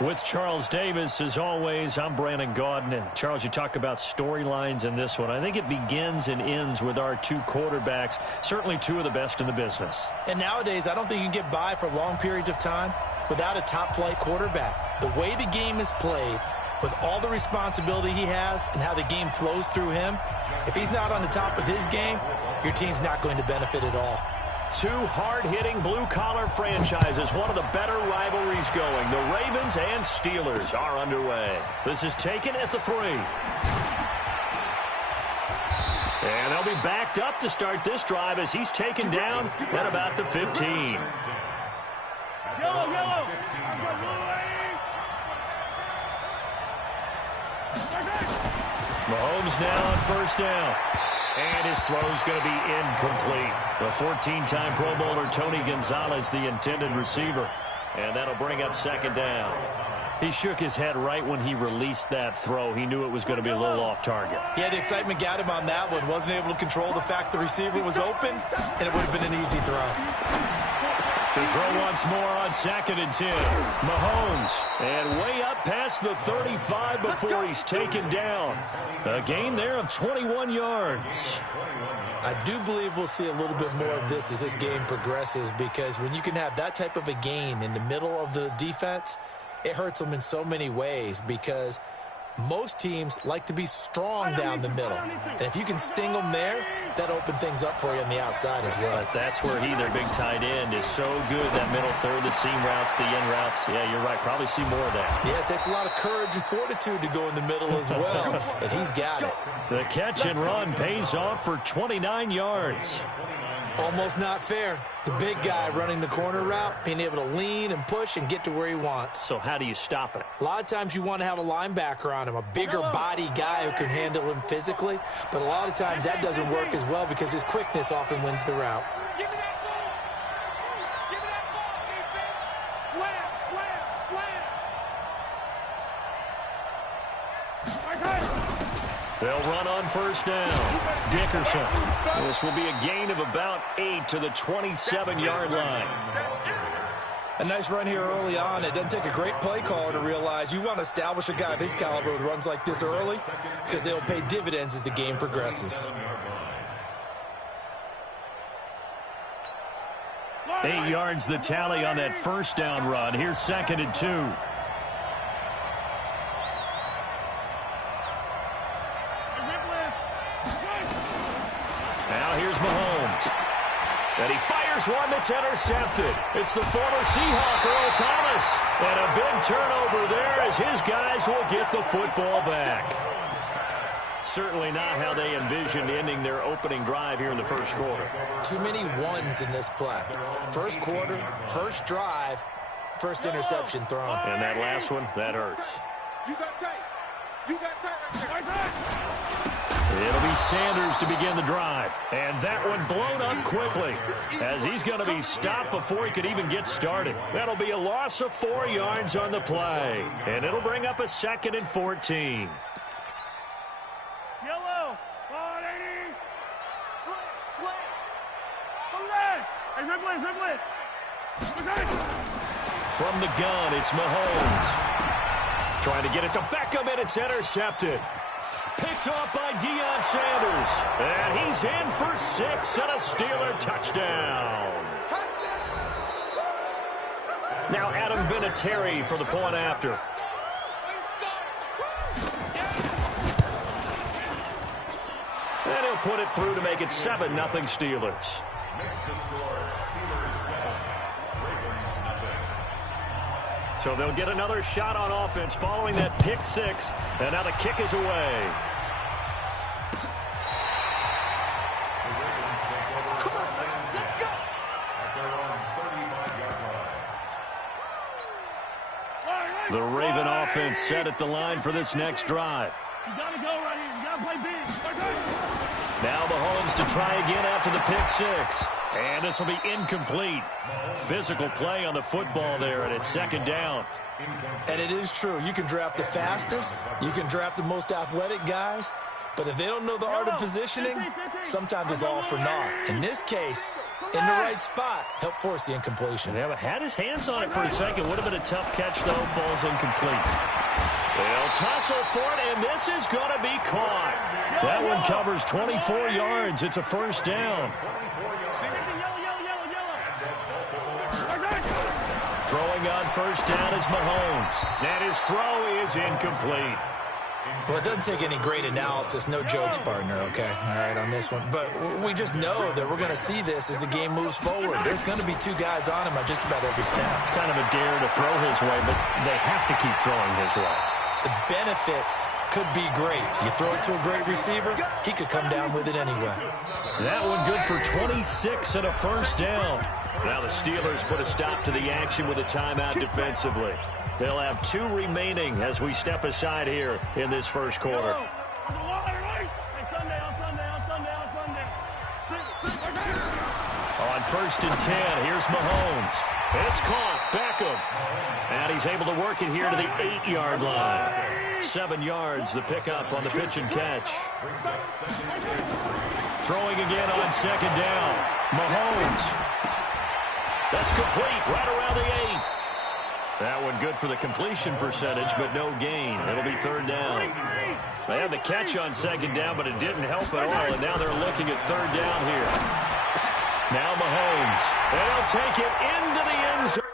With Charles Davis, as always, I'm Brandon Gaudin. And Charles, you talk about storylines in this one. I think it begins and ends with our two quarterbacks, certainly two of the best in the business. And nowadays, I don't think you can get by for long periods of time without a top-flight quarterback. The way the game is played, with all the responsibility he has and how the game flows through him, if he's not on the top of his game, your team's not going to benefit at all. Two hard-hitting blue-collar franchises, one of the better rivalries going. The Ravens and Steelers are underway. This is taken at the 3. And they'll be backed up to start this drive as he's taken down at about the 15. Yellow. Mahomes now on first down. And his throw's going to be incomplete. The 14-time Pro Bowler Tony Gonzalez, the intended receiver. And that'll bring up second down. He shook his head right when he released that throw. He knew it was going to be a little off target. Yeah, the excitement got him on that one. Wasn't able to control the fact the receiver was open, and it would have been an easy throw. To throw once more on 2nd and 10. Mahomes, and way up past the 35 before he's taken down. A gain there of 21 yards. I do believe we'll see a little bit more of this as this game progresses, because when you can have that type of a gain in the middle of the defense, it hurts them in so many ways, because most teams like to be strong down the middle. And if you can sting them there, that opens things up for you on the outside as well. But that's where their big tight end, is so good. That middle third, the seam routes, the in routes. Yeah, you're right. Probably see more of that. Yeah, it takes a lot of courage and fortitude to go in the middle as well. And he's got it. The catch and run pays off for 29 yards. Almost not fair. The big guy running the corner route, being able to lean and push and get to where he wants. So how do you stop it? A lot of times you want to have a linebacker on him, a bigger body guy who can handle him physically. But a lot of times that doesn't work as well because his quickness often wins the route. Give me that ball. Give me that ball, defense. Slam. They'll run on first down. Dickerson. This will be a gain of about 8 to the 27-yard line. A nice run here early on. It doesn't take a great play caller to realize you want to establish a guy of his caliber with runs like this early, because they'll pay dividends as the game progresses. 8 yards the tally on that first down run. Here's 2nd and 2. Now here's Mahomes. And he fires one that's intercepted. It's the former Seahawk, Earl Thomas. And a big turnover there as his guys will get the football back. Certainly not how they envisioned ending their opening drive here in the first quarter. Too many ones in this play. First quarter, first drive, first interception thrown. And that last one, that hurts. You got tight. You got tight right there. It'll be Sanders to begin the drive. And that one blown up quickly as he's going to be stopped before he could even get started. That'll be a loss of 4 yards on the play. And it'll bring up a 2nd and 14. Yellow. 180. Slam. Come back. Hey, dribble it. From the gun, it's Mahomes. Trying to get it to Beckham, and it's intercepted. Picked off by Deion Sanders. And he's in for 6 and a Steeler touchdown. Now Adam Vinatieri for the point after. And he'll put it through to make it 7-0 Steelers. So they'll get another shot on offense following that pick 6. And now the kick is away. The Raven offense set at the line for this next drive. You got to go right here. You got to play big. Now Mahomes to try again after the pick 6. And this will be incomplete. Physical play on the football there, and it's 2nd down. And it is true. You can draft the fastest. You can draft the most athletic guys. But if they don't know the art of positioning, sometimes it's all for naught. In this case, in the right spot, help force the incompletion. Yeah, but had his hands on it for a second. Would have been a tough catch, though. Falls incomplete. They'll tussle for it, and this is going to be caught. That one covers 24 yards. It's a first down. Throwing on first down is Mahomes. And his throw is incomplete. Well, it doesn't take any great analysis, no jokes, partner, okay? All right, on this one. But we just know that we're going to see this as the game moves forward. There's going to be two guys on him on just about every snap. It's kind of a dare to throw his way, but they have to keep throwing his way. The benefits could be great. You throw it to a great receiver, he could come down with it anyway. That one good for 26 and a first down. Now the Steelers put a stop to the action with a timeout defensively. They'll have 2 remaining as we step aside here in this first quarter. On first and 10, here's Mahomes. It's caught. Beckham. And he's able to work it here to the 8-yard line. 7 yards, the pickup on the pitch and catch. Throwing again on second down. Mahomes. That's complete right around the 8. That one good for the completion percentage, but no gain. It'll be third down. They had the catch on second down, but it didn't help at all, and now they're looking at third down here. Now Mahomes. They'll take it into the end zone.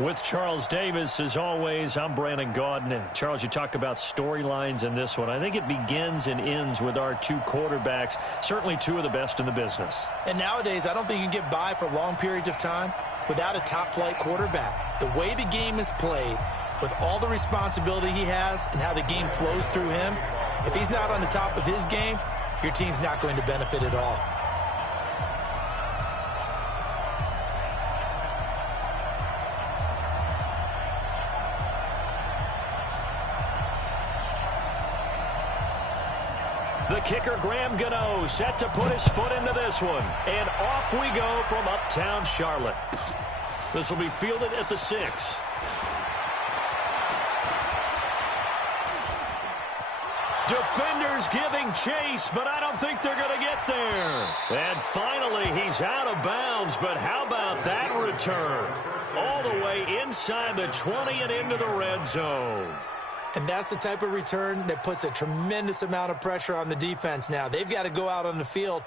With Charles Davis, as always, I'm Brandon Gaudin. Charles, you talk about storylines in this one. I think it begins and ends with our 2 quarterbacks, certainly 2 of the best in the business. And nowadays, I don't think you can get by for long periods of time without a top-flight quarterback. The way the game is played, with all the responsibility he has and how the game flows through him, if he's not on the top of his game, your team's not going to benefit at all. The kicker, Graham Gano, set to put his foot into this one. And off we go from uptown Charlotte. This will be fielded at the 6. Defenders giving chase, but I don't think they're going to get there. And finally, he's out of bounds, but how about that return? All the way inside the 20 and into the red zone. And that's the type of return that puts a tremendous amount of pressure on the defense now. They've got to go out on the field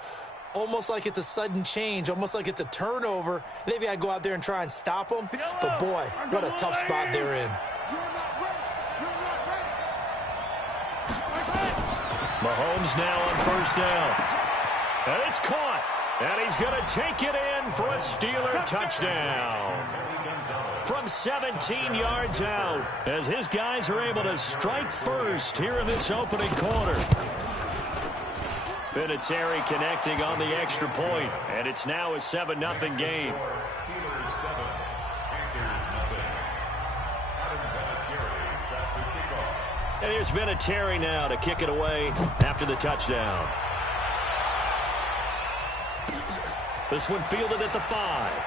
almost like it's a sudden change, almost like it's a turnover. They've got to go out there and try and stop them. But, boy, what a tough spot they're in. Mahomes now on first down. And it's caught. And he's going to take it in for a Steeler touchdown. From 17 yards out, as his guys are able to strike first here in this opening quarter. Vinatieri connecting on the extra point, and it's now a 7-0 game. And here's Vinatieri now to kick it away after the touchdown. This one fielded at the 5.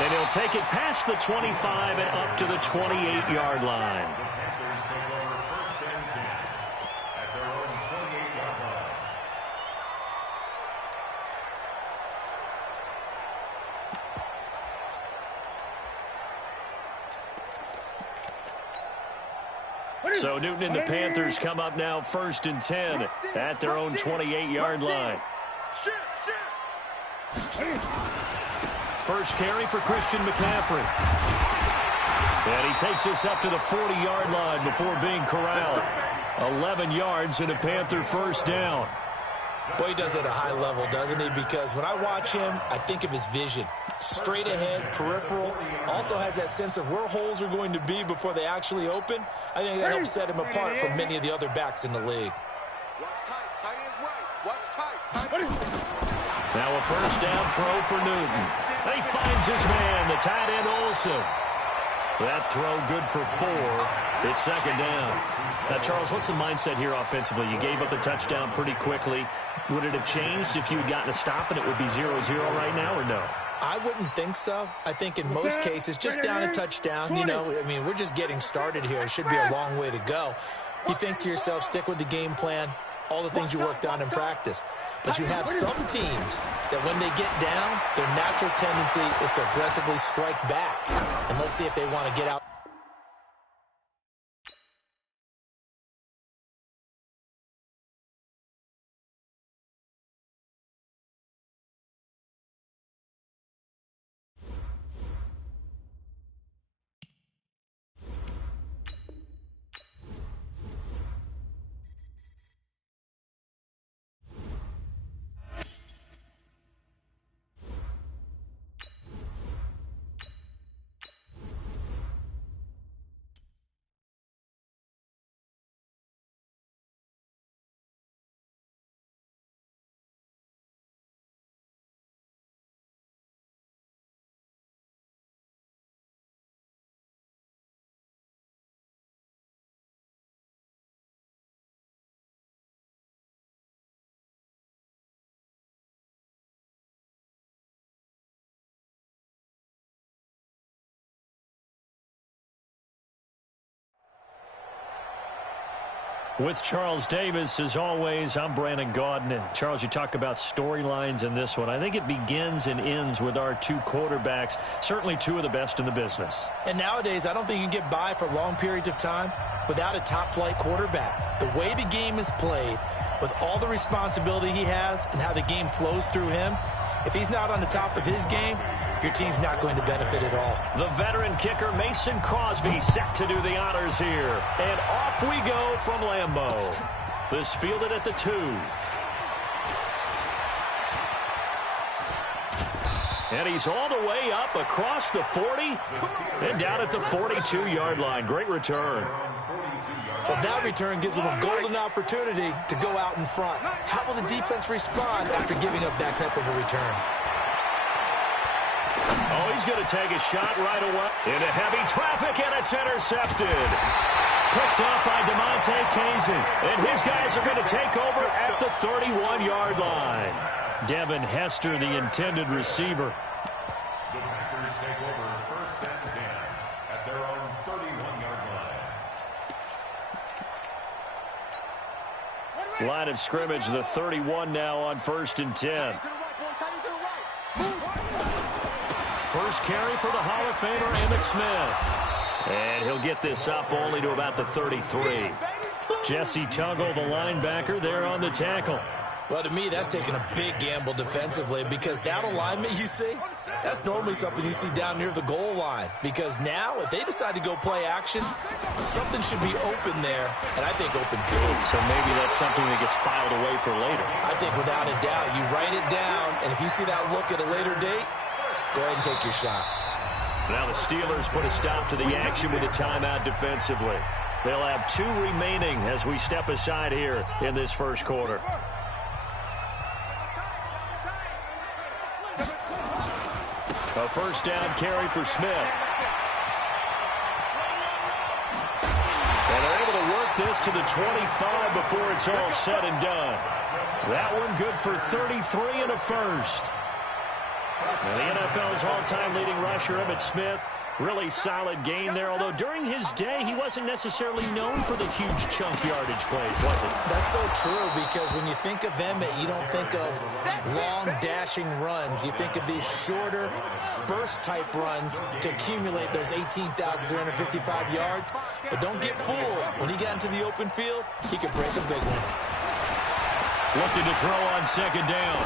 And he'll take it past the 25 and up to the 28-yard line. So Newton and the Panthers come up now 1st and 10 at their own 28-yard line. First carry for Christian McCaffrey. And he takes us up to the 40-yard line before being corralled. 11 yards and a Panther first down. Boy, he does it at a high level, doesn't he? Because when I watch him, I think of his vision. Straight ahead, peripheral. Also has that sense of where holes are going to be before they actually open. I think that helps set him apart from many of the other backs in the league. What's tight? Tight is right. What's tight? Now a first down throw for Newton. And he finds his man, the tight end Olsen. That throw good for 4. It's second down. Now, Charles, what's the mindset here offensively? You gave up the touchdown pretty quickly. Would it have changed if you had gotten a stop and it would be 0-0 right now, or no? I wouldn't think so. I think in most cases, just down a touchdown, you know, I mean, we're just getting started here. It should be a long way to go. You think to yourself, stick with the game plan, all the things you worked on in practice. But you have some teams that when they get down, their natural tendency is to aggressively strike back. And let's see if they want to get out. With Charles Davis, as always, I'm Brandon Gaudin. Charles, you talk about storylines in this one. I think it begins and ends with our two quarterbacks, certainly two of the best in the business. And nowadays, I don't think you can get by for long periods of time without a top-flight quarterback. The way the game is played, with all the responsibility he has and how the game flows through him, if he's not on the top of his game, your team's not going to benefit at all. The veteran kicker, Mason Crosby, set to do the honors here. And off we go from Lambeau. This fielded at the 2. And he's all the way up across the 40 and down at the 42-yard line. Great return. Well, that return gives them a golden opportunity to go out in front. How will the defense respond after giving up that type of a return? Oh, he's going to take a shot right away. Into heavy traffic, and it's intercepted. Picked up by DeMonte Kazin. And his guys are going to take over at the 31-yard line. Devin Hester, the intended receiver. The Packers take over 1st and 10 at their own 31-yard line. Line of scrimmage, the 31 now on 1st and 10. First carry for the Hall of Famer, Emmitt Smith. And he'll get this up only to about the 33. Jesse Tuggle, the linebacker, there on the tackle. Well, to me, that's taking a big gamble defensively because that alignment you see, that's normally something you see down near the goal line. Because now, if they decide to go play action, something should be open there, and I think open big. So maybe that's something that gets filed away for later. I think without a doubt, you write it down, and if you see that look at a later date, go ahead and take your shot. Now the Steelers put a stop to the action with a timeout defensively. They'll have 2 remaining as we step aside here in this first quarter. A first down carry for Smith. And they're able to work this to the 25 before it's all said and done. That one good for 33 and a first. And the NFL's all-time leading rusher, Emmitt Smith, Really solid game there, although during his day, he wasn't necessarily known for the huge chunk yardage plays, was it? That's so true, because when you think of Emmett, you don't think of long dashing runs. You think of these shorter burst-type runs to accumulate those 18,355 yards. But don't get fooled. When he got into the open field, he could break a big one. Looking to throw on second down.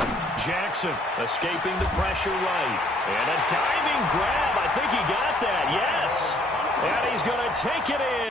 Jackson escaping the pressure right. And a diving grab. I think he got that, yes. And he's going to take it in.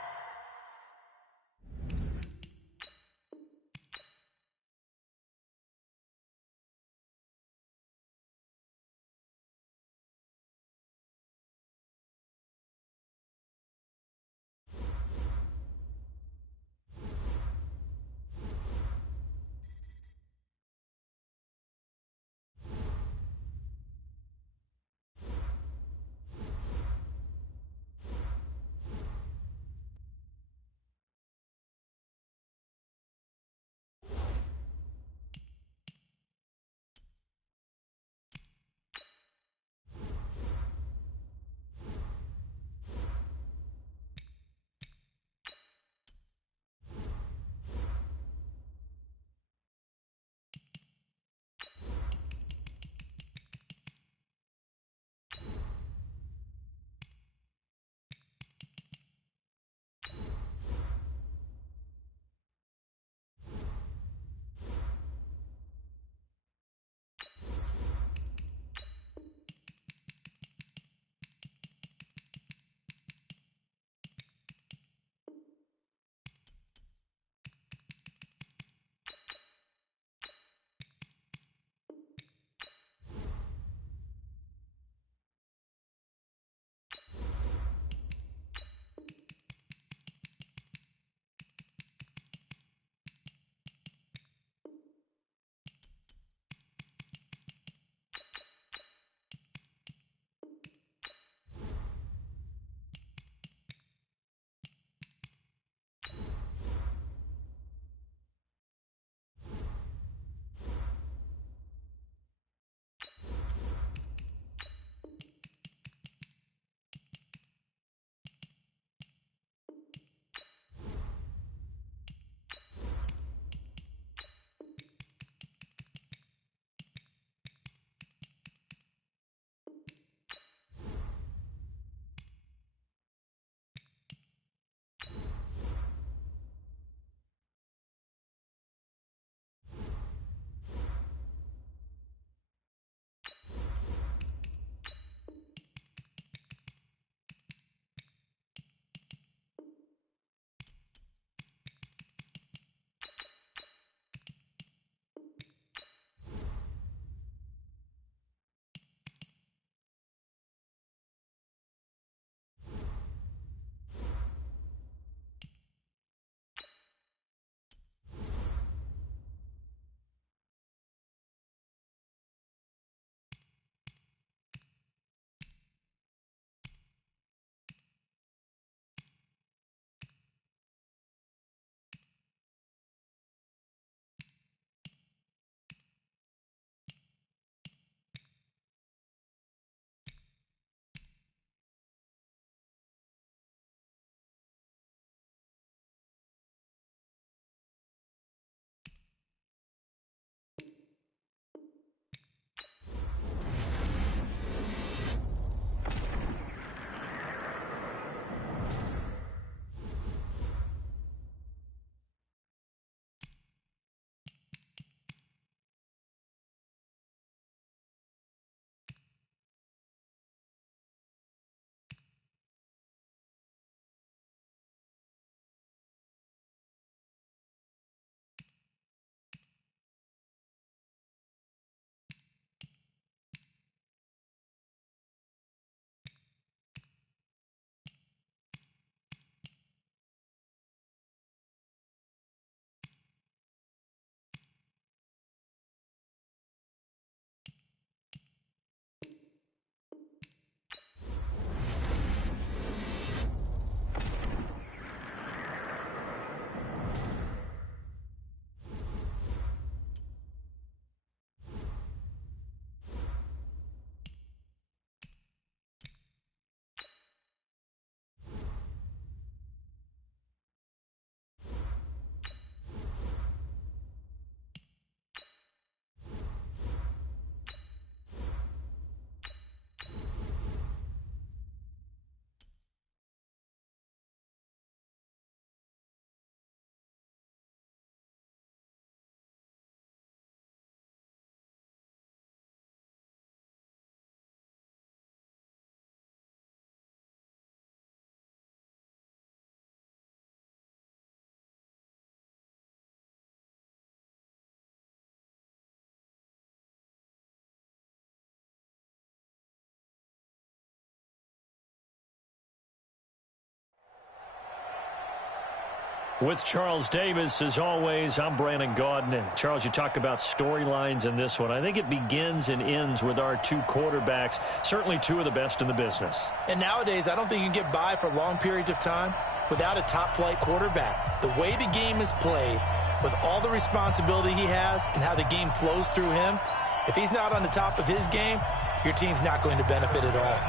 With Charles Davis, as always, I'm Brandon Gaudin. Charles, you talk about storylines in this one. I think it begins and ends with our two quarterbacks, certainly two of the best in the business. And nowadays, I don't think you can get by for long periods of time without a top-flight quarterback. The way the game is played, with all the responsibility he has and how the game flows through him, if he's not on the top of his game, your team's not going to benefit at all.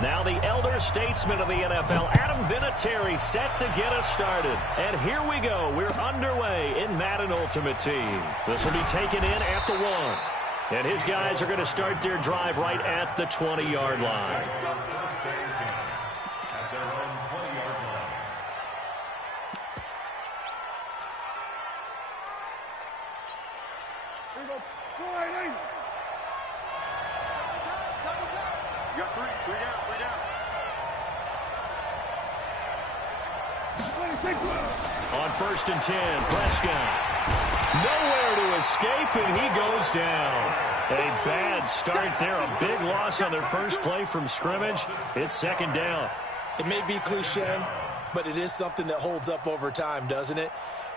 Now the elder statesman of the NFL, Adam Vinatieri, set to get us started. And here we go. We're underway in Madden Ultimate Team. This will be taken in at the 1. And his guys are going to start their drive right at the 20-yard line. On 1st and 10, Prescott. Nowhere to escape, and he goes down. A bad start there, a big loss on their first play from scrimmage. It's 2nd down. It may be cliche, but it is something that holds up over time, doesn't it?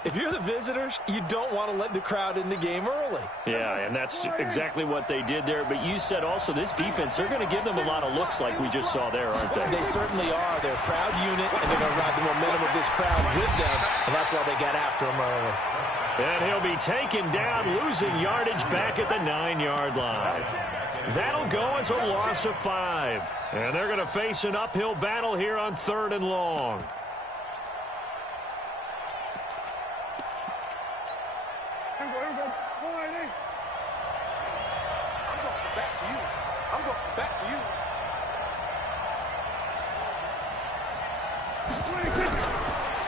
If you're the visitors, you don't want to let the crowd in the game early. Yeah, and that's exactly what they did there. But you said also this defense, they're going to give them a lot of looks like we just saw there, aren't they? They certainly are. They're a proud unit, and they're going to ride the momentum of this crowd with them, and that's why they got after him early. And he'll be taken down, losing yardage back at the 9-yard line. That'll go as a loss of 5. And they're going to face an uphill battle here on 3rd and long.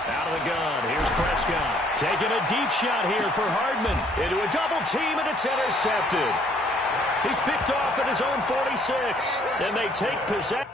Out of the gun, here's Prescott. Taking a deep shot here for Hardman. Into a double team, and it's intercepted. He's picked off at his own 46, and they take possession.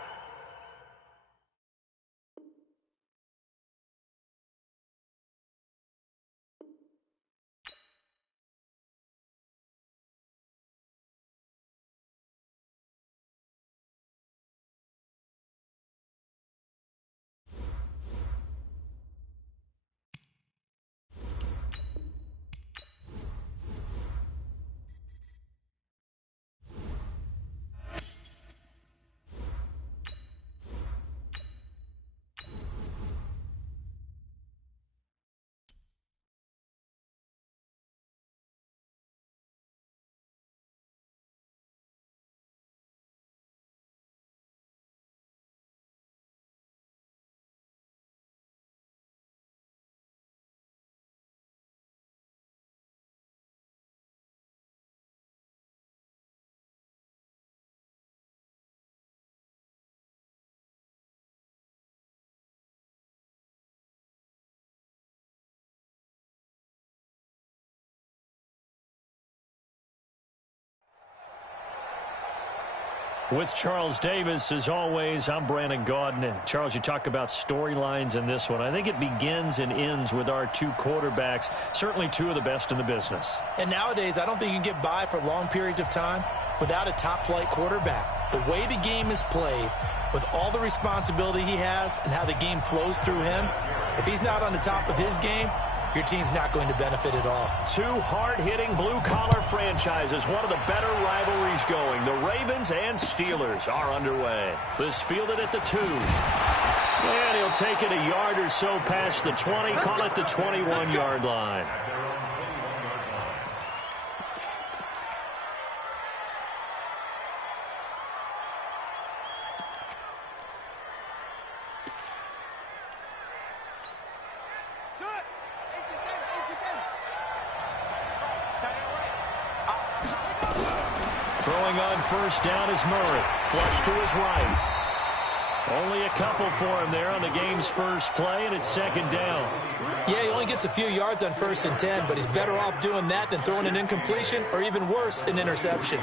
With Charles Davis, as always, I'm Brandon Gaudin. Charles, you talk about storylines in this one. I think it begins and ends with our two quarterbacks, certainly two of the best in the business. And nowadays, I don't think you can get by for long periods of time without a top-flight quarterback. The way the game is played, with all the responsibility he has and how the game flows through him, if he's not on the top of his game, your team's not going to benefit at all. Two hard-hitting blue-collar franchises, one of the better rivalries going. The Ravens and Steelers are underway. This fielded at the 2. And he'll take it a yard or so past the 20, call it the 21-yard line. Throwing on first down is Murray. Flush to his right. Only a couple for him there on the game's first play, and it's 2nd down. Yeah, he only gets a few yards on 1st and 10, but he's better off doing that than throwing an incompletion or even worse, an interception.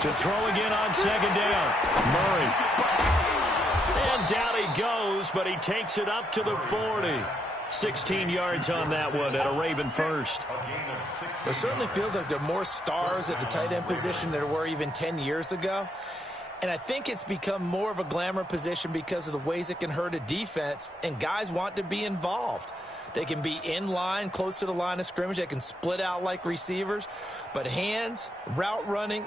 To throw again on 2nd down. Murray. And down he goes, but he takes it up to the 40. 16 yards on that one at a Raven first. It certainly feels like there are more stars at the tight end position than there were even 10 years ago. And I think it's become more of a glamour position because of the ways it can hurt a defense, and guys want to be involved. They can be in line, close to the line of scrimmage. They can split out like receivers. But hands, route running,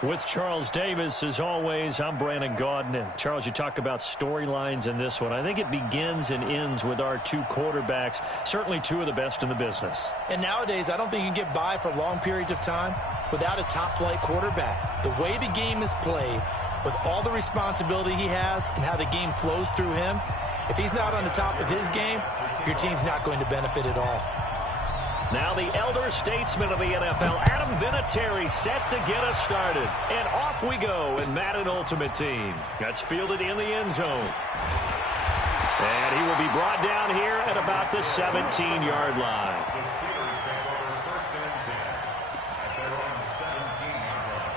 With Charles Davis, as always, I'm Brandon Gaudin. Charles, you talk about storylines in this one. I think it begins and ends with our two quarterbacks, certainly two of the best in the business. And nowadays, I don't think you can get by for long periods of time without a top-flight quarterback. The way the game is played, with all the responsibility he has and how the game flows through him, if he's not on the top of his game, your team's not going to benefit at all. Now the elder statesman of the NFL, Adam Vinatieri, set to get us started. And off we go in Madden Ultimate Team. That's fielded in the end zone. And he will be brought down here at about the 17-yard line. The Steelers take over first and 10 at their own 17-yard line.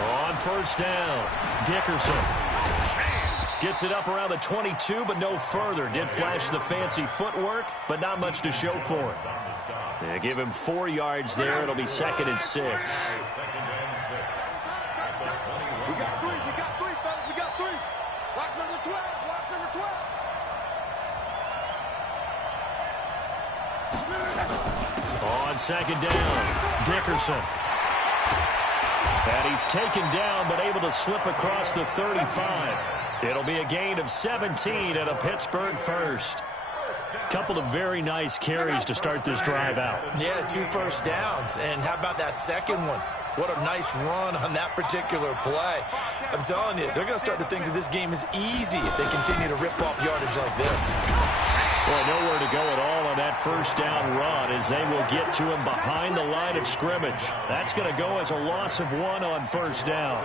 On first down, Dickerson gets it up around the 22, but no further. Did flash the fancy footwork, but not much to show for it. They give him 4 yards there. It'll be 2nd and 6. Second and 6 at the 21. We got three, fellas. We got three. Watch number 12. Watch number 12. On 2nd down, Dickerson. And he's taken down, but able to slip across the 35. It'll be a gain of 17 and a Pittsburgh first. Couple of very nice carries to start this drive out. Yeah, 2 first downs. And how about that second one? What a nice run on that particular play. I'm telling you, they're going to start to think that this game is easy if they continue to rip off yardage like this. Well, nowhere to go at all on that first down run as they will get to him behind the line of scrimmage. That's going to go as a loss of 1 on first down.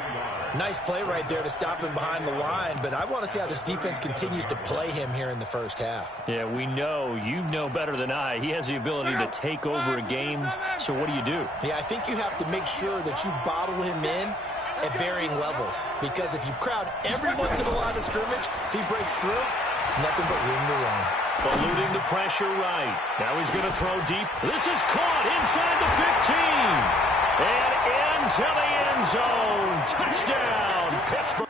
Nice play right there to stop him behind the line, but I want to see how this defense continues to play him here in the first half. Yeah, we know, you know better than I, he has the ability to take over a game. So what do you do? Yeah, I think you have to make sure that you bottle him in at varying levels, because if you crowd everyone to the line of scrimmage, if he breaks through, it's nothing but room to run. Eluding the pressure right. Now he's going to throw deep. This is caught inside the 15. And into the end zone. Touchdown, Pittsburgh.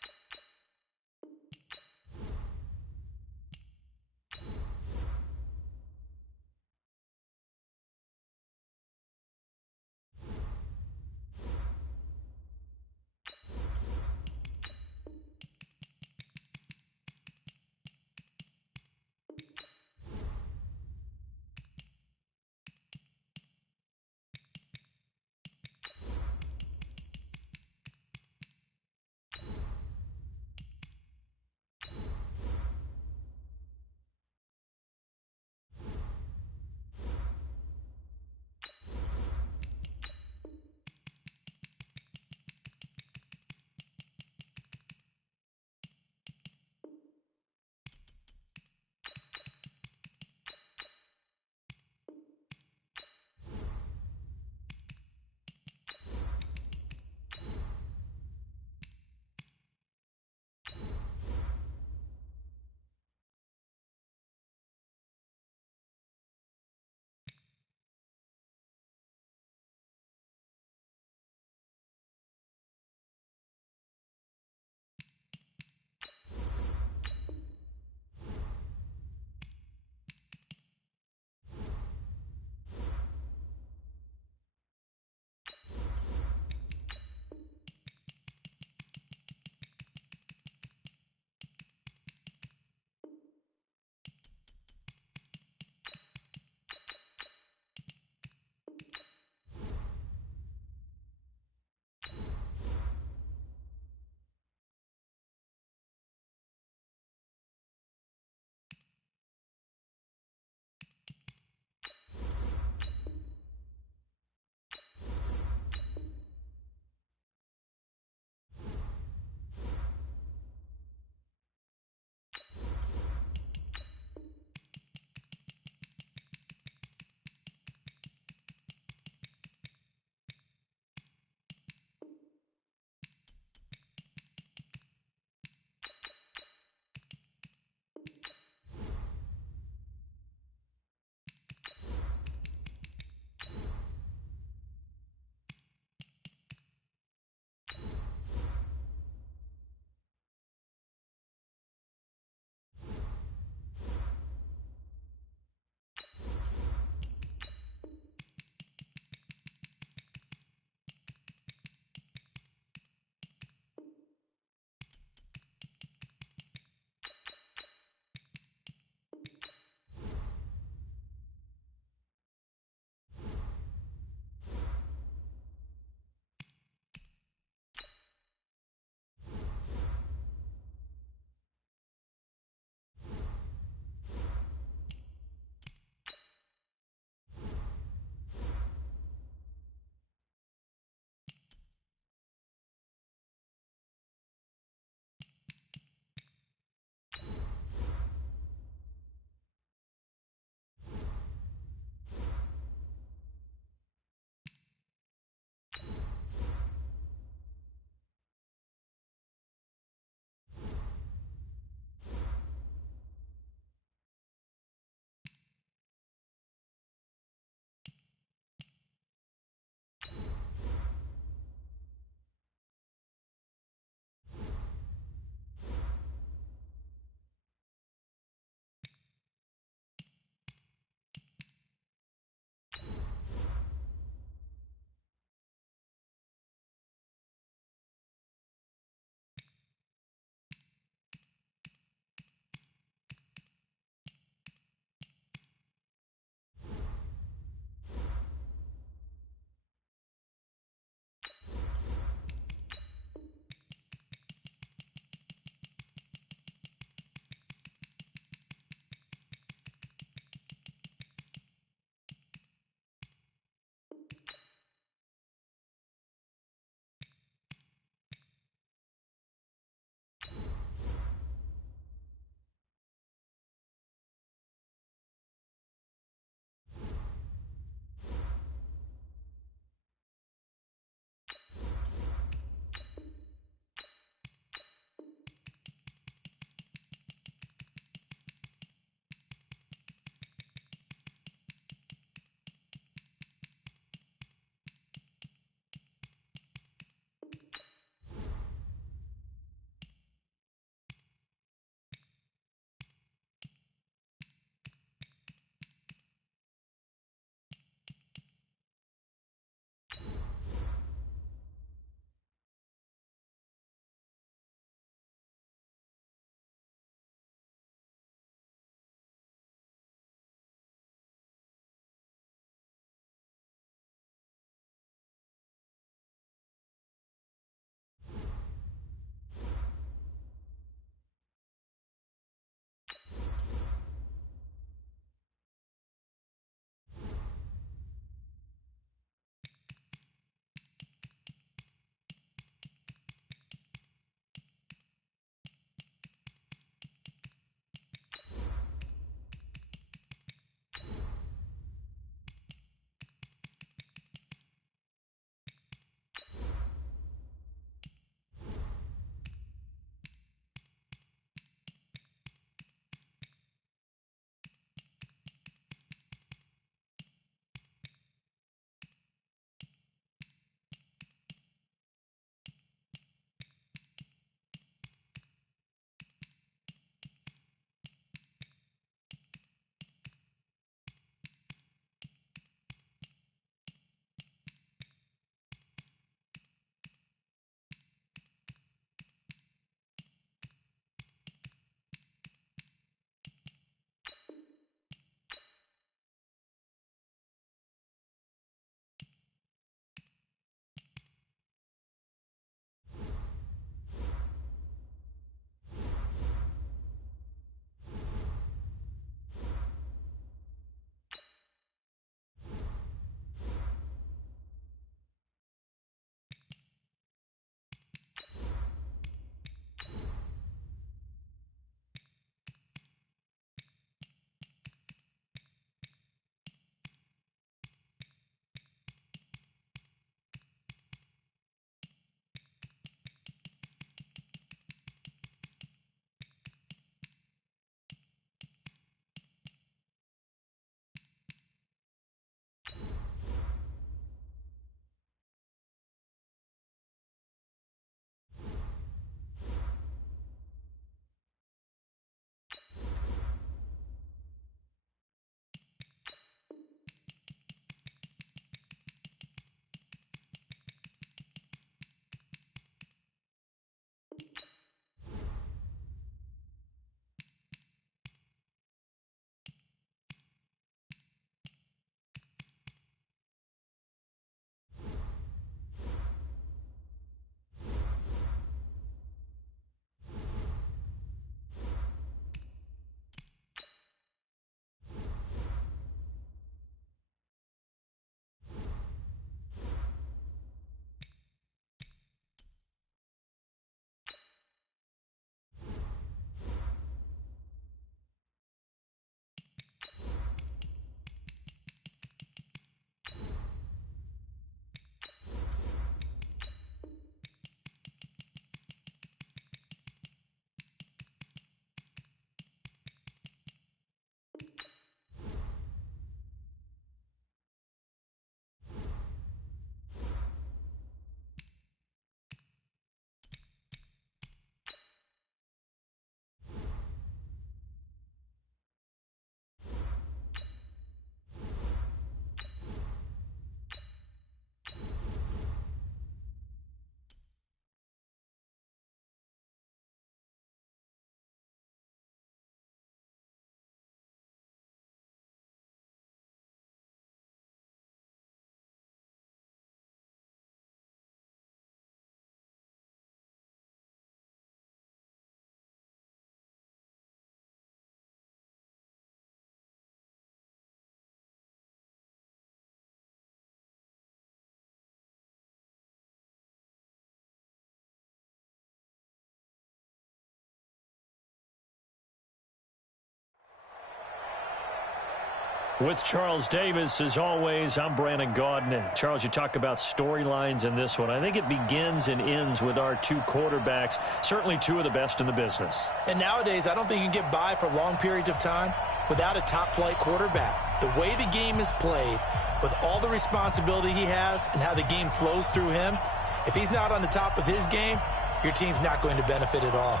With Charles Davis, as always, I'm Brandon Gaudin. Charles, you talk about storylines in this one. I think it begins and ends with our two quarterbacks, certainly two of the best in the business. And nowadays, I don't think you can get by for long periods of time without a top-flight quarterback. The way the game is played, with all the responsibility he has and how the game flows through him, if he's not on the top of his game, your team's not going to benefit at all.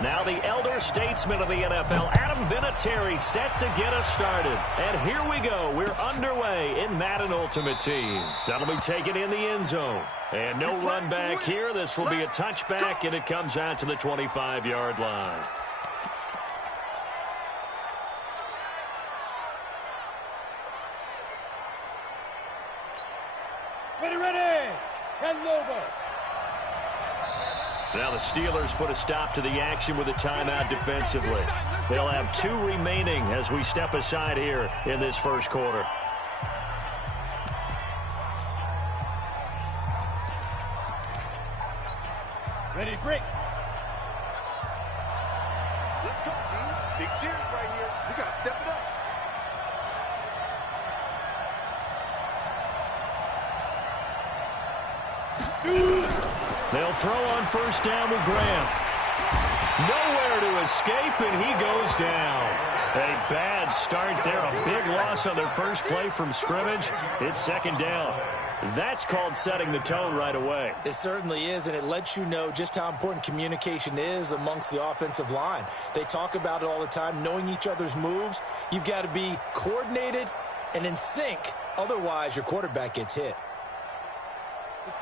Now the elder statesman of the NFL, Adam Vinatieri, set to get us started. And here we go. We're underway in Madden Ultimate Team. That'll be taken in the end zone. And no run back here. This will be a touchback, and it comes out to the 25-yard line. Ready. 10 over. Now the Steelers put a stop to the action with a timeout defensively. They'll have 2 remaining as we step aside here in this first quarter. Ready, break. Let's go, team. Big series right here. We got to step it up. They'll throw on first down with Graham. Nowhere to escape, and he goes down. A bad start there. A big loss on their first play from scrimmage. It's second down. That's called setting the tone right away. It certainly is, and it lets you know just how important communication is amongst the offensive line. They talk about it all the time, knowing each other's moves. You've got to be coordinated and in sync. Otherwise, your quarterback gets hit.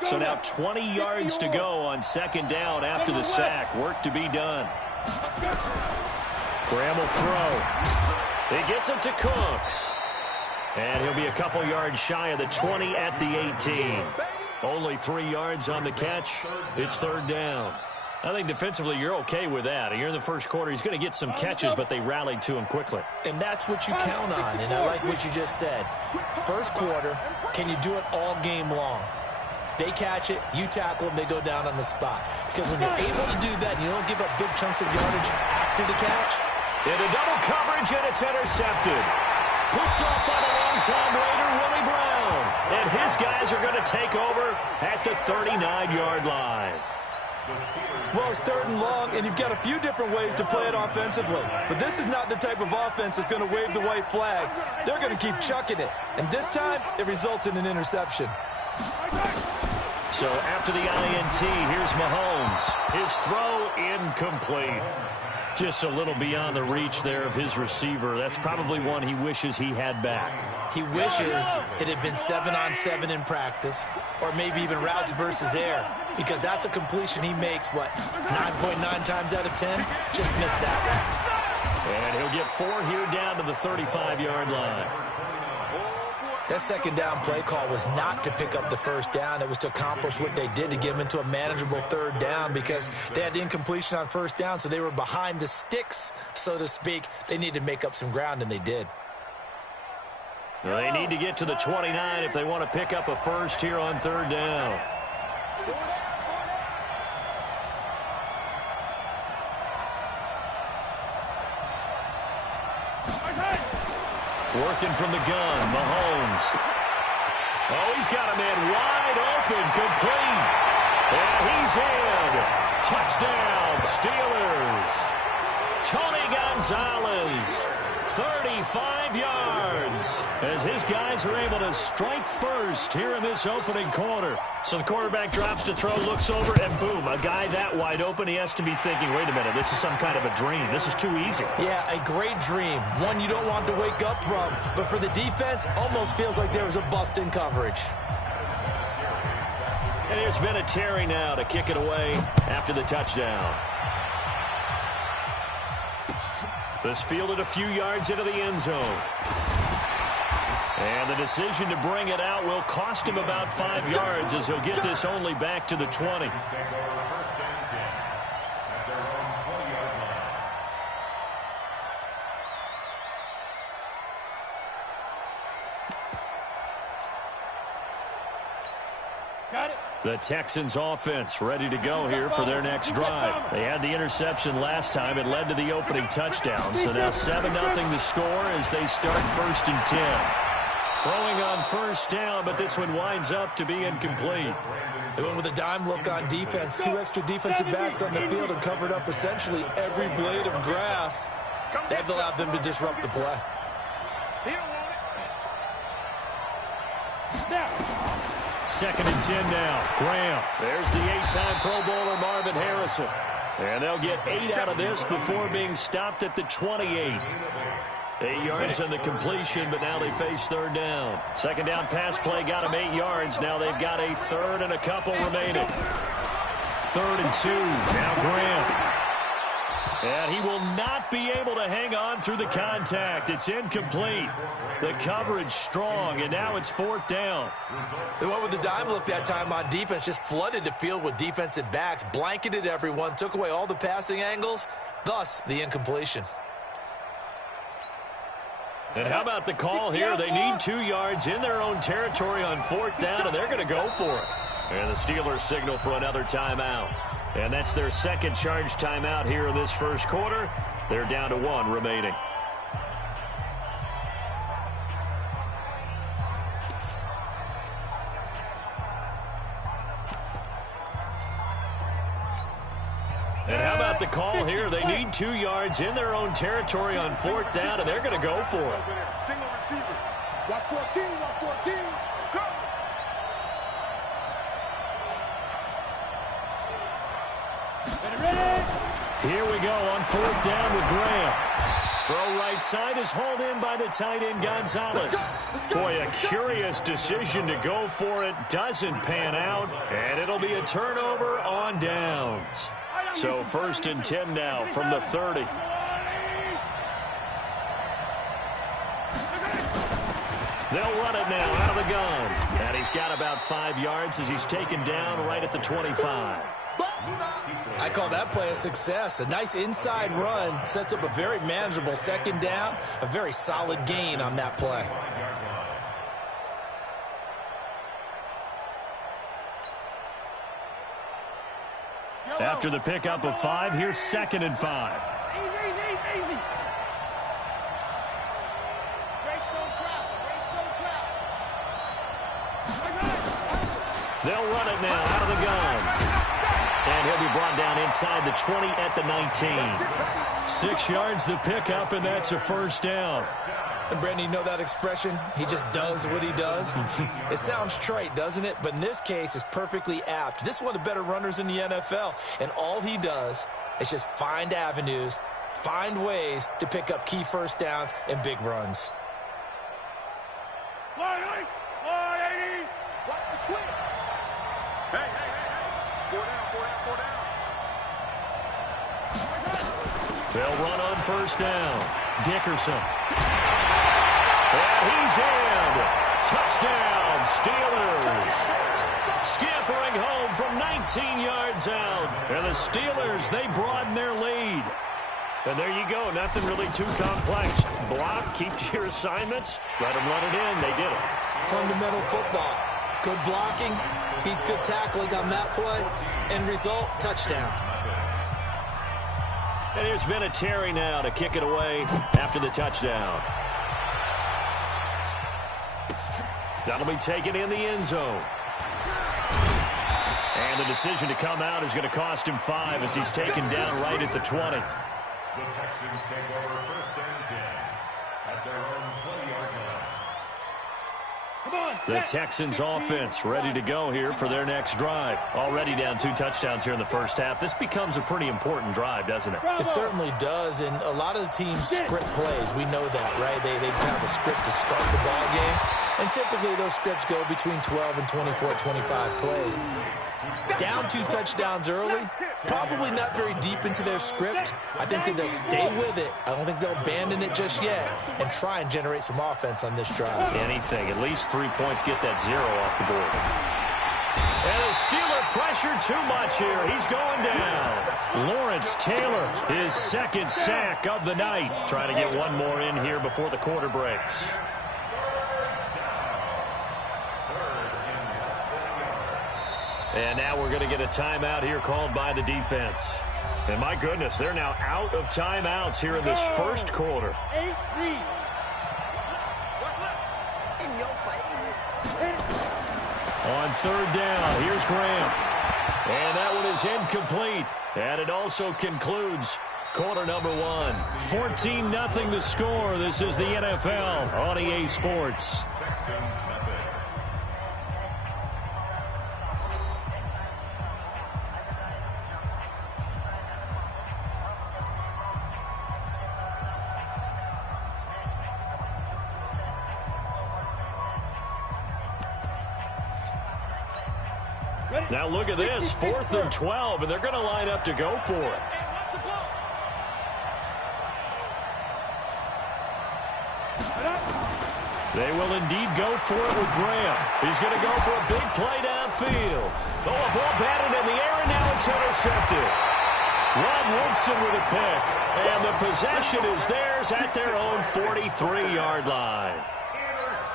So now 20 yards to go on second down after the sack. Work to be done. Graham will throw. He gets it to Cooks. And he'll be a couple yards shy of the 20 at the 18. Only 3 yards on the catch. It's third down. I think defensively you're okay with that. You're in the first quarter. He's going to get some catches, but they rallied to him quickly. And that's what you count on, and I like what you just said. First quarter, can you do it all game long? They catch it, you tackle them, they go down on the spot. Because when you're able to do that and you don't give up big chunks of yardage after the catch. Into double coverage, and it's intercepted. Picked off by the long-time Raider, Willie Brown. And his guys are going to take over at the 39-yard line. Well, it's third and long, and you've got a few different ways to play it offensively. But this is not the type of offense that's going to wave the white flag. They're going to keep chucking it. And this time, it results in an interception. So after the INT, here's Mahomes. His throw incomplete. Just a little beyond the reach there of his receiver. That's probably one he wishes he had back. He wishes it had been 7-on-7 in practice, or maybe even routes versus air, because that's a completion he makes, 9.9 times out of 10? Just missed that one. And he'll get 4 here down to the 35-yard line. That second down play call was not to pick up the first down. It was to accomplish what they did, to get them into a manageable third down, because they had incompletion on first down, so they were behind the sticks, so to speak. They needed to make up some ground, and they did. Well, they need to get to the 29 if they want to pick up a first here on third down. Working from the gun, Mahomes. Oh, he's got a man wide open, complete. And he's in. Touchdown, Steelers. Tony Gonzalez, 35 yards, as his guys are able to strike first here in this opening quarter. So the quarterback drops to throw, looks over, and boom, a guy that wide open, he has to be thinking, wait a minute, this is some kind of a dream. This is too easy. Yeah, a great dream, one you don't want to wake up from. But for the defense, almost feels like there was a bust in coverage. And here's Vinatieri now to kick it away after the touchdown. This fielded a few yards into the end zone. And the decision to bring it out will cost him about 5 yards, as he'll get this only back to the 20. The Texans offense ready to go here for their next drive. They had the interception last time. It led to the opening touchdown. So now 7-0 the score as they start 1st and 10. Throwing on 1st down, but this one winds up to be incomplete. They went with a dime look on defense. 2 extra defensive backs on the field and covered up essentially every blade of grass. That allowed them to disrupt the play. He don't want it. Now. 2nd and 10 now. Graham. There's the 8-time Pro Bowler Marvin Harrison. And they'll get 8 out of this before being stopped at the 28. 8 yards on the completion, but now they face 3rd down. 2nd down pass play got them 8 yards. Now they've got a 3rd and a couple remaining. 3rd and 2. Now Graham. And he will not be able to hang on through the contact. It's incomplete. The coverage strong, and now it's 4th down. They went with the dime look that time on defense, just flooded the field with defensive backs, blanketed everyone, took away all the passing angles, thus the incompletion. And how about the call here? They need 2 yards in their own territory on 4th down, and they're going to go for it. And the Steelers signal for another timeout. And that's their 2nd charge timeout here in this 1st quarter. They're down to 1 remaining. And how about the call here? They need 2 yards in their own territory on 4th down, and they're going to go for it. Single receiver. Watch 14, watch 14. Go. Here we go on 4th down with Graham. Throw right side is hauled in by the tight end Gonzalez. Boy, a curious decision to go for it. Doesn't pan out, and it'll be a turnover on downs. So 1st and 10 now from the 30. They'll run it now out of the gun. And he's got about 5 yards as he's taken down right at the 25. I call that play a success. A nice inside run sets up a very manageable 2nd down. A very solid gain on that play. After the pickup of 5, here's 2nd and 5. Easy. They'll run it now out of the gun. And he'll be brought down inside the 20 at the 19. 6 yards the pickup, and that's a 1st down. And Brandon, you know that expression? He just does what he does. It sounds trite, doesn't it? But in this case, it's perfectly apt. This is one of the better runners in the NFL. And all he does is just find avenues, find ways to pick up key 1st downs and big runs. 180. Watch the twitch. Hey. 4 down. They'll run on 1st down. Dickerson. And he's in. Touchdown, Steelers. Scampering home from 19 yards out. And the Steelers, they broaden their lead. And there you go. Nothing really too complex. Block, keep to your assignments. Let them run it in. They did it. Fundamental football. Good blocking, beats good tackling on that play. End result, touchdown. And here's Vinatieri now to kick it away after the touchdown. That'll be taken in the end zone. And the decision to come out is going to cost him 5 as he's taken down right at the 20. The Texans take over 1st and 10 at their own 20-yard line. The Texans offense ready to go here for their next drive. Already down 2 touchdowns here in the 1st half. This becomes a pretty important drive, doesn't it? It certainly does, and a lot of the teams script plays. We know that, right? They have a script to start the ball game, and typically those scripts go between 12 and 24, 25 plays. Down 2 touchdowns early, probably not very deep into their script. I think that they'll stay with it. I don't think they'll abandon it just yet and try and generate some offense on this drive. Anything, at least 3 points, get that 0 off the board. And the Steeler pressure too much here. He's going down. Lawrence Taylor, his 2nd sack of the night. Trying to get one more in here before the quarter breaks. And now we're going to get a timeout here called by the defense. And my goodness, they're now out of timeouts here in this first quarter. In your face. On third down, here's Graham. And that one is incomplete. And it also concludes quarter number one. 14-0 the score. This is the NFL on EA Sports. Now look at this, 4th and 12, and they're going to line up to go for it. They will indeed go for it with Graham. He's going to go for a big play downfield. Oh, a ball batted in the air, and now it's intercepted. Rod Woodson with a pick, and the possession is theirs at their own 43-yard line.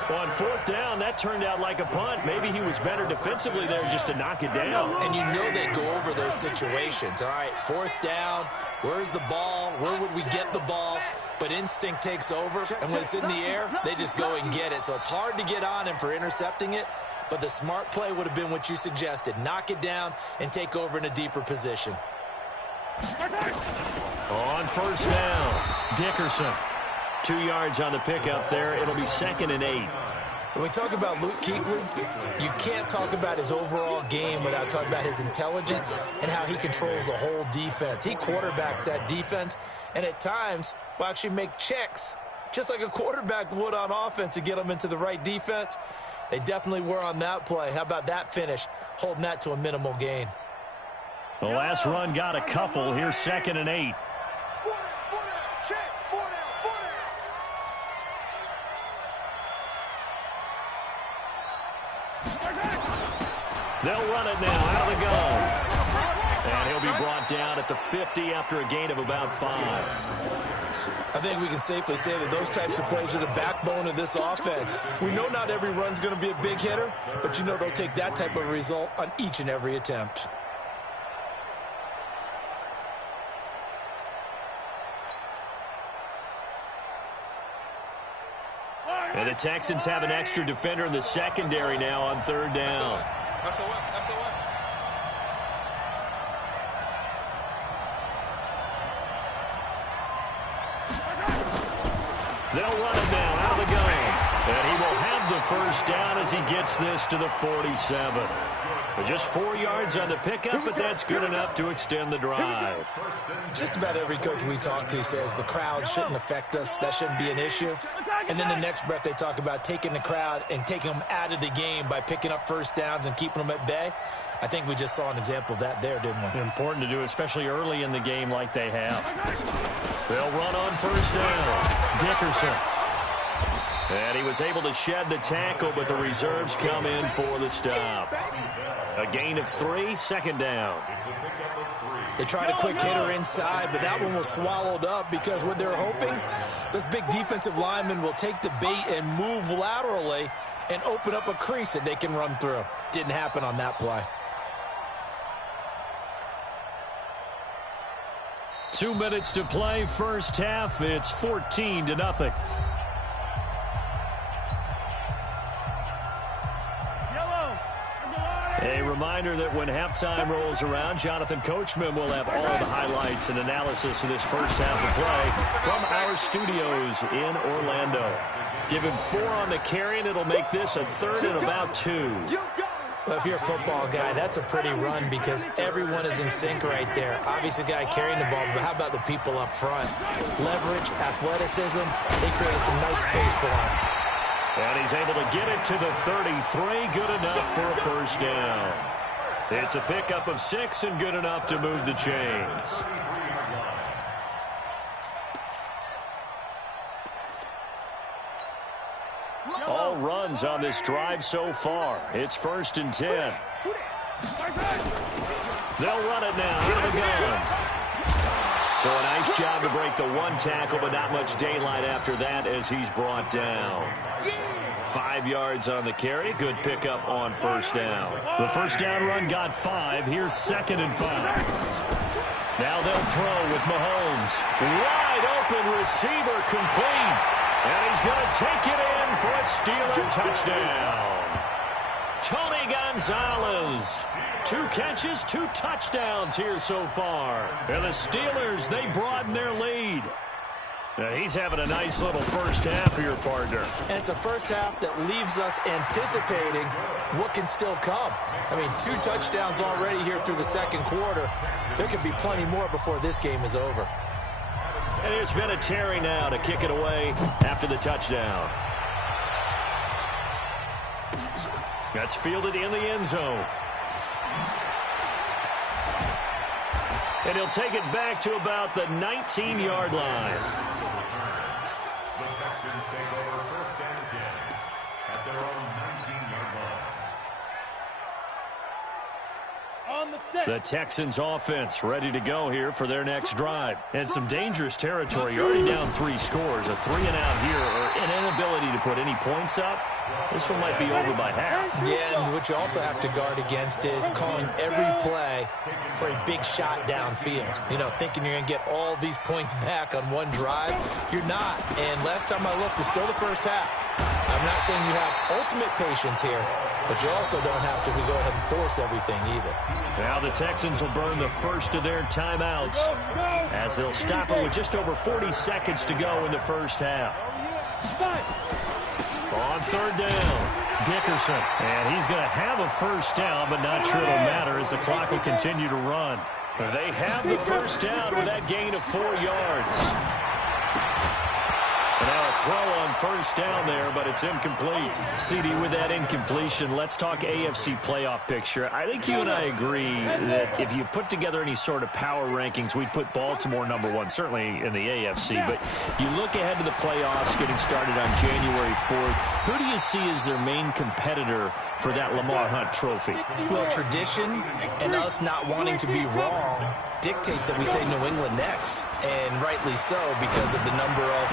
On 4th down, that turned out like a punt. Maybe he was better defensively there just to knock it down. And you know they go over those situations. All right, 4th down, where's the ball? Where would we get the ball? But instinct takes over, and when it's in the air, they just go and get it. So it's hard to get on him for intercepting it, but the smart play would have been what you suggested. Knock it down and take over in a deeper position. On 1st down, Dickerson. 2 yards on the pickup there. It'll be 2nd and 8. When we talk about Luke Kuechly, you can't talk about his overall game without talking about his intelligence and how he controls the whole defense. He quarterbacks that defense, and at times will actually make checks, just like a quarterback would on offense to get them into the right defense. They definitely were on that play. How about that finish, holding that to a minimal gain? The last run got a couple. Here's 2nd and 8. They'll run it now out of the gun. And he'll be brought down at the 50 after a gain of about 5. I think we can safely say that those types of plays are the backbone of this offense. We know not every run's going to be a big hitter, but you know they'll take that type of result on each and every attempt. And the Texans have an extra defender in the secondary now on 3rd down. They'll run it now out of the gun. And he will have the 1st down as he gets this to the 47. But just 4 yards on the pickup, but that's good enough to extend the drive. Just about every coach we talk to says the crowd shouldn't affect us. That shouldn't be an issue. And then the next breath they talk about taking the crowd and taking them out of the game by picking up 1st downs and keeping them at bay. I think we just saw an example of that there, didn't we? Important to do, especially early in the game like they have. They'll run on 1st down. Dickerson. And he was able to shed the tackle, but the reserves come in for the stop. A gain of 3, 2nd down. They tried a quick hitter inside, but that one was swallowed up because what they're hoping, those big defensive linemen will take the bait and move laterally and open up a crease that they can run through. Didn't happen on that play. 2 minutes to play, first half. It's 14-0. A reminder that when halftime rolls around, Jonathan Coachman will have all the highlights and analysis of this first half of play from our studios in Orlando. Give him 4 on the carry, and it'll make this a 3rd and about 2. Well, if you're a football guy, that's a pretty run because everyone is in sync right there. Obviously, the guy carrying the ball, but how about the people up front? Leverage, athleticism, they created some nice space for him. And he's able to get it to the 33, good enough for a 1st down. It's a pickup of 6 and good enough to move the chains. All runs on this drive so far. It's 1st and 10. They'll run it now out of the gun. So a nice job to break the 1 tackle, but not much daylight after that as he's brought down. 5 yards on the carry. Good pickup on first down. The first down run got 5. Here's 2nd and 5. Now they'll throw with Mahomes. Wide open receiver complete. And he's going to take it in for a Steeler touchdown. Tony Gonzalez. 2 catches, 2 touchdowns here so far. And the Steelers, they broaden their lead. Now he's having a nice little first half for your partner. And it's a first half that leaves us anticipating what can still come. I mean, 2 touchdowns already here through the second quarter. There could be plenty more before this game is over. And there's been a Terry now to kick it away after the touchdown. That's fielded in the end zone. And he'll take it back to about the 19-yard line. The Texans take over 1st and 10 at their own 19-yard line. On the set. The Texans offense ready to go here for their next drive. And some dangerous territory. You're already down 3 scores. A 3-and-out here or an inability to put any points up. This one might be over by half. Yeah, and what you also have to guard against is calling every play for a big shot downfield. You know, thinking you're going to get all these points back on one drive. You're not. And last time I looked, it's still the first half. I'm not saying you have ultimate patience here, but you also don't have to go ahead and force everything either. Now the Texans will burn the first of their timeouts as they'll stop it with just over 40 seconds to go in the first half. On 3rd down, Dickerson. And he's going to have a first down, but not sure it'll matter as the clock will continue to run. They have the first down with that gain of 4 yards. And now a throw on first down there, but it's incomplete. CD, with that incompletion, let's talk AFC playoff picture. I think you and I agree that if you put together any sort of power rankings, we'd put Baltimore #1, certainly in the AFC. But you look ahead to the playoffs getting started on January 4th. Who do you see as their main competitor for that Lamar Hunt trophy? Well, tradition and us not wanting to be wrong dictates that we say New England next. And rightly so, because of the number of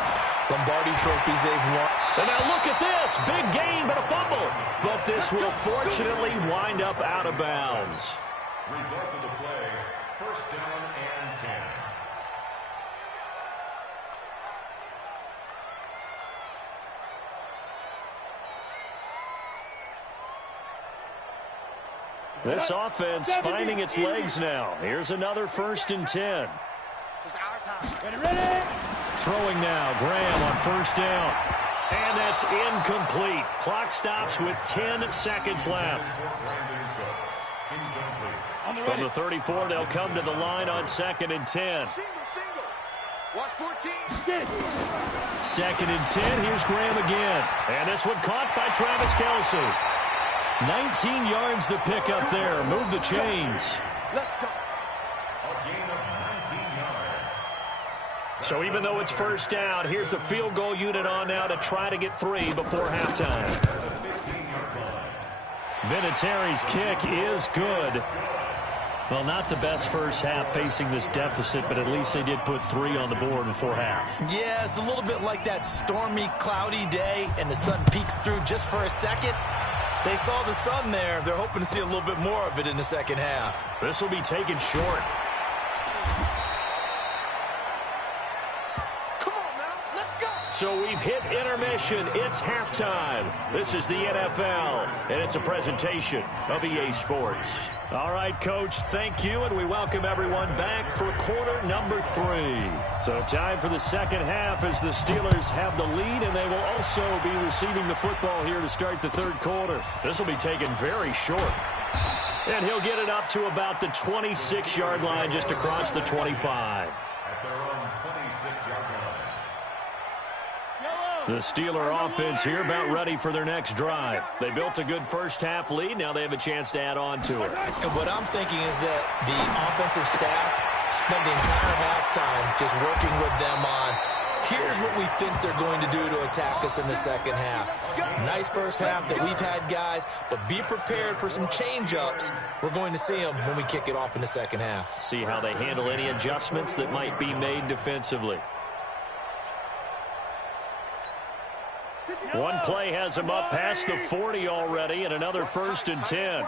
Lombardi trophies they've won. And now look at this. Big gain, but a fumble. But this will fortunately wind up out of bounds. Result of the play, 1st down and 10. This offense finding its legs now. Here's another 1st and 10. It's our time. Ready? Throwing now, Graham on 1st down. And that's incomplete. Clock stops with 10 seconds left. From the 34, they'll come to the line on 2nd and 10. Single. Watch 14. 2nd and 10, here's Graham again. And this one caught by Travis Kelce. 19 yards the pickup there. Move the chains. Let's go. A gain of 19 yards. So even though it's 1st down, here's the field goal unit on now to try to get 3 before halftime. Vinatieri's kick is good. Well, not the best first half facing this deficit, but at least they did put 3 on the board before half. Yeah, it's a little bit like that stormy, cloudy day, and the sun peeks through just for a second. They saw the sun there. They're hoping to see a little bit more of it in the second half. This will be taken short. Come on now. Let's go. So we've hit intermission. It's halftime. This is the NFL, and it's a presentation of EA Sports. All right, Coach, thank you, and we welcome everyone back for quarter number 3. So time for the second half as the Steelers have the lead, and they will also be receiving the football here to start the 3rd quarter. This will be taken very short. And he'll get it up to about the 26-yard line, just across the 25. At their own 26-yard line. The Steeler offense here about ready for their next drive. They built a good first half lead. Now they have a chance to add on to it. And what I'm thinking is that the offensive staff spent the entire halftime just working with them on, here's what we think they're going to do to attack us in the second half. Nice first half that we've had, guys, but be prepared for some change-ups. We're going to see them when we kick it off in the second half. See how they handle any adjustments that might be made defensively. One play has him up past the 40 already, and another first and 10.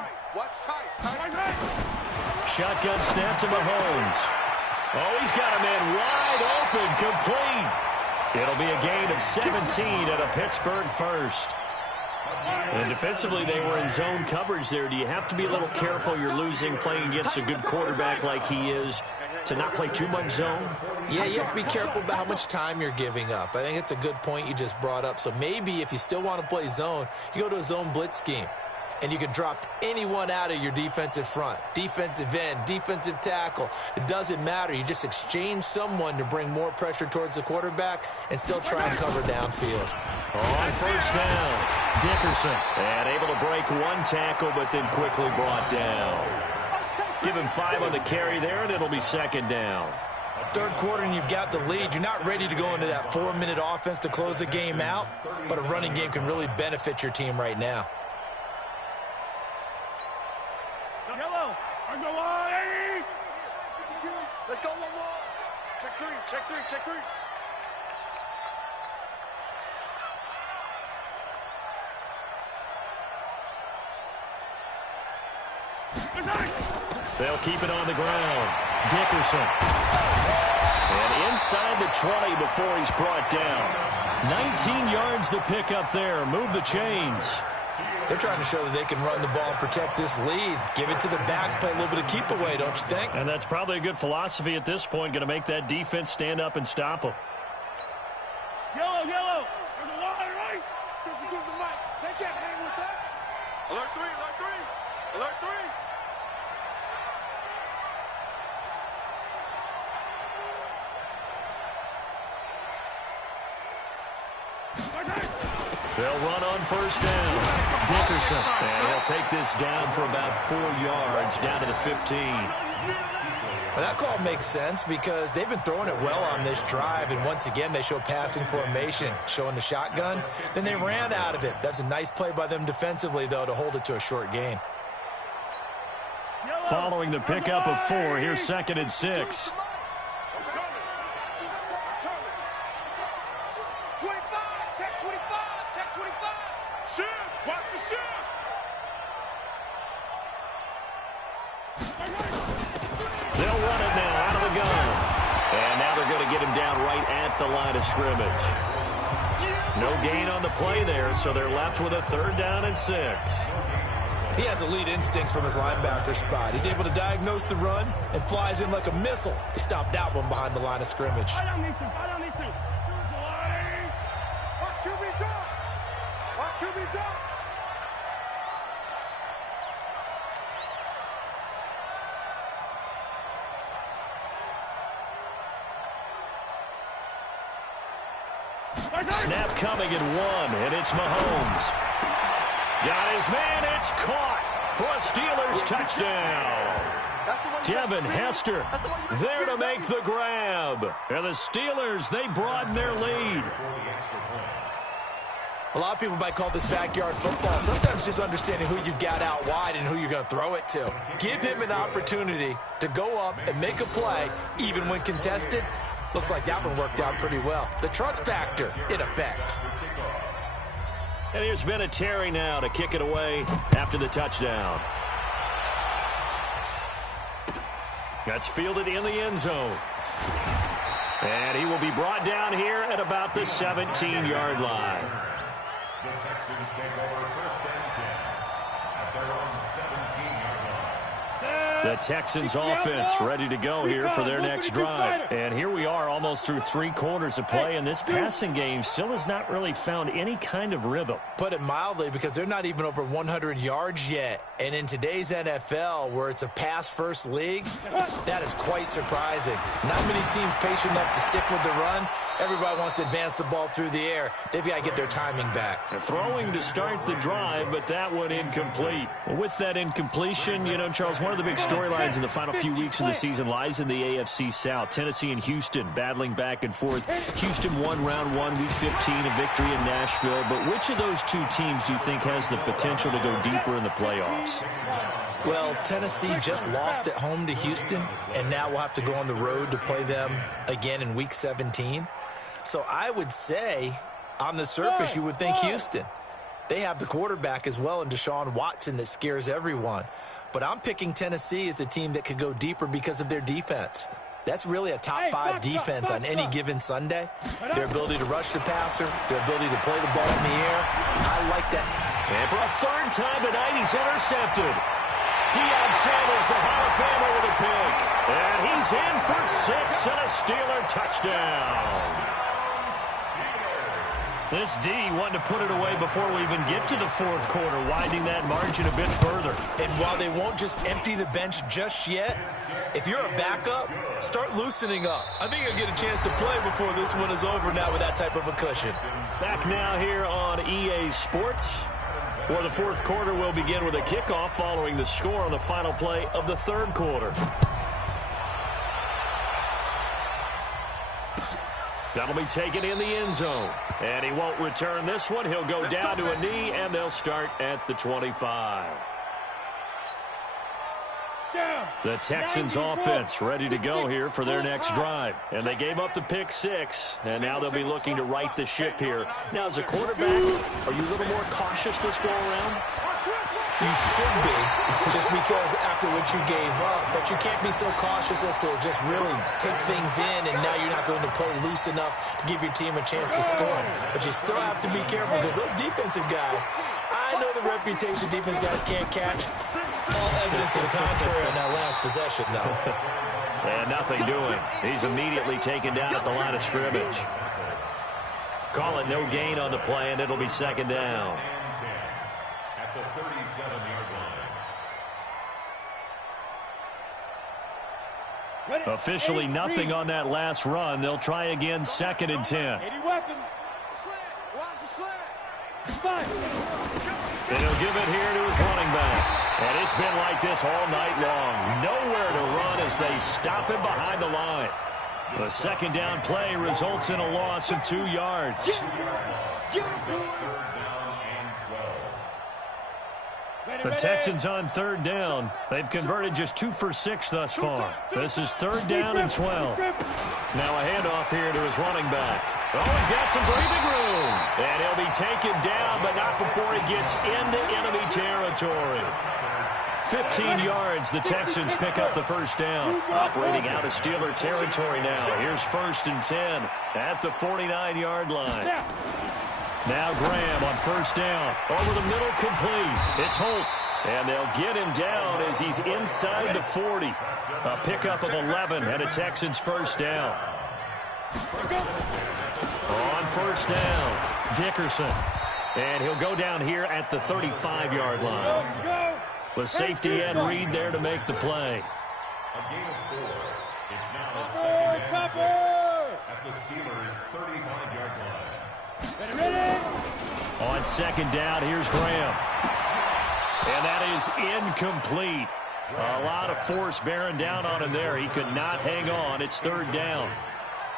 Shotgun snap to Mahomes. Oh, he's got a man wide open, complete. It'll be a gain of 17 at a Pittsburgh first. And defensively, they were in zone coverage there. Do you have to be a little careful? You're losing playing against a good quarterback like he is to not play too much zone? Yeah, you have to be careful about how much time you're giving up. I think it's a good point you just brought up. So maybe if you still want to play zone, you go to a zone blitz scheme. And you can drop anyone out of your defensive front, defensive end, defensive tackle. It doesn't matter. You just exchange someone to bring more pressure towards the quarterback and still try and cover downfield. On first down, Dickerson. And able to break one tackle, but then quickly brought down. Give him 5 on the carry there, and it'll be second down. Third quarter, and you've got the lead. You're not ready to go into that 4-minute offense to close the game out, but a running game can really benefit your team right now. Let's go one more. Check three, check three, check three. They'll keep it on the ground. Dickerson. And inside the 20 before he's brought down. 19 yards the pick up there. Move the chains. They're trying to show that they can run the ball and protect this lead. Give it to the backs, play a little bit of keep away, don't you think? And that's probably a good philosophy at this point. Going to make that defense stand up and stop them. Yellow, yellow. There's a line, right? Just the mic. They can't hang with us. Alert 3, alert 3. Alert 3. They'll run on first down. Dickerson. And he'll take this down for about 4 yards, down to the 15. Well, that call makes sense because they've been throwing it well on this drive, and once again, they show passing formation, showing the shotgun. Then they ran out of it. That's a nice play by them defensively, though, to hold it to a short gain. Following the pickup of 4, here's 2nd and 6. 25, check 25, check 25. Shift, watch the shift. They'll run it now out of the gun. And now they're going to get him down right at the line of scrimmage. No gain on the play there, so they're left with a 3rd down and 6. He has elite instincts from his linebacker spot. He's able to diagnose the run and flies in like a missile to stop that one behind the line of scrimmage. Fight on these two, fight on these two. Watch QB drop. Watch QB drop. Snap coming at 1, and it's Mahomes. Got his man, it's caught for a Steelers touchdown. Devin Hester there to make the grab. And the Steelers, they broaden their lead. A lot of people might call this backyard football. Sometimes just understanding who you've got out wide and who you're going to throw it to. Give him an opportunity to go up and make a play, even when contested. Looks like that one worked out pretty well. The trust factor in effect. And here's Vinatieri now to kick it away after the touchdown. That's fielded in the end zone. And he will be brought down here at about the 17-yard line. The Texans take over 1st and 10 at their own 17-yard line. The Texans offense ready to go here for their next drive. And here we are almost through 3 quarters of play, and this passing game still has not really found any kind of rhythm. Put it mildly, because they're not even over 100 yards yet. And in today's NFL, where it's a pass-first league, that is quite surprising. Not many teams patient enough to stick with the run. Everybody wants to advance the ball through the air. They've got to get their timing back. They're throwing to start the drive, but that one incomplete. Well, with that incompletion, you know, Charles, one of the big storylines in the final few weeks of the season lies in the AFC South. Tennessee and Houston battling back and forth. Houston won round 1, week 15, a victory in Nashville. But which of those 2 teams do you think has the potential to go deeper in the playoffs? Well, Tennessee just lost at home to Houston, and now we'll have to go on the road to play them again in week 17. So I would say On the surface, you would think Houston. They have the quarterback as well in Deshaun Watson that scares everyone. But I'm picking Tennessee as the team that could go deeper because of their defense. That's really a top 5 defense on any given Sunday. Their ability to rush the passer, their ability to play the ball in the air. I like that. And for a third time tonight, he's intercepted. Deion Sanders, the Hall of Famer, with a pick. And he's in for 6 and a Steeler touchdown. This D wanted to put it away before we even get to the fourth quarter, widening that margin a bit further. And while they won't just empty the bench just yet, if you're a backup, start loosening up. I think you'll get a chance to play before this one is over now with that type of a cushion. Back now here on EA Sports, where the fourth quarter will begin with a kickoff following the score on the final play of the third quarter. That'll be taken in the end zone. And he won't return this one. He'll go down to a knee, and they'll start at the 25. The Texans offense ready to go here for their next drive. And they gave up the pick 6, and now they'll be looking to right the ship here. Now, as a quarterback, are you a little more cautious this go around? You should be, just because after what you gave up. But you can't be so cautious as to just really take things in, and now you're not going to play loose enough to give your team a chance to score. But you still have to be careful because those defensive guys, I know the reputation defense guys can't catch. All evidence to the contrary on that last possession, though. And nothing doing. He's immediately taken down at the line of scrimmage. Call it no gain on the play, and it'll be second down. At the 37-yard line. Officially nothing on that last run. They'll try again, 2nd and 10. And he'll give it here to his running back. And it's been like this all night long. Nowhere to run as they stop him behind the line. The second down play results in a loss of 2 yards. The Texans on third down. They've converted just 2 for 6 thus far. This is 3rd down and 12. Now a handoff here to his running back. Oh, he's got some breathing room. And he'll be taken down, but not before he gets into enemy territory. 15 yards, the Texans pick up the first down. Operating out of Steeler territory now. Here's 1st and 10 at the 49-yard line. Now Graham on 1st down. Over the middle, complete. It's Holt. And they'll get him down as he's inside the 40. A pickup of 11 and a Texans first down. On 1st down, Dickerson. And he'll go down here at the 35-yard line. With safety and Reed there to make the play. A gain of 4. It's now 2nd and 6 at the Steelers' 35-yard line. On 2nd down, here's Graham. And that is incomplete. A lot of force bearing down on him there. He could not hang on. It's 3rd down.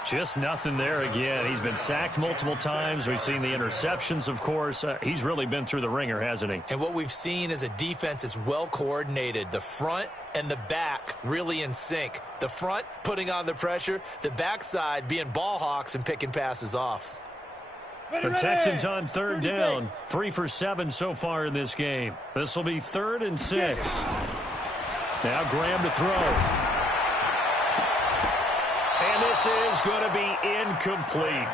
Just nothing there again. He's been sacked multiple times. We've seen the interceptions, of course. He's really been through the ringer, hasn't he? And what we've seen is a defense that's well coordinated. The front and the back really in sync. The front putting on the pressure. The backside being ball hawks and picking passes off. The Texans on 3rd down. 3 for 7 so far in this game. This will be 3rd and 6. Now Graham to throw. And this is going to be incomplete.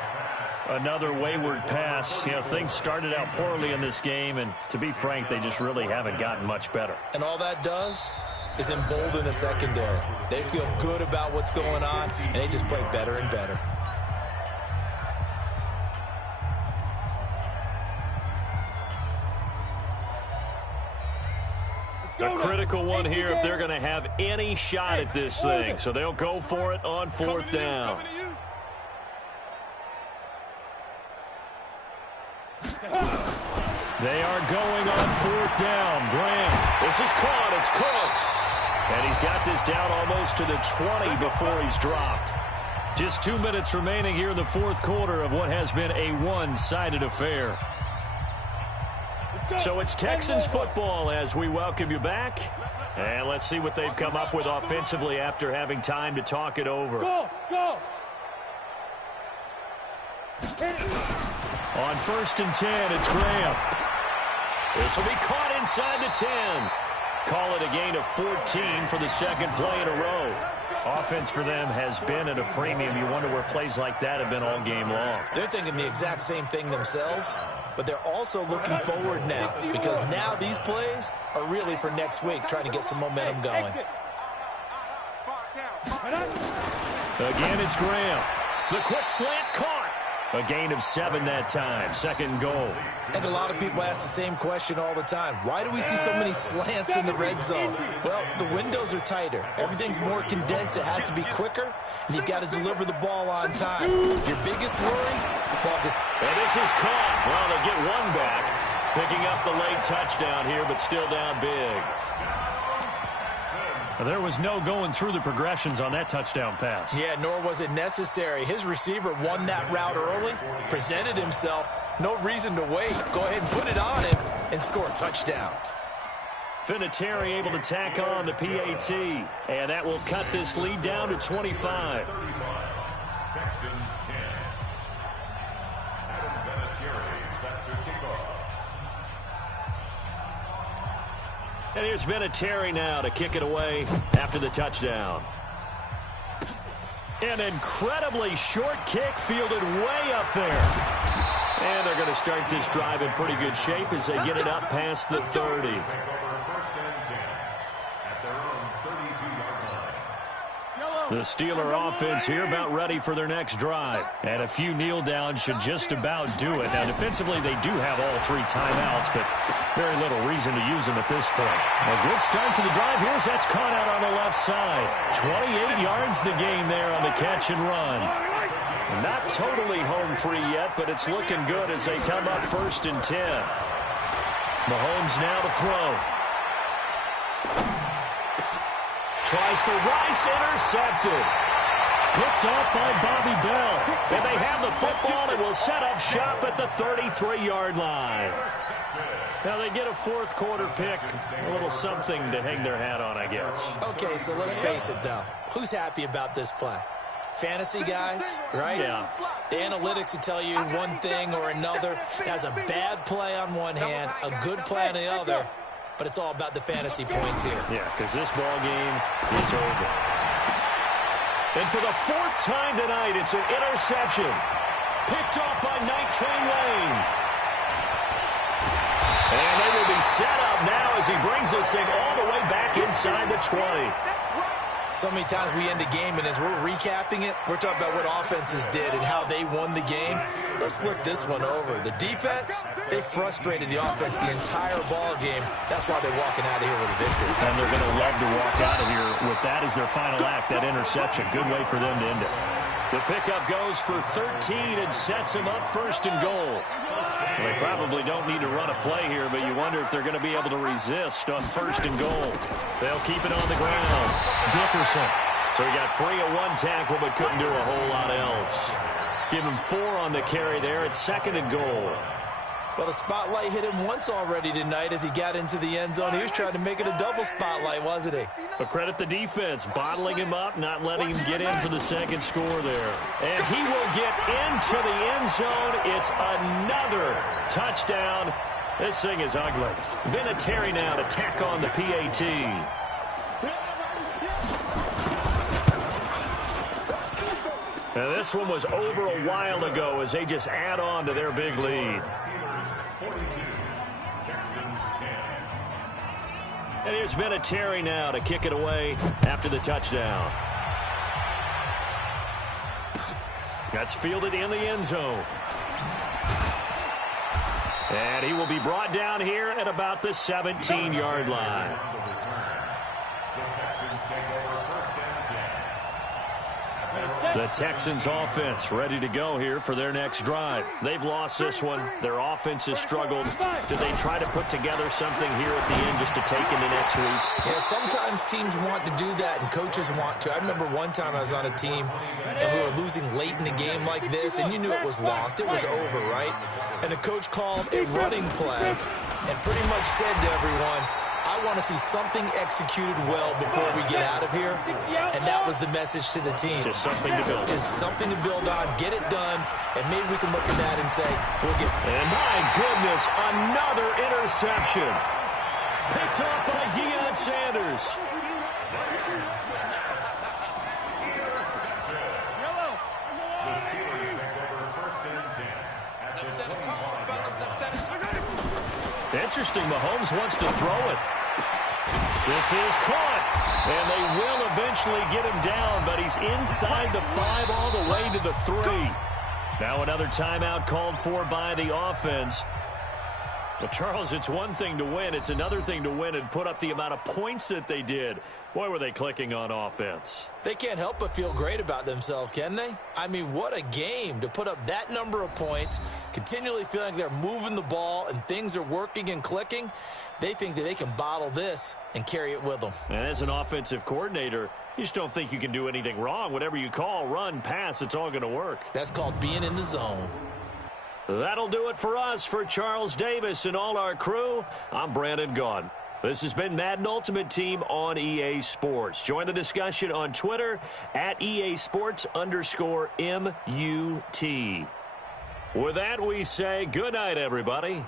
Another wayward pass. You know, things started out poorly in this game, and to be frank, they just really haven't gotten much better. And all that does is embolden a secondary. They feel good about what's going on, and they just play better and better. A critical one here if they're going to have any shot at this thing. So they'll go for it on 4th down. They are going on 4th down. Graham, this is caught. It's Cooks. And he's got this down almost to the 20 before he's dropped. Just 2 minutes remaining here in the fourth quarter of what has been a one-sided affair. So it's Texans football as we welcome you back. And let's see what they've come up with offensively after having time to talk it over. On 1st and 10, it's Graham. This will be caught inside the 10. Call it a gain of 14 for the second play in a row. Offense for them has been at a premium. You wonder where plays like that have been all game long. They're thinking the exact same thing themselves, but they're also looking forward now because now these plays are really for next week, trying to get some momentum going. Again, it's Graham. The quick slant caught. A gain of 7 that time. Second goal. And a lot of people ask the same question all the time. Why do we see so many slants in the red zone? Well, the windows are tighter. Everything's more condensed. It has to be quicker, and you've got to deliver the ball on time. Your biggest worry? Ball gets... And this is caught. Well, they get one back. Picking up the late touchdown here, but still down big. There was no going through the progressions on that touchdown pass. Yeah, nor was it necessary. His receiver won that route early, presented himself. No reason to wait. Go ahead and put it on him and score a touchdown. Vinatieri able to tack on the PAT, and that will cut this lead down to 25. And here's Vinatieri now to kick it away after the touchdown. An incredibly short kick fielded way up there. And they're going to start this drive in pretty good shape as they get it up past the 30. The Steeler offense here about ready for their next drive. And a few kneel downs should just about do it. Now, defensively, they do have all 3 timeouts, but very little reason to use them at this point. A good start to the drive. Here's that's caught out on the left side. 28 yards the gain there on the catch and run. Not totally home free yet, but it's looking good as they come up 1st and 10. Mahomes now to throw. Tries for Rice, intercepted. Picked off by Bobby Bell. And they have the football and will set up shop at the 33-yard line. Now they get a 4th quarter pick. A little something to hang their hat on, I guess. Okay, so let's face it, though. Who's happy about this play? Fantasy guys, right? Yeah. The analytics will tell you one thing or another. Has a bad play on one hand, a good play on the other. But it's all about the fantasy points here. Yeah, because this ball game is over. And for the 4th time tonight, it's an interception. Picked off by Night Train Lane. And they will be set up now as he brings this thing all the way back inside the 20. So many times we end a game, and as we're recapping it, we're talking about what offenses did and how they won the game. Let's flip this one over. The defense, they frustrated the offense the entire ball game. That's why they're walking out of here with a victory. And they're going to love to walk out of here with that as their final act, that interception. Good way for them to end it. The pickup goes for 13 and sets him up 1st and goal. Well, they probably don't need to run a play here, but you wonder if they're going to be able to resist on 1st and goal. They'll keep it on the ground. Dickerson. So he got free of 1 tackle, but couldn't do a whole lot else. Give him 4 on the carry there at 2nd and goal. Well, the spotlight hit him once already tonight as he got into the end zone. He was trying to make it a double spotlight, wasn't he? But credit the defense, bottling him up, not letting him get in for the 2nd score there. And he will get into the end zone. It's another touchdown. This thing is ugly. Vinatieri now to tack on the PAT. Now, this one was over a while ago as they just add on to their big lead. And here's Vinatieri now to kick it away after the touchdown. That's fielded in the end zone. And he will be brought down here at about the 17-yard line. The Texans offense ready to go here for their next drive. They've lost this one. Their offense has struggled. Do they try to put together something here at the end just to take into next week? Yeah, sometimes teams want to do that and coaches want to. I remember one time I was on a team and we were losing late in the game like this, and you knew it was lost. It was over, right? And the coach called a running play and pretty much said to everyone, I want to see something executed well before we get out of here, and that was the message to the team. Just something to build. Just something to build on, get it done, and maybe we can look at that and say, we'll get... And my goodness, another interception. Picked off by Deion Sanders. The Steelers take over 1st and 10 at the 25. Interesting, Mahomes wants to throw it. This is caught, and they will eventually get him down, but he's inside the 5 all the way to the 3. Now another timeout called for by the offense. Well, Charles, it's one thing to win. It's another thing to win and put up the amount of points that they did. Boy, were they clicking on offense. They can't help but feel great about themselves, can they? I mean, what a game to put up that number of points, continually feeling like they're moving the ball and things are working and clicking. They think that they can bottle this and carry it with them. And as an offensive coordinator, you just don't think you can do anything wrong. Whatever you call, run, pass, it's all going to work. That's called being in the zone. That'll do it for us. For Charles Davis and all our crew, I'm Brandon Gaughan. This has been Madden Ultimate Team on EA Sports. Join the discussion on Twitter at EA Sports_MUT. With that, we say good night, everybody.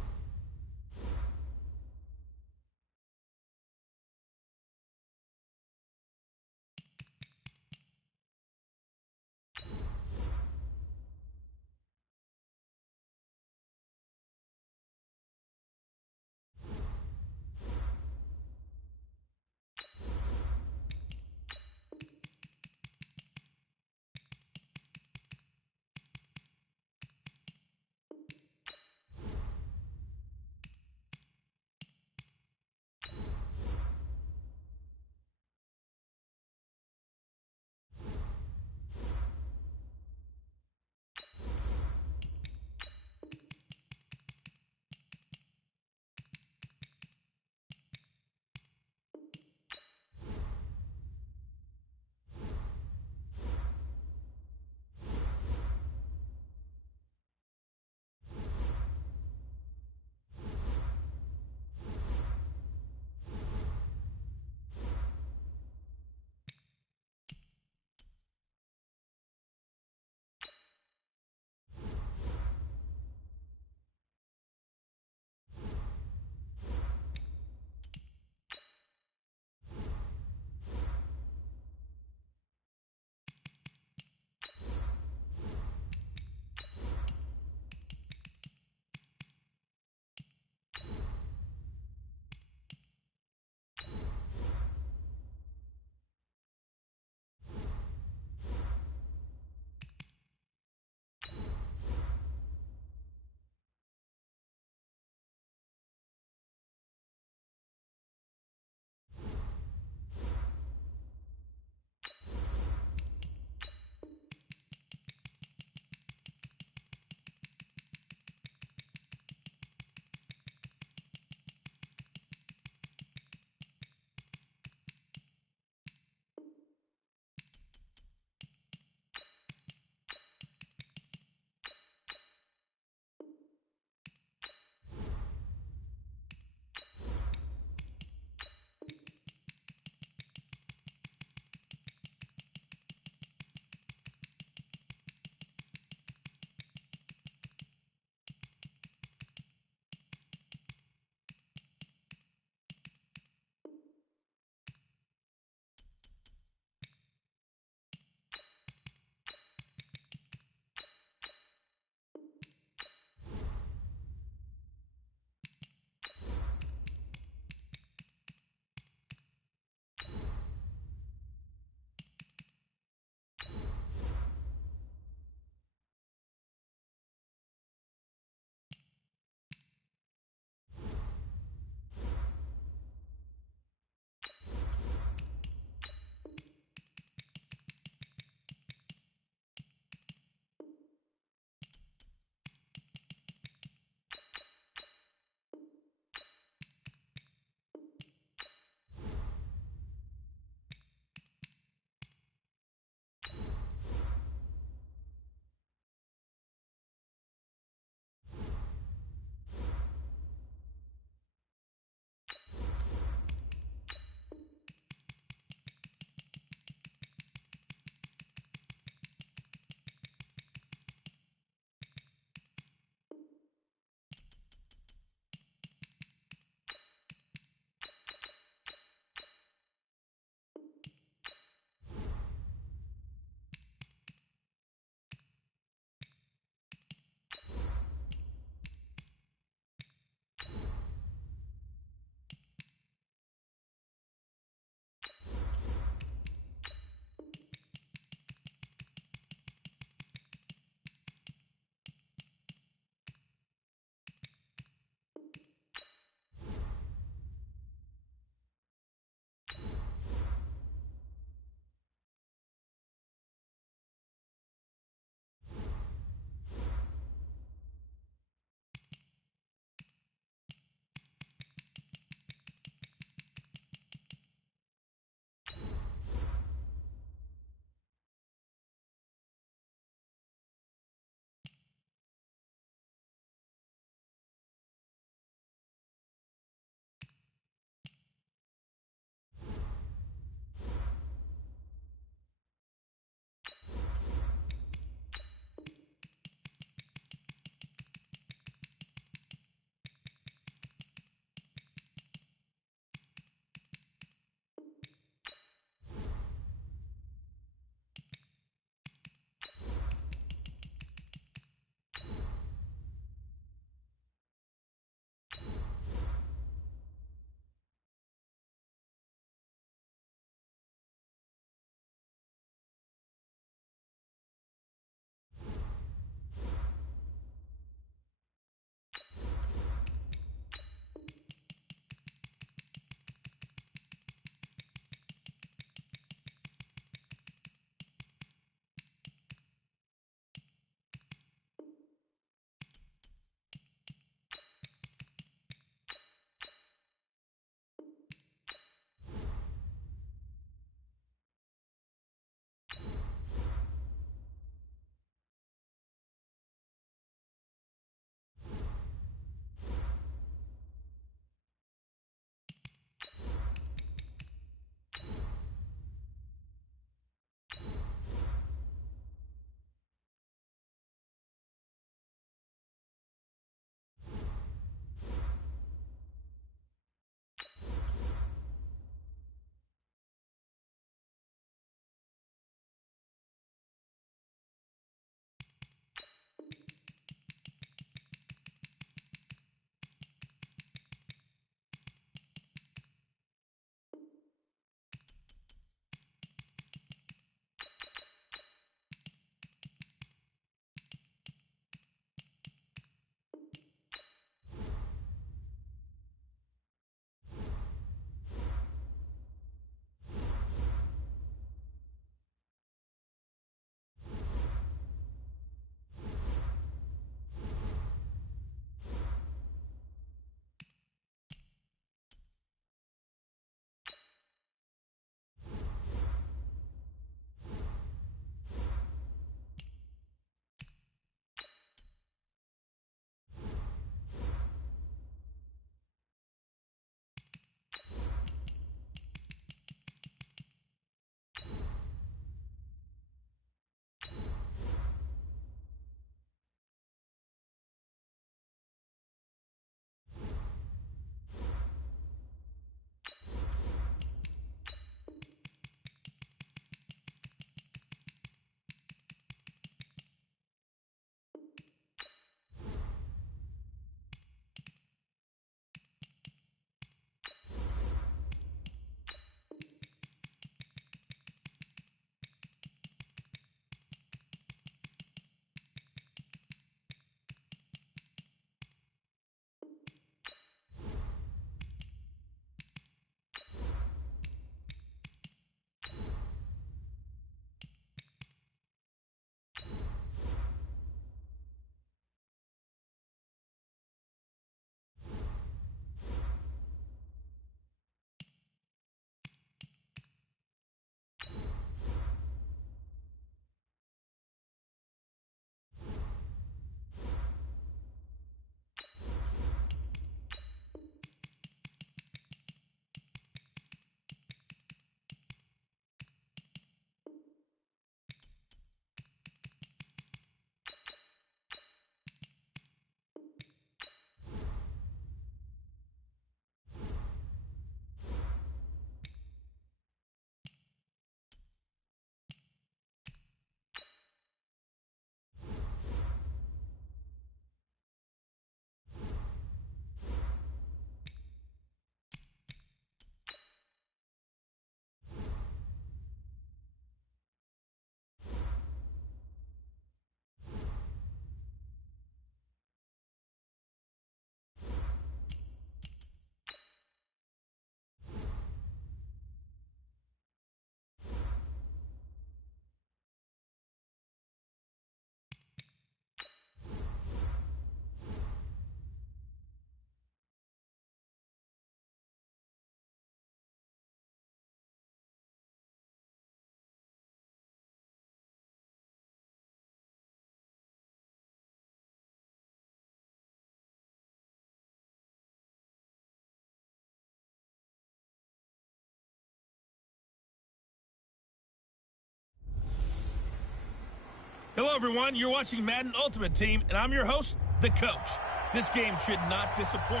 Hello, everyone. You're watching Madden Ultimate Team, and I'm your host, The Coach. This game should not disappoint.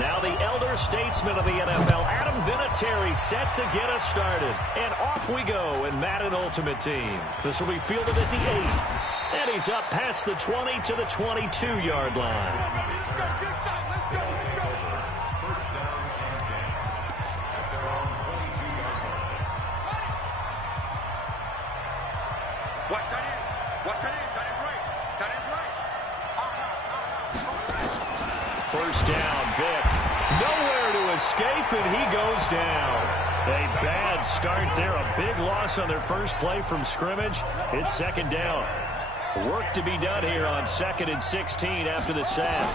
Now the elder statesman of the NFL, Adam Vinatieri, set to get us started. And off we go in Madden Ultimate Team. This will be fielded at the 8. And he's up past the 20 to the 22-yard line. First down, Vic. Nowhere to escape, and he goes down. A bad start there. A big loss on their first play from scrimmage. It's second down. Work to be done here on 2nd and 16 after the sack.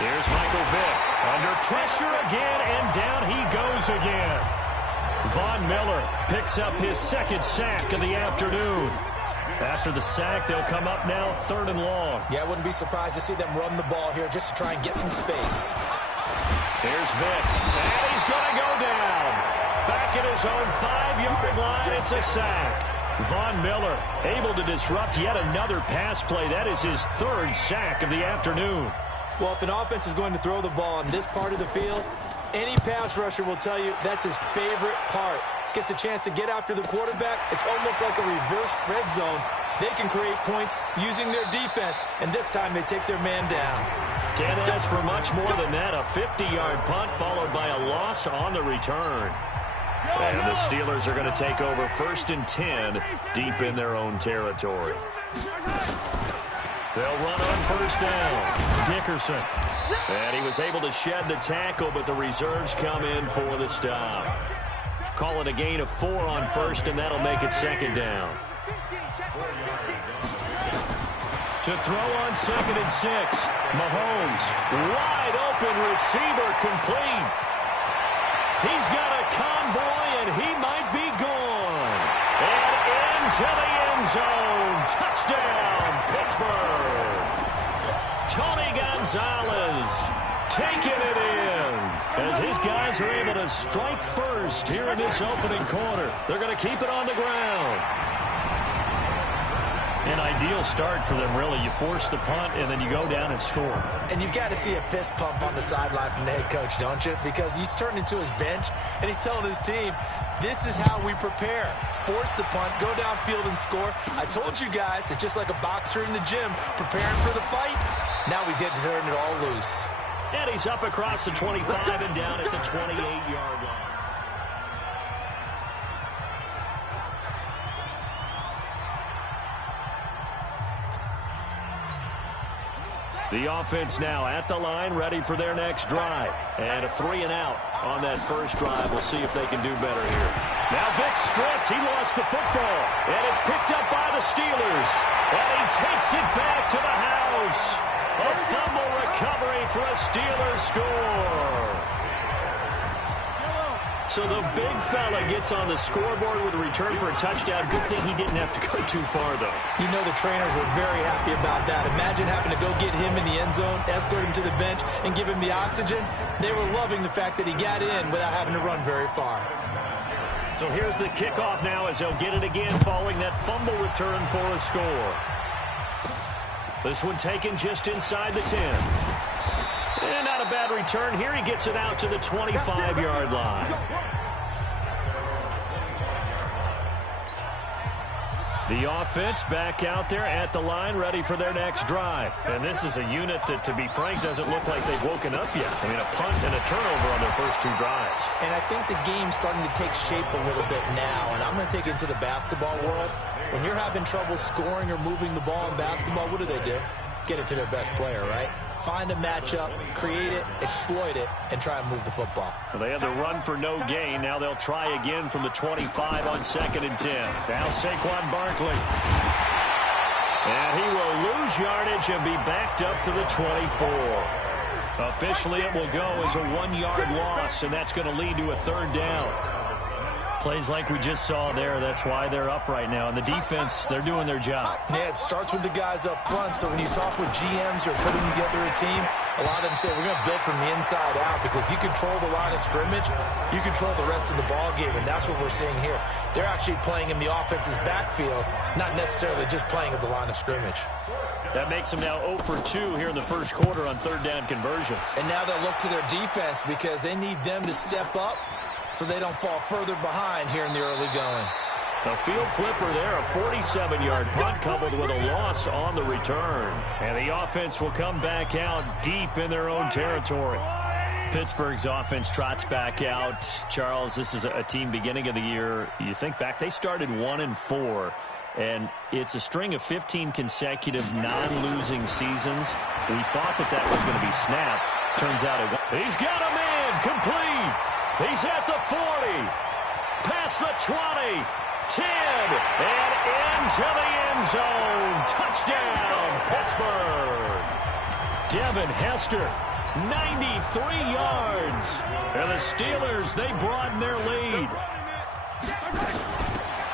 Here's Michael Vick. Under pressure again, and down he goes again. Von Miller picks up his second sack of the afternoon. After the sack, they'll come up now 3rd and long. Yeah, I wouldn't be surprised to see them run the ball here just to try and get some space. Here's Vick, and he's going to go down. Back at his own 5-yard line, it's a sack. Von Miller able to disrupt yet another pass play. That is his 3rd sack of the afternoon. Well, if an offense is going to throw the ball on this part of the field, any pass rusher will tell you that's his favorite part. Gets a chance to get after the quarterback. It's almost like a reverse red zone. They can create points using their defense, and this time they take their man down. Can't ask for much more than that. A 50-yard punt followed by a loss on the return. And the Steelers are going to take over 1st and 10 deep in their own territory. They'll run on 1st down. Dickerson. And he was able to shed the tackle, but the reserves come in for the stop. Call it a gain of 4 on 1st, and that'll make it 2nd down. To throw on 2nd and 6. Mahomes, wide open receiver, complete. He's got a convoy, and he might be gone. And into the end zone. Touchdown, Pittsburgh. Tony Gonzalez taking it in. As his guys are able to strike first here in this opening quarter. They're going to keep it on the ground. An ideal start for them, really. You force the punt, and then you go down and score. And you've got to see a fist pump on the sideline from the head coach, don't you? Because he's turned into his bench, and he's telling his team, this is how we prepare. Force the punt, go downfield and score. I told you guys, it's just like a boxer in the gym preparing for the fight. Now we get to turn it all loose. And he's up across the 25 and down at the 28-yard line. The offense now at the line, ready for their next drive. And a 3 and out on that first drive. We'll see if they can do better here. Now Vic stripped. He lost the football. And it's picked up by the Steelers. And he takes it back to the house. A fumble recovery for a Steelers score. So the big fella gets on the scoreboard with a return for a touchdown. Good thing he didn't have to go too far, though. You know the trainers were very happy about that. Imagine having to go get him in the end zone, escort him to the bench, and give him the oxygen. They were loving the fact that he got in without having to run very far. So here's the kickoff now as they'll get it again following that fumble return for a score. This one taken just inside the 10. And not a bad return here. He gets it out to the 25-yard line. The offense back out there at the line, ready for their next drive. And this is a unit that, to be frank, doesn't look like they've woken up yet. I mean, a punt and a turnover on their first 2 drives. And I think the game's starting to take shape a little bit now. And I'm going to take it into the basketball world. When you're having trouble scoring or moving the ball in basketball, what do? Get it to their best player, right? Find a matchup, create it, exploit it, and try and move the football. Well, they had the run for no gain. Now they'll try again from the 25 on 2nd and 10. Now Saquon Barkley. And he will lose yardage and be backed up to the 24. Officially, it will go as a 1-yard loss, and that's going to lead to a 3rd down. Plays like we just saw there. That's why they're up right now. And the defense, they're doing their job. Yeah, it starts with the guys up front. So when you talk with GMs who are putting together a team, A lot of them say we're going to build from the inside out, because if you control the line of scrimmage, you control the rest of the ball game, and that's what we're seeing here. They're actually playing in the offense's backfield, not necessarily just playing at the line of scrimmage. That makes them now 0 for 2 here in the first quarter on third down conversions. And now they'll look to their defense, because they need them to step up so they don't fall further behind here in the early going. A field flipper there, a 47-yard punt coupled with a loss on the return. And the offense will come back out deep in their own territory. Pittsburgh's offense trots back out. Charles, this is a team beginning of the year. You think back, they started 1-4. And it's a string of 15 consecutive non-losing seasons. We thought that was going to be snapped. Turns out it won't. He's got a man complete. He's at the 40. Past the 20. 10, and into the end zone. Touchdown, Pittsburgh. Devin Hester, 93 yards. And the Steelers, they broaden their lead.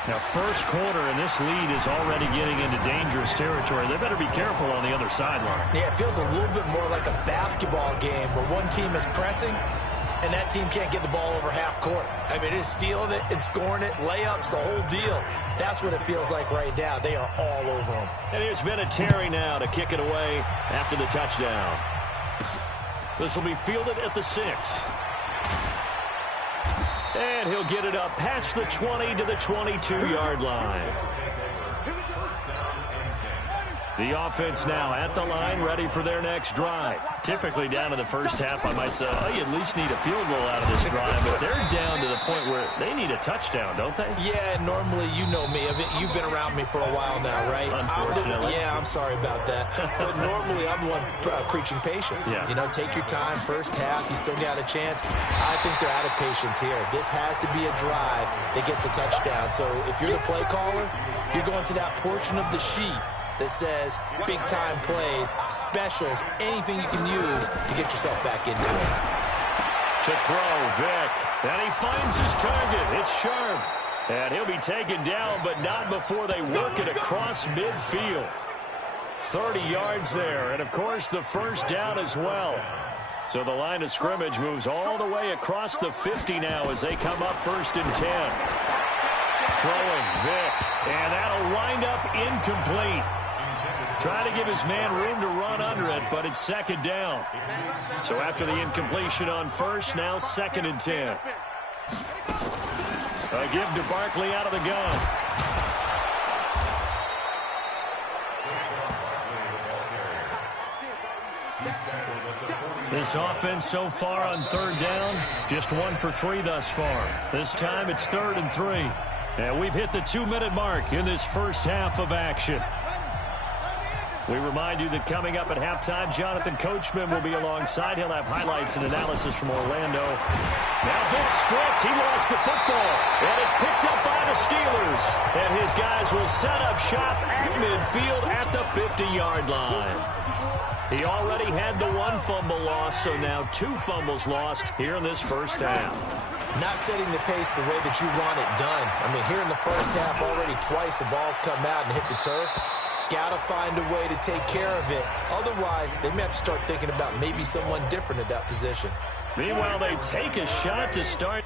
Now, first quarter, and this lead is already getting into dangerous territory. They better be careful on the other sideline. Yeah, it feels a little bit more like a basketball game where one team is pressing and that team can't get the ball over half court. I mean, it is stealing it and scoring it, layups, the whole deal. That's what it feels like right now. They are all over them. And here's Vinatieri now to kick it away after the touchdown. This will be fielded at the 6. And he'll get it up past the 20 to the 22-yard line. The offense now at the line, ready for their next drive. Typically down in the first half, I might say, oh, you at least need a field goal out of this drive. But they're down to the point where they need a touchdown, don't they? Yeah, normally, you know me. You've been around me for a while now, right? Unfortunately. I'm sorry about that. But normally, I'm the one preaching patience. Yeah. You know, take your time. First half, you still got a chance. I think they're out of patience here. This has to be a drive that gets a touchdown. So if you're the play caller, you're going to that portion of the sheet that says big-time plays, specials, anything you can use to get yourself back into it. To throw, Vick. And he finds his target. It's Sharp. And he'll be taken down, but not before they work it across midfield. 30 yards there. And, of course, the first down as well. So the line of scrimmage moves all the way across the 50 now as they come up 1st and 10. Throwing, Vick. And that'll wind up incomplete. Trying to give his man room to run under it, but it's 2nd down. So after the incompletion on 1st, now 2nd and 10. A give to Barkley out of the gun. This offense so far on 3rd down, just 1 for 3 thus far. This time it's 3rd and 3. And we've hit the 2-minute mark in this first half of action. We remind you that coming up at halftime, Jonathan Coachman will be alongside. He'll have highlights and analysis from Orlando. Now Vick stripped. He lost the football. And it's picked up by the Steelers. And his guys will set up shop at midfield at the 50-yard line. He already had the 1 fumble loss, so now 2 fumbles lost here in this first half. Not setting the pace the way that you want it done. I mean, here in the first half, already twice the ball's come out and hit the turf. Got to find a way to take care of it. Otherwise, they may have to start thinking about maybe someone different at that position. Meanwhile, they take a shot to start.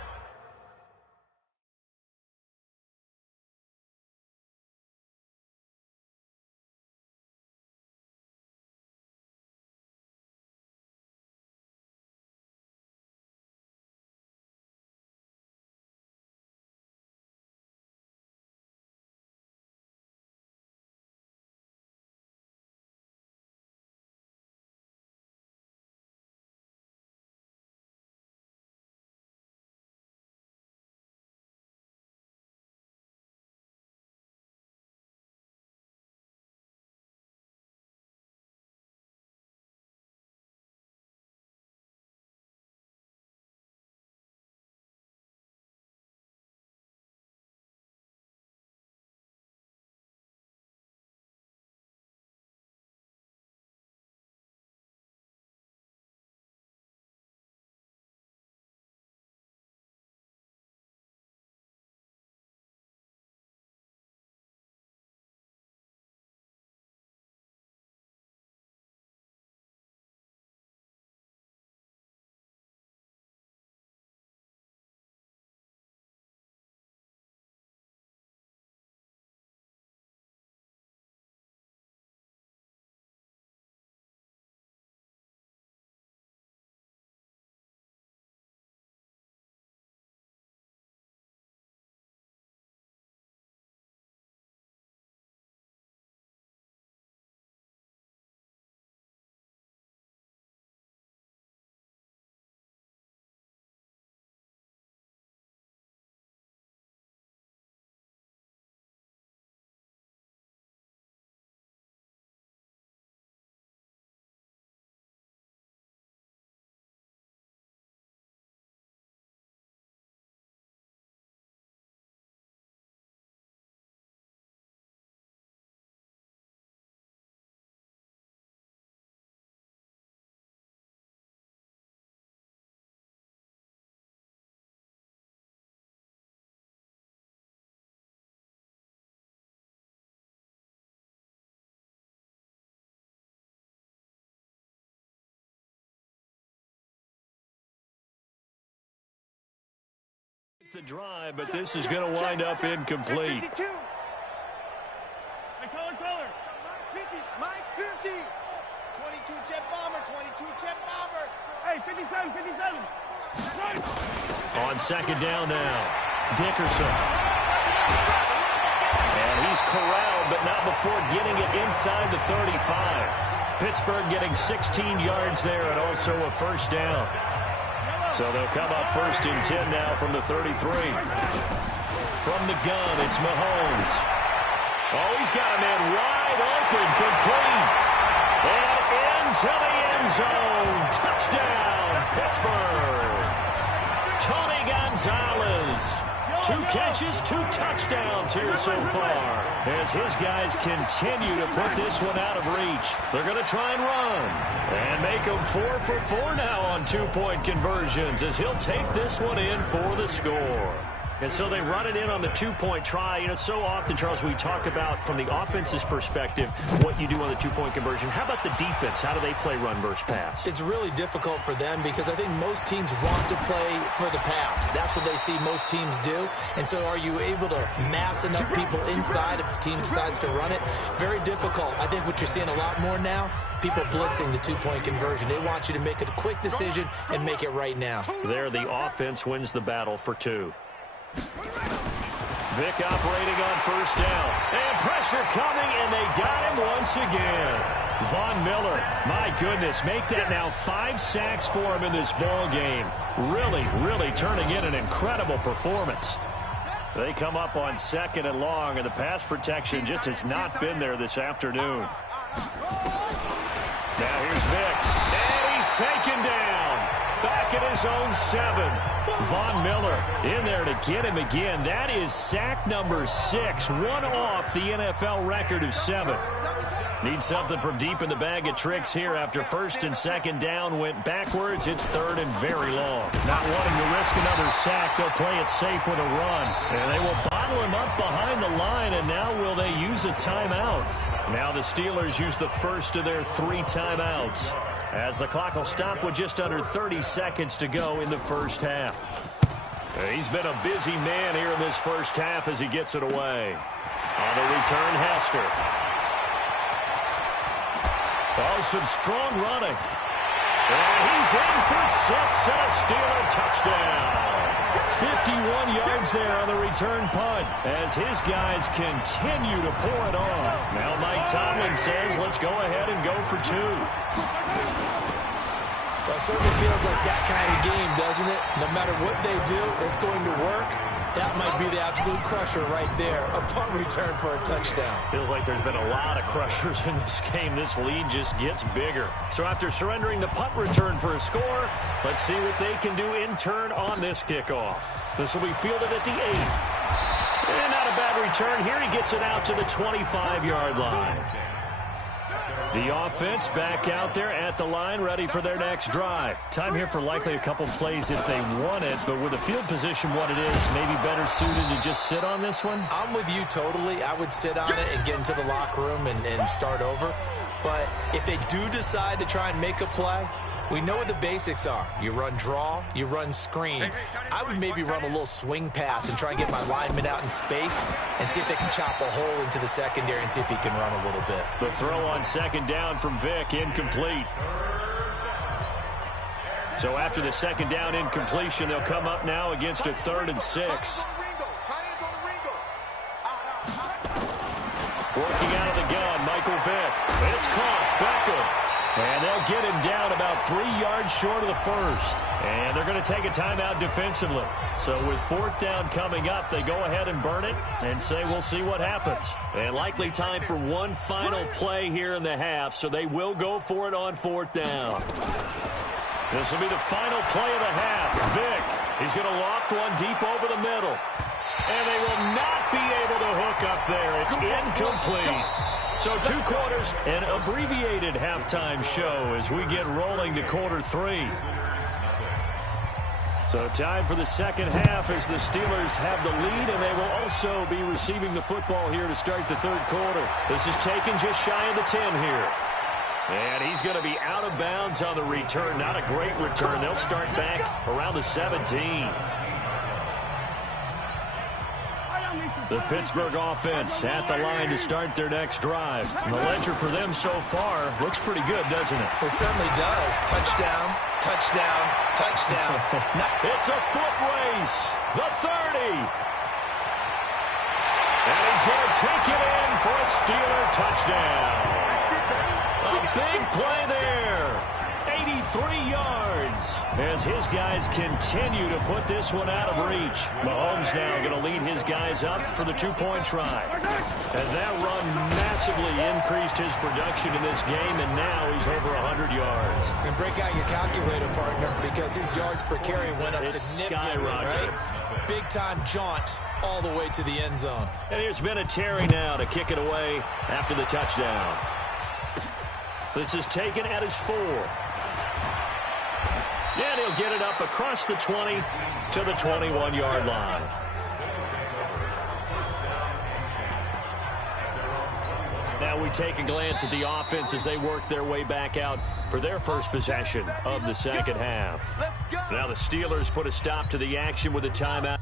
the drive, but this is going to wind up incomplete. 52. Hey, color. Mike 50. 22 jet bomber, 22 jet bomber. Hey, 57. On second down now, Dickerson. And he's corralled, but not before getting it inside the 35. Pittsburgh getting 16 yards there and also a first down. So they'll come up first and 10 now from the 33. From the gun, it's Mahomes. Oh, he's got a man wide open, complete. And into the end zone. Touchdown, Pittsburgh. Tony Gonzalez. 2 catches, 2 touchdowns here so far as his guys continue to put this one out of reach. They're going to try and run and make them 4 for 4 now on 2-point conversions as he'll take this one in for the score. And so they run it in on the 2-point try. You know, so often, Charles, we talk about from the offense's perspective what you do on the 2-point conversion. How about the defense? How do they play run versus pass? It's really difficult for them because I think most teams want to play for the pass. That's what they see most teams do. And so are you able to mass enough people inside if the team decides to run it? Very difficult. I think what you're seeing a lot more now, people blitzing the 2-point conversion. They want you to make a quick decision and make it right now. There, the offense wins the battle for 2. Vic operating on first down. And pressure coming, and they got him once again. Von Miller, my goodness, make that now 5 sacks for him in this ball game. Really turning in an incredible performance. They come up on second and long, and the pass protection just has not been there this afternoon. Now here's Vic, and he's taken down. Back at his own 7. Von Miller in there to get him again. That is sack number 6. One off the NFL record of 7. Need something from deep in the bag of tricks here after first and second down went backwards. It's third and very long. Not wanting to risk another sack, they'll play it safe with a run. And they will bottle him up behind the line, and now will they use a timeout? Now the Steelers use the first of their 3 timeouts, as the clock will stop with just under 30 seconds to go in the first half. He's been a busy man here in this first half as he gets it away. On the return, Hester. Oh, some strong running. And he's in for 6 and a Steeler touchdown. 51 yards there on the return punt as his guys continue to pour it on. Now Mike Tomlin says, let's go ahead and go for 2. Well, it certainly feels like that kind of game, doesn't it? No matter what they do, it's going to work. That might be the absolute crusher right there. A punt return for a touchdown. Feels like there's been a lot of crushers in this game. This lead just gets bigger. So after surrendering the punt return for a score, let's see what they can do in turn on this kickoff. This will be fielded at the 8. And not a bad return here. He gets it out to the 25-yard line. The offense back out there at the line, ready for their next drive. Time here for likely a couple plays if they want it, but with the field position what it is, maybe better suited to just sit on this one? I'm with you totally. I would sit on it and get into the locker room and start over. But if they do decide to try and make a play, we know what the basics are. You run draw, you run screen. I would maybe run a little swing pass and try and get my lineman out in space and see if they can chop a hole into the secondary and see if he can run a little bit. The throw on second down from Vic, incomplete. So after the second down incompletion, they'll come up now against a 3rd and 6. Working out of the gun, Michael Vick. It's caught. Beckham. And they'll get him down about 3 yards short of the first. And they're going to take a timeout defensively. So with 4th down coming up, they go ahead and burn it and say we'll see what happens. And likely time for one final play here in the half, so they will go for it on 4th down. This will be the final play of the half. Vick, he's going to loft one deep over the middle. And they will not be able to hook up there. It's incomplete. So 2 quarters, an abbreviated halftime show as we get rolling to quarter 3. So time for the second half as the Steelers have the lead, and they will also be receiving the football here to start the 3rd quarter. This is taken just shy of the 10 here. And he's going to be out of bounds on the return. Not a great return. They'll start back around the 17. The Pittsburgh offense at the line to start their next drive. And the ledger for them so far looks pretty good, doesn't it? It certainly does. Touchdown, touchdown, touchdown. It's a foot race. The 30. And he's going to take it in for a Steeler touchdown. A big play there. 83 yards as his guys continue to put this one out of reach. Mahomes now going to lead his guys up for the two-point try. And that run massively increased his production in this game, and now he's over 100 yards. And break out your calculator, partner, because his yards per carry went up significantly, right? Big-time jaunt all the way to the end zone. And here's Vinatieri now to kick it away after the touchdown. This is taken at his 4. And he'll get it up across the 20 to the 21-yard line. Now we take a glance at the offense as they work their way back out for their first possession of the second half. Now the Steelers put a stop to the action with a timeout.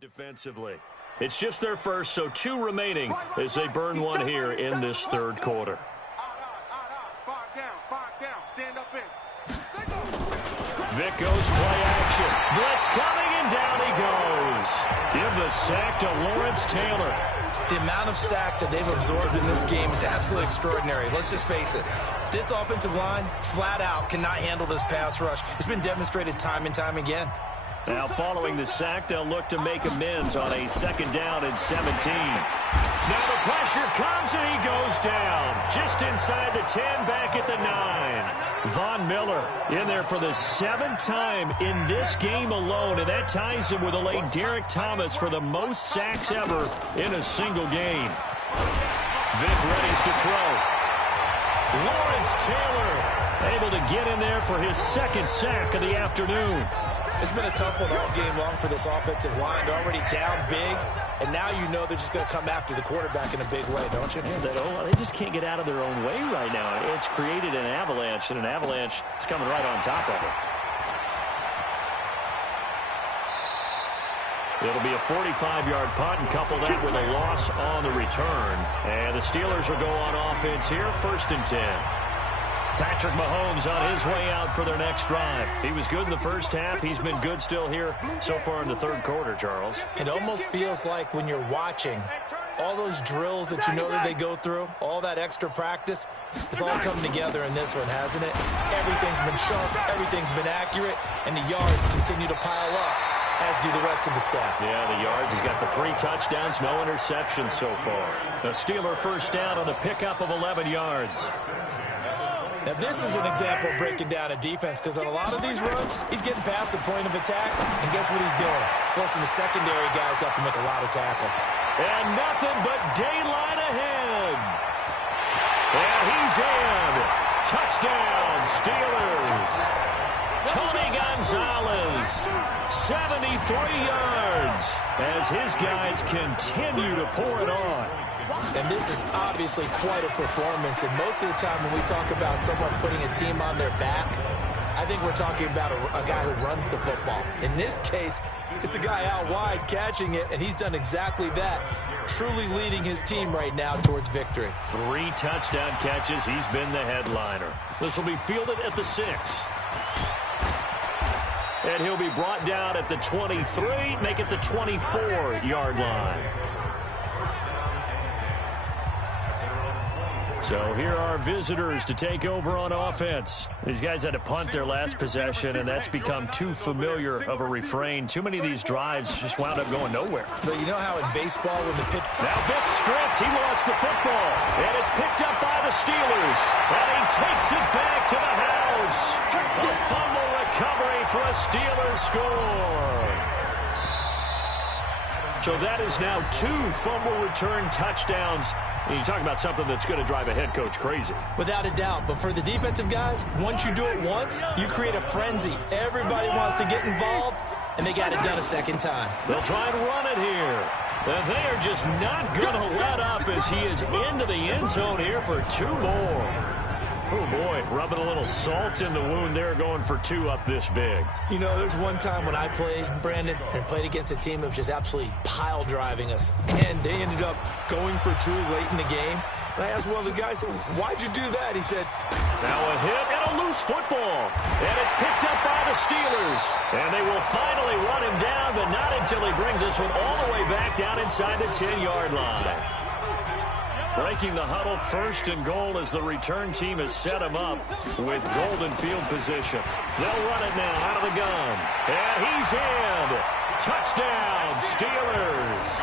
Defensively. It's just their first, so 2 remaining as they burn one here in this third quarter. Vic goes play action. Blitz coming, and down he goes. Give the sack to Lawrence Taylor. The amount of sacks that they've absorbed in this game is absolutely extraordinary. Let's just face it. This offensive line, flat out, cannot handle this pass rush. It's been demonstrated time and time again. Now following the sack, they'll look to make amends on a 2nd down and 17. Now the pressure comes and he goes down. Just inside the 10, back at the 9. Von Miller in there for the 7th time in this game alone, and that ties him with the late Derek Thomas for the most sacks ever in a single game. Vic readies to throw. Lawrence Taylor able to get in there for his 2nd sack of the afternoon. It's been a tough one all game long for this offensive line. They're already down big, and now you know they're just going to come after the quarterback in a big way, don't you? Yeah, they just can't get out of their own way right now. It's created an avalanche, and an avalanche is coming right on top of it. It'll be a 45-yard punt, and couple that with a loss on the return. And the Steelers will go on offense here, 1st and 10. Patrick Mahomes on his way out for their next drive. He was good in the first half. He's been good still here so far in the third quarter, Charles. It almost feels like when you're watching, all those drills that you know that they go through, all that extra practice, it's all come together in this one, hasn't it? Everything's been sharp, everything's been accurate, and the yards continue to pile up, as do the rest of the stats. Yeah, the yards. He's got the 3 touchdowns, no interceptions so far. A Steeler first down on the pickup of 11 yards. Now, this is an example of breaking down a defense, because on a lot of these runs, he's getting past the point of attack, and guess what he's doing? Forcing the secondary guys to have to make a lot of tackles. And nothing but daylight ahead. And he's in. Touchdown, Steelers. Tony Gonzalez, 73 yards. wins as his guys continue to pour it on. And this is obviously quite a performance. And most of the time when we talk about someone putting a team on their back, I think we're talking about a guy who runs the football. In this case, it's a guy out wide catching it, and he's done exactly that, truly leading his team right now towards victory. 3 touchdown catches. He's been the headliner. This will be fielded at the 6. And he'll be brought down at the 23, make it the 24-yard line. So here are visitors to take over on offense. These guys had to punt their last possession, and that's become too familiar of a refrain. Too many of these drives just wound up going nowhere. But you know how in baseball when the pitch... Now Vick stripped. He lost the football. And it's picked up by the Steelers. And he takes it back to the house. A fumble recovery for a Steelers score. So that is now 2 fumble return touchdowns. And you talk about something that's going to drive a head coach crazy. Without a doubt. But for the defensive guys, once you do it once, you create a frenzy. Everybody wants to get involved, and they got it done a second time. They'll try and run it here. And they are just not going to let up as he is into the end zone here for 2 more. Oh, boy, rubbing a little salt in the wound there, going for 2 up this big. You know, there's one time when I played, Brandon, and played against a team that was just absolutely pile driving us, and they ended up going for 2 late in the game. And I asked one of the guys, why'd you do that? He said, now a hit and a loose football. And it's picked up by the Steelers. And they will finally run him down, but not until he brings this one all the way back down inside the 10-yard line. Breaking the huddle, 1st and goal as the return team has set him up with golden field position. They'll run it now out of the gun. And he's in. Touchdown, Steelers.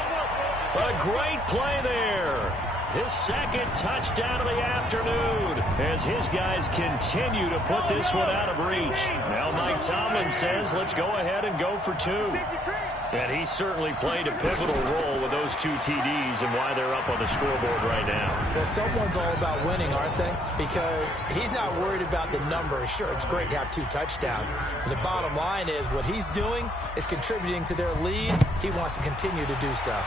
A great play there. His 2nd touchdown of the afternoon as his guys continue to put this one out of reach. Now Mike Tomlin says, let's go ahead and go for 2. And he certainly played a pivotal role with those 2 TDs and why they're up on the scoreboard right now. well, someone's all about winning, aren't they? Because he's not worried about the number. Sure, it's great to have 2 touchdowns. But the bottom line is what he's doing is contributing to their lead. He wants to continue to do so.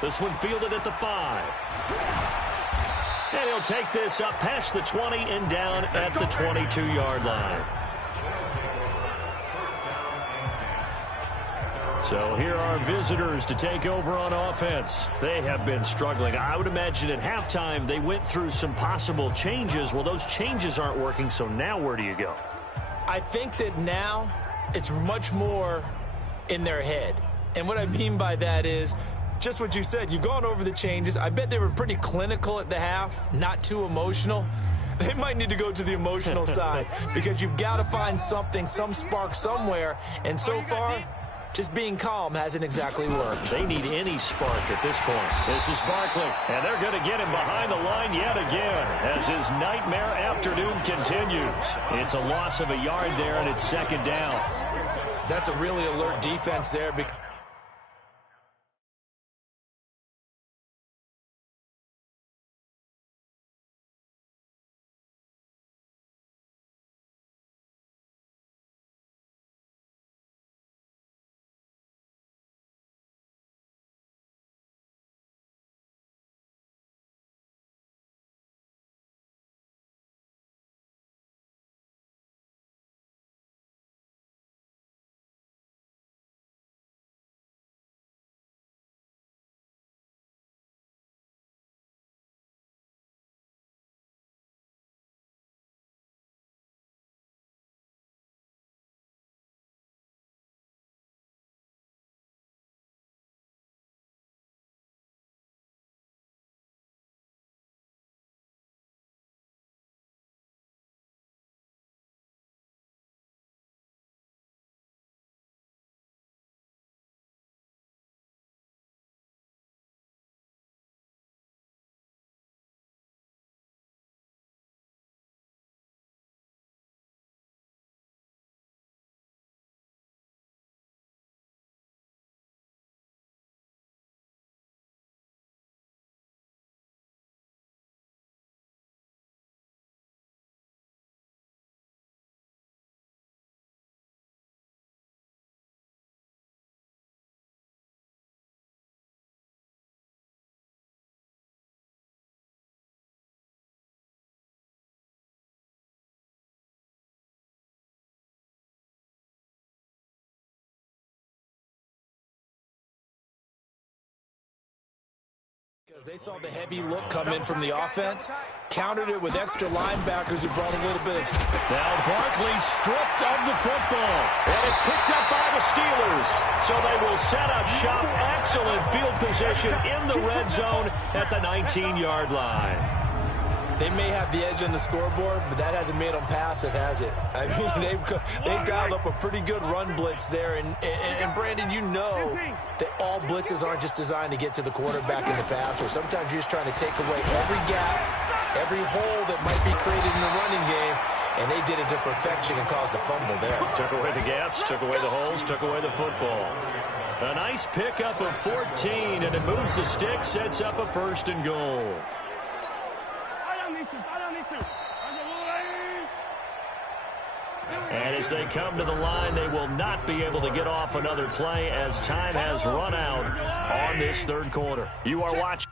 This one fielded at the 5. And he'll take this up past the 20 and down at the 22-yard line. So here are visitors to take over on offense. They have been struggling. I would imagine at halftime they went through some possible changes. Well, those changes aren't working, so now where do you go? I think that now it's much more in their head. And what I mean by that is just what you said. You've gone over the changes. I bet they were pretty clinical at the half, not too emotional. They might need to go to the emotional side because you've got to find something, some spark somewhere. And so far, just being calm hasn't exactly worked. They need any spark at this point. This is Barkley, and they're going to get him behind the line yet again as his nightmare afternoon continues. It's a loss of a yard there, and it's 2nd down. That's a really alert defense there. Because they saw the heavy look come in from the offense, countered it with extra linebackers who brought a little bit of speed. Now Barkley stripped of the football, and it's picked up by the Steelers. So they will set up shop. Excellent field position in the red zone at the 19-yard line. They may have the edge on the scoreboard, but that hasn't made them passive, has it? I mean, they've dialed up a pretty good run blitz there. And Brandon, you know that all blitzes aren't just designed to get to the quarterback in the passer. Sometimes you're just trying to take away every gap, every hole that might be created in the running game, and they did it to perfection and caused a fumble there. Took away the gaps, took away the holes, took away the football. A nice pickup of 14, and it moves the stick, sets up a 1st and goal. And as they come to the line, they will not be able to get off another play as time has run out on this 3rd quarter. You are watching.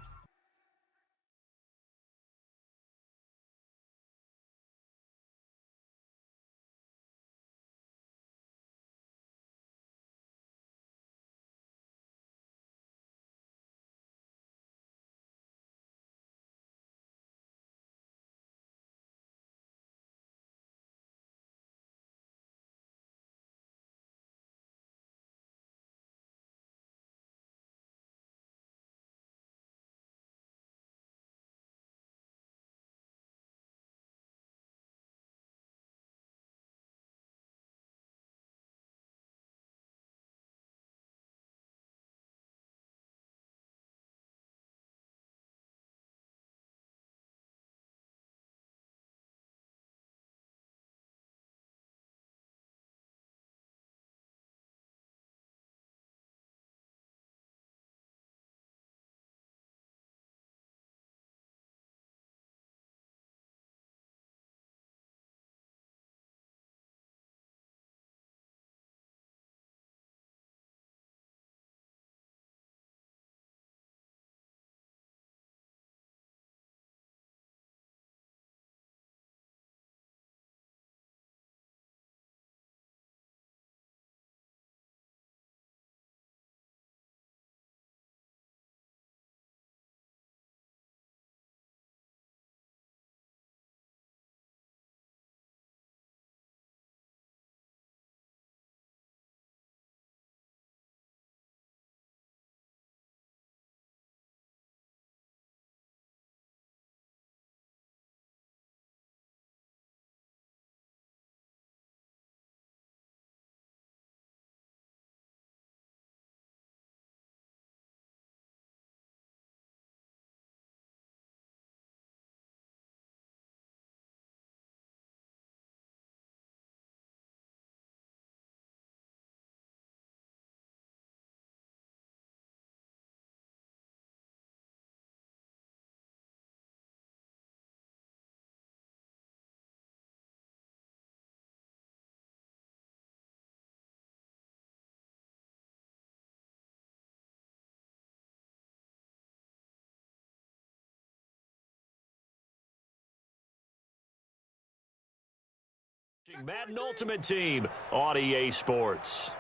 Madden Ultimate Team on EA Sports.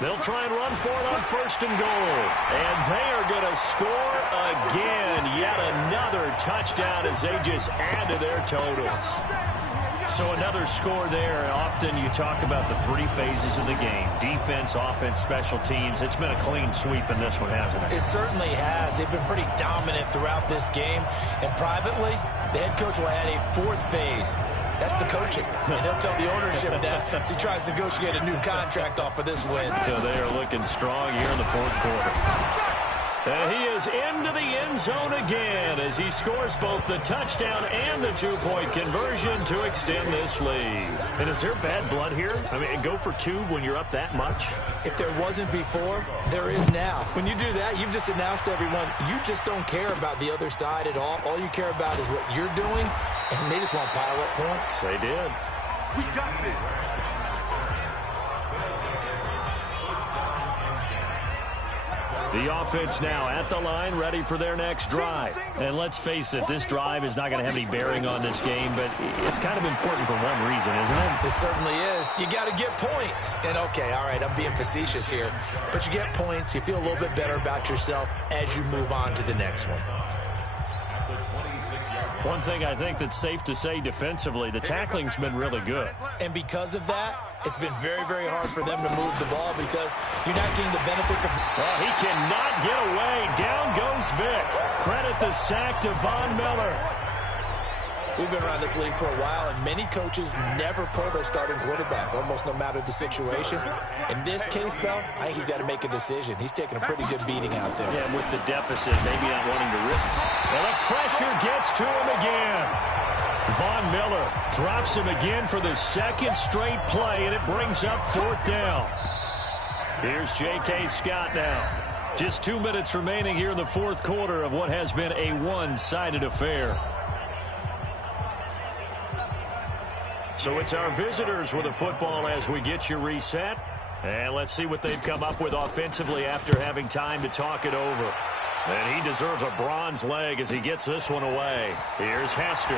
They'll try and run for it on 1st and goal. And they are going to score again. Yet another touchdown as they just add to their totals. So another score there. Often you talk about the 3 phases of the game. Defense, offense, special teams. It's been a clean sweep in this one, hasn't it? It certainly has. They've been pretty dominant throughout this game. And privately, the head coach will add a 4th phase. That's the coaching. And he'll tell the ownership that as he tries to negotiate a new contract off of this win. So they are looking strong here in the 4th quarter. And he is into the end zone again as he scores both the touchdown and the 2-point conversion to extend this lead. And is there bad blood here? I mean, go for 2 when you're up that much? If there wasn't before, there is now. When you do that, you've just announced to everyone, you just don't care about the other side at all. All you care about is what you're doing, and they just want to pile up points. They did. We got this. The offense now at the line, ready for their next drive. And let's face it, this drive is not going to have any bearing on this game, but it's kind of important for one reason, isn't it? It certainly is. You got to get points. And, okay, all right, I'm being facetious here. But you get points. You feel a little bit better about yourself as you move on to the next one. One thing I think that's safe to say defensively, the tackling's been really good. And because of that, it's been very, very hard for them to move the ball because you're not getting the benefits of... Well, he cannot get away. Down goes Vic. Credit the sack to Von Miller. We've been around this league for a while, and many coaches never pull their starting quarterback, almost no matter the situation. In this case, though, I think he's got to make a decision. He's taking a pretty good beating out there. Yeah, with the deficit, maybe not wanting to risk. Well, the pressure gets to him again. Von Miller drops him again for the second straight play, and it brings up 4th down. Here's J.K. Scott now. Just 2 minutes remaining here in the 4th quarter of what has been a one-sided affair. So it's our visitors with the football as we get you reset. And let's see what they've come up with offensively after having time to talk it over. And he deserves a bronze leg as he gets this one away. Here's Hester.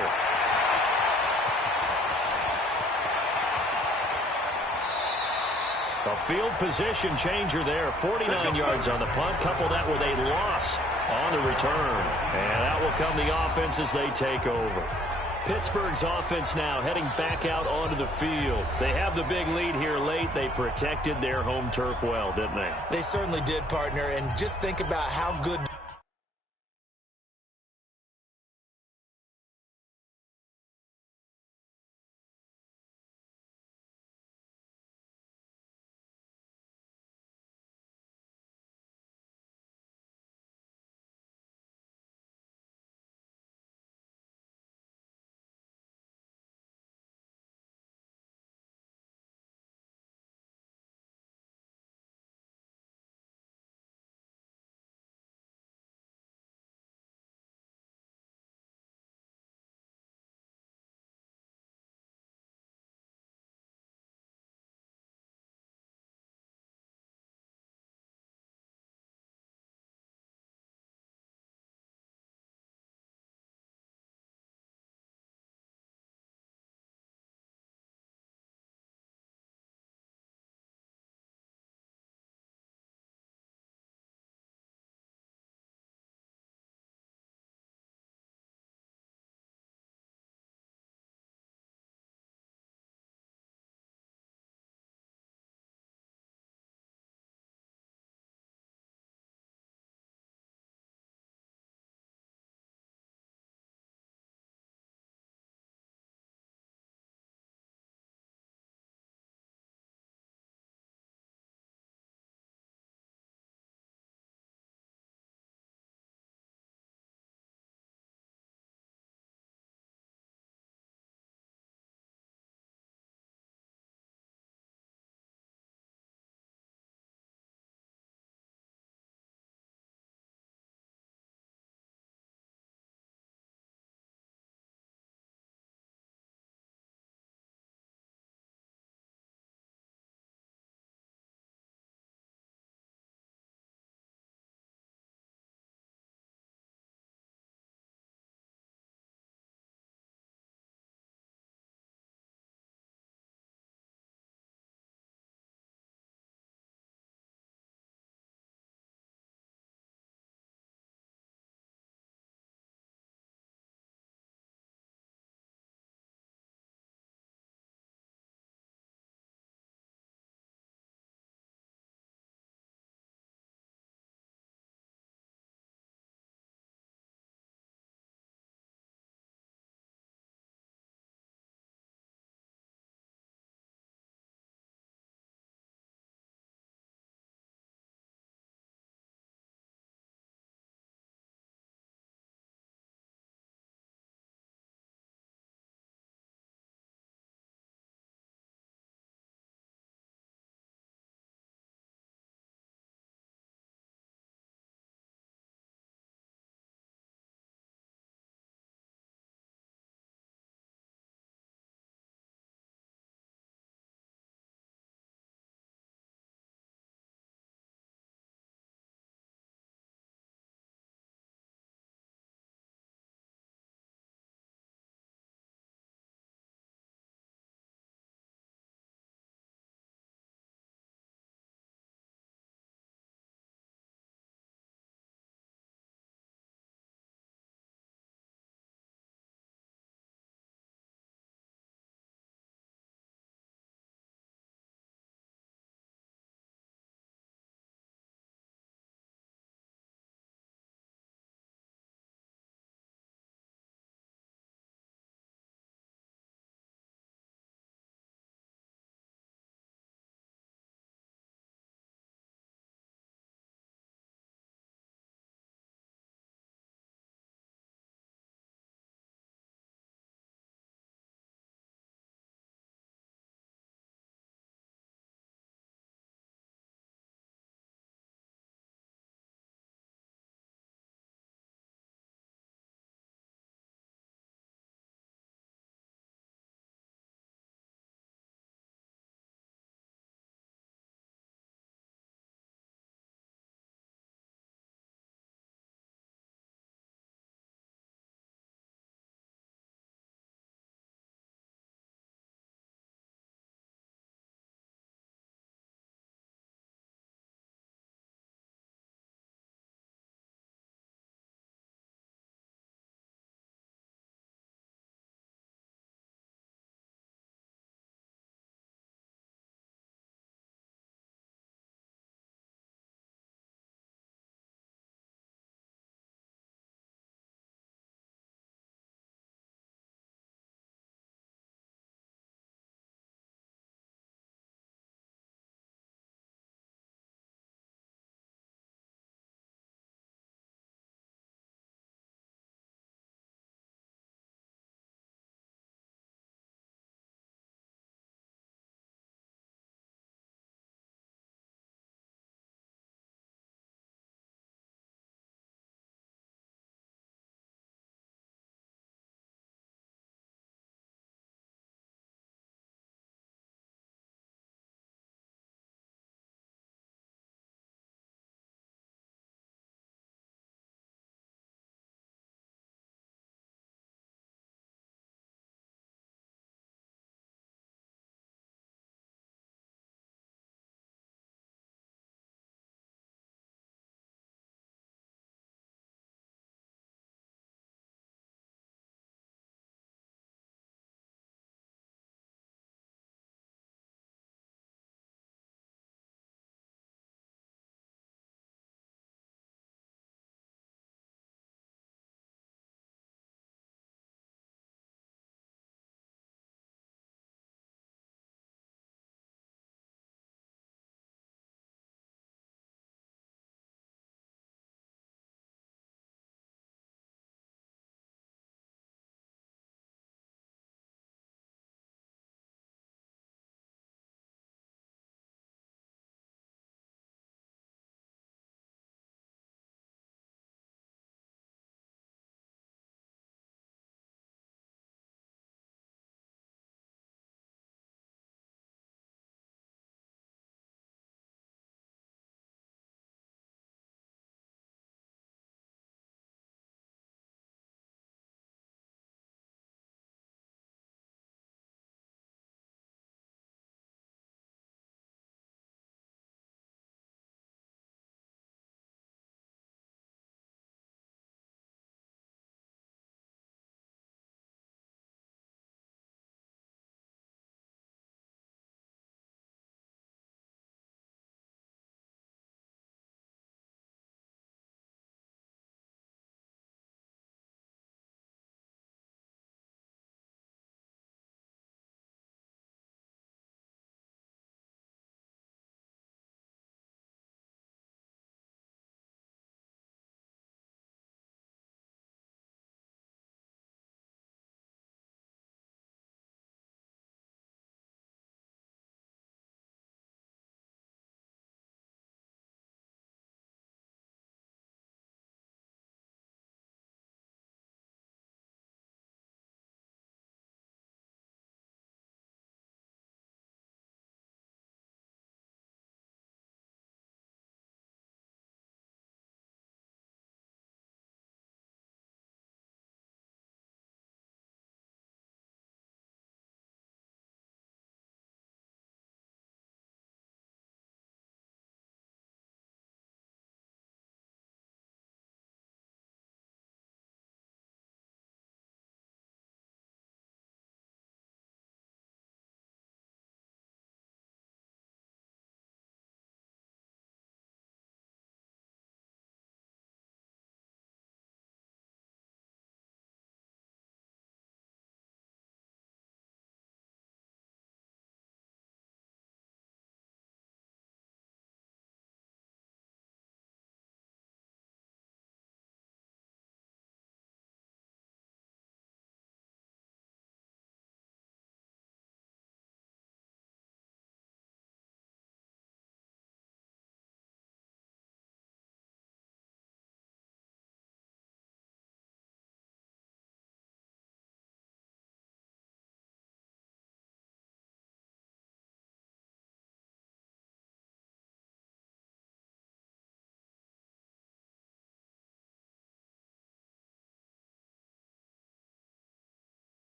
A field position changer there. 49 yards on the punt. Couple that with a loss on the return. And that will come the offense as they take over. Pittsburgh's offense now heading back out onto the field. They have the big lead here late. They protected their home turf well, didn't they? They certainly did, partner. And just think about how good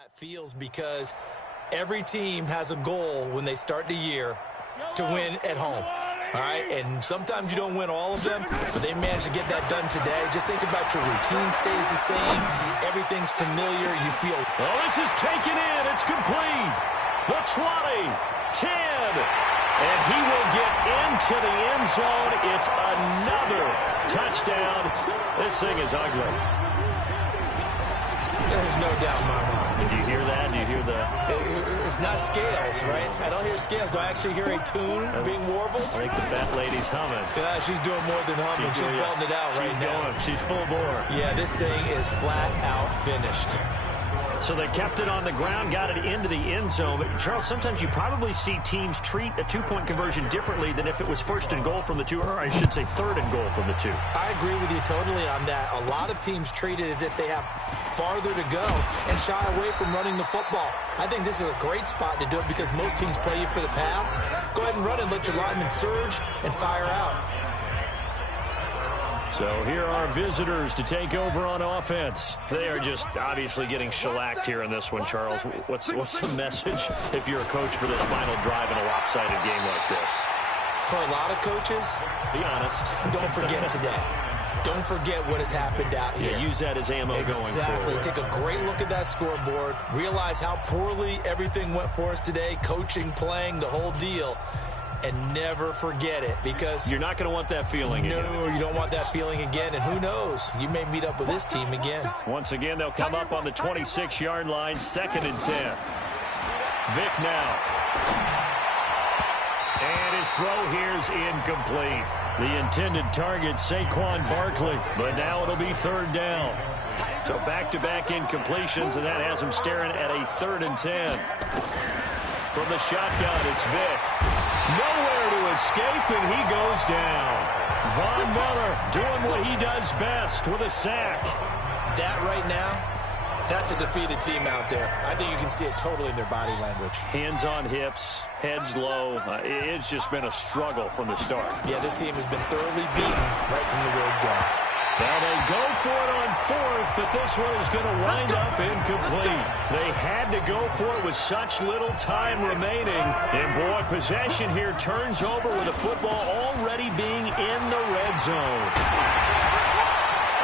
That feels because every team has a goal when they start the year to win at home. All right, and sometimes you don't win all of them, but they managed to get that done today. Just think about your routine stays the same. Everything's familiar. You feel... Oh, this is taken in. It's complete. The 20, 10, and he will get into the end zone. It's another touchdown. This thing is ugly. There's no doubt in my mind. Do you hear that? Do you hear the... It's not scales, right? I don't hear scales. Do I actually hear a tune being warbled? I think the fat lady's humming. Yeah, she's doing more than humming. She's belting it out right now. She's full bore. Yeah, this thing is flat out finished. So they kept it on the ground, got it into the end zone. But, Charles, sometimes you probably see teams treat a two-point conversion differently than if it was first and goal from the two, or I should say third and goal from the two. I agree with you totally on that. A lot of teams treat it as if they have farther to go and shy away from running the football. I think this is a great spot to do it because most teams play you for the pass. Go ahead and run and let your linemen surge and fire out. So here are visitors to take over on offense. They are just obviously getting shellacked here in this one, Charles. What's the message if you're a coach for this final drive in a lopsided game like this? For a lot of coaches, be honest, don't forget today. Don't forget what has happened out here. Yeah, use that as ammo going forward. Exactly. Take a great look at that scoreboard. Realize how poorly everything went for us today. Coaching, playing, the whole deal. And never forget it, because you're not going to want that feeling again. No, you don't want that feeling again. And who knows? You may meet up with this team again. Once again, they'll come up on the 26-yard line, 2nd and 10. Vick now. And his throw here's incomplete. The intended target, Saquon Barkley. But now it'll be 3rd down. So back-to-back incompletions, and that has him staring at a 3rd and 10. From the shotgun, it's Vick. Nowhere to escape, and he goes down. Von Miller doing what he does best with a sack. That right now, that's a defeated team out there. I think you can see it totally in their body language. Hands on hips, heads low. It's just been a struggle from the start. Yeah, this team has been thoroughly beaten right from the word go. Now they go for it on 4th, but this one is going to wind up incomplete. They had to go for it with such little time remaining. And, boy, possession here turns over with the football already being in the red zone.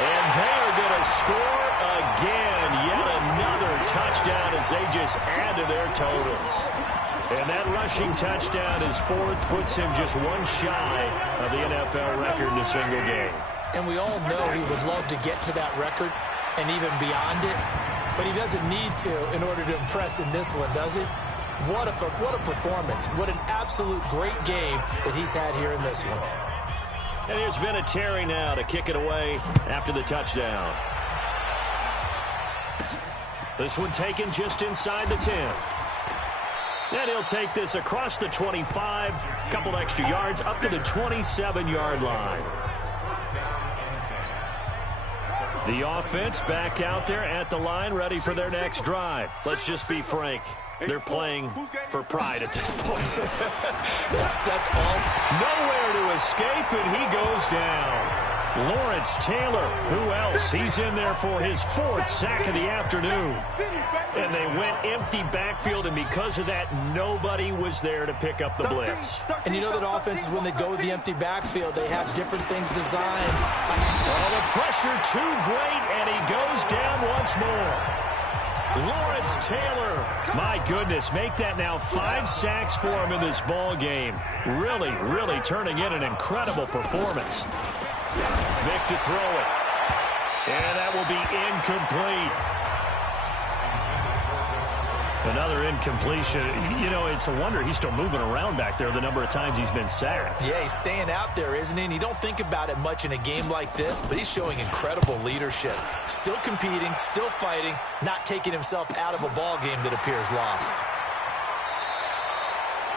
And they are going to score again. Yet another touchdown as they just add to their totals. And that rushing touchdown is 4th, puts him just one shy of the NFL record in a single game. And we all know he would love to get to that record and even beyond it, but he doesn't need to in order to impress in this one, does he? What a performance. What an absolute great game that he's had here in this one. And here's Vinatieri now to kick it away after the touchdown. This one taken just inside the 10. And he'll take this across the 25, a couple extra yards, up to the 27-yard line. The offense back out there at the line, ready for their next drive. Let's just be frank. They're playing for pride at this point. that's all. Nowhere to escape, and he goes down. Lawrence Taylor, who else? He's in there for his 4th sack of the afternoon. And they went empty backfield, and because of that, nobody was there to pick up the blitz. And you know that offenses, when they go with the empty backfield, they have different things designed. Oh, the pressure too great, and he goes down once more. Lawrence Taylor, my goodness, make that now 5 sacks for him in this ball game. Really, really turning in an incredible performance. Vick to throw it. And that will be incomplete. Another incompletion. You know, it's a wonder he's still moving around back there the number of times he's been sacked. Yeah, he's staying out there, isn't he? And you don't think about it much in a game like this, but he's showing incredible leadership. Still competing, still fighting, not taking himself out of a ball game that appears lost.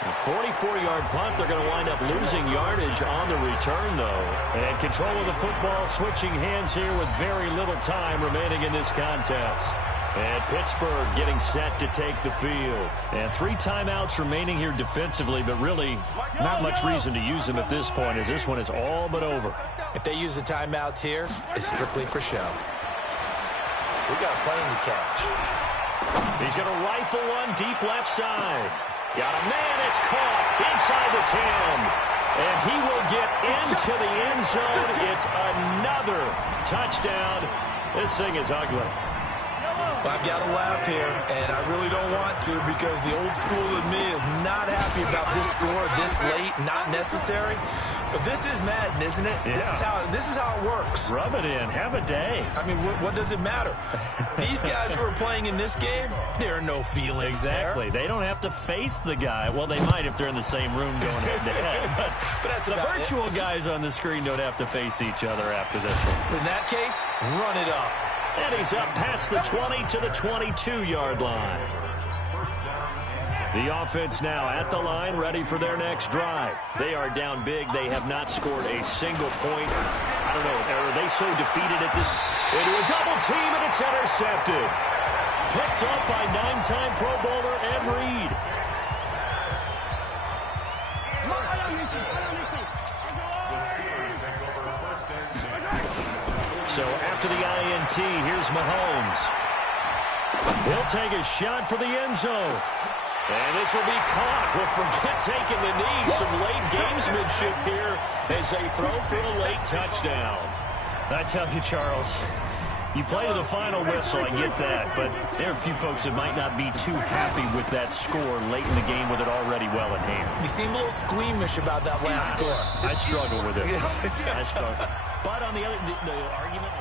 A 44-yard punt. They're going to wind up losing yardage on the return, though. And control of the football, switching hands here with very little time remaining in this contest. And Pittsburgh getting set to take the field. And 3 timeouts remaining here defensively, but really not much reason to use them at this point, as this one is all but over. If they use the timeouts here, it's strictly for show. We got a plane to catch. He's going to rifle one deep left side. Got a man. It's caught inside the 10. And he will get into the end zone. It's another touchdown. This thing is ugly. I've got to laugh here, and I really don't want to because the old school in me is not happy about this score this late, not necessary. But this is Madden, isn't it? Yeah. This is how it works. Rub it in. Have a day. I mean, what does it matter? These guys who are playing in this game, there are no feelings Exactly. there. They don't have to face the guy. Well, they might if they're in the same room going head-to-head. But that's the about virtual guys on the screen don't have to face each other after this one. In that case, run it up. And he's up past the 20 to the 22-yard line. The offense now at the line, ready for their next drive. They are down big. They have not scored a single point. I don't know, are they so defeated at this? Into a double team, and it's intercepted. Picked up by 9-time Pro Bowler Ed Reed. So after the INT, here's Mahomes. He'll take a shot for the end zone. And this will be caught. Well, forget taking the knee. Some late gamesmanship here as they throw for a late touchdown. I tell you, Charles, you play to the final whistle, I get that. But there are a few folks that might not be too happy with that score late in the game with it already well in hand. You seem a little squeamish about that last score. I struggle with it. I struggle. But on the other, the argument...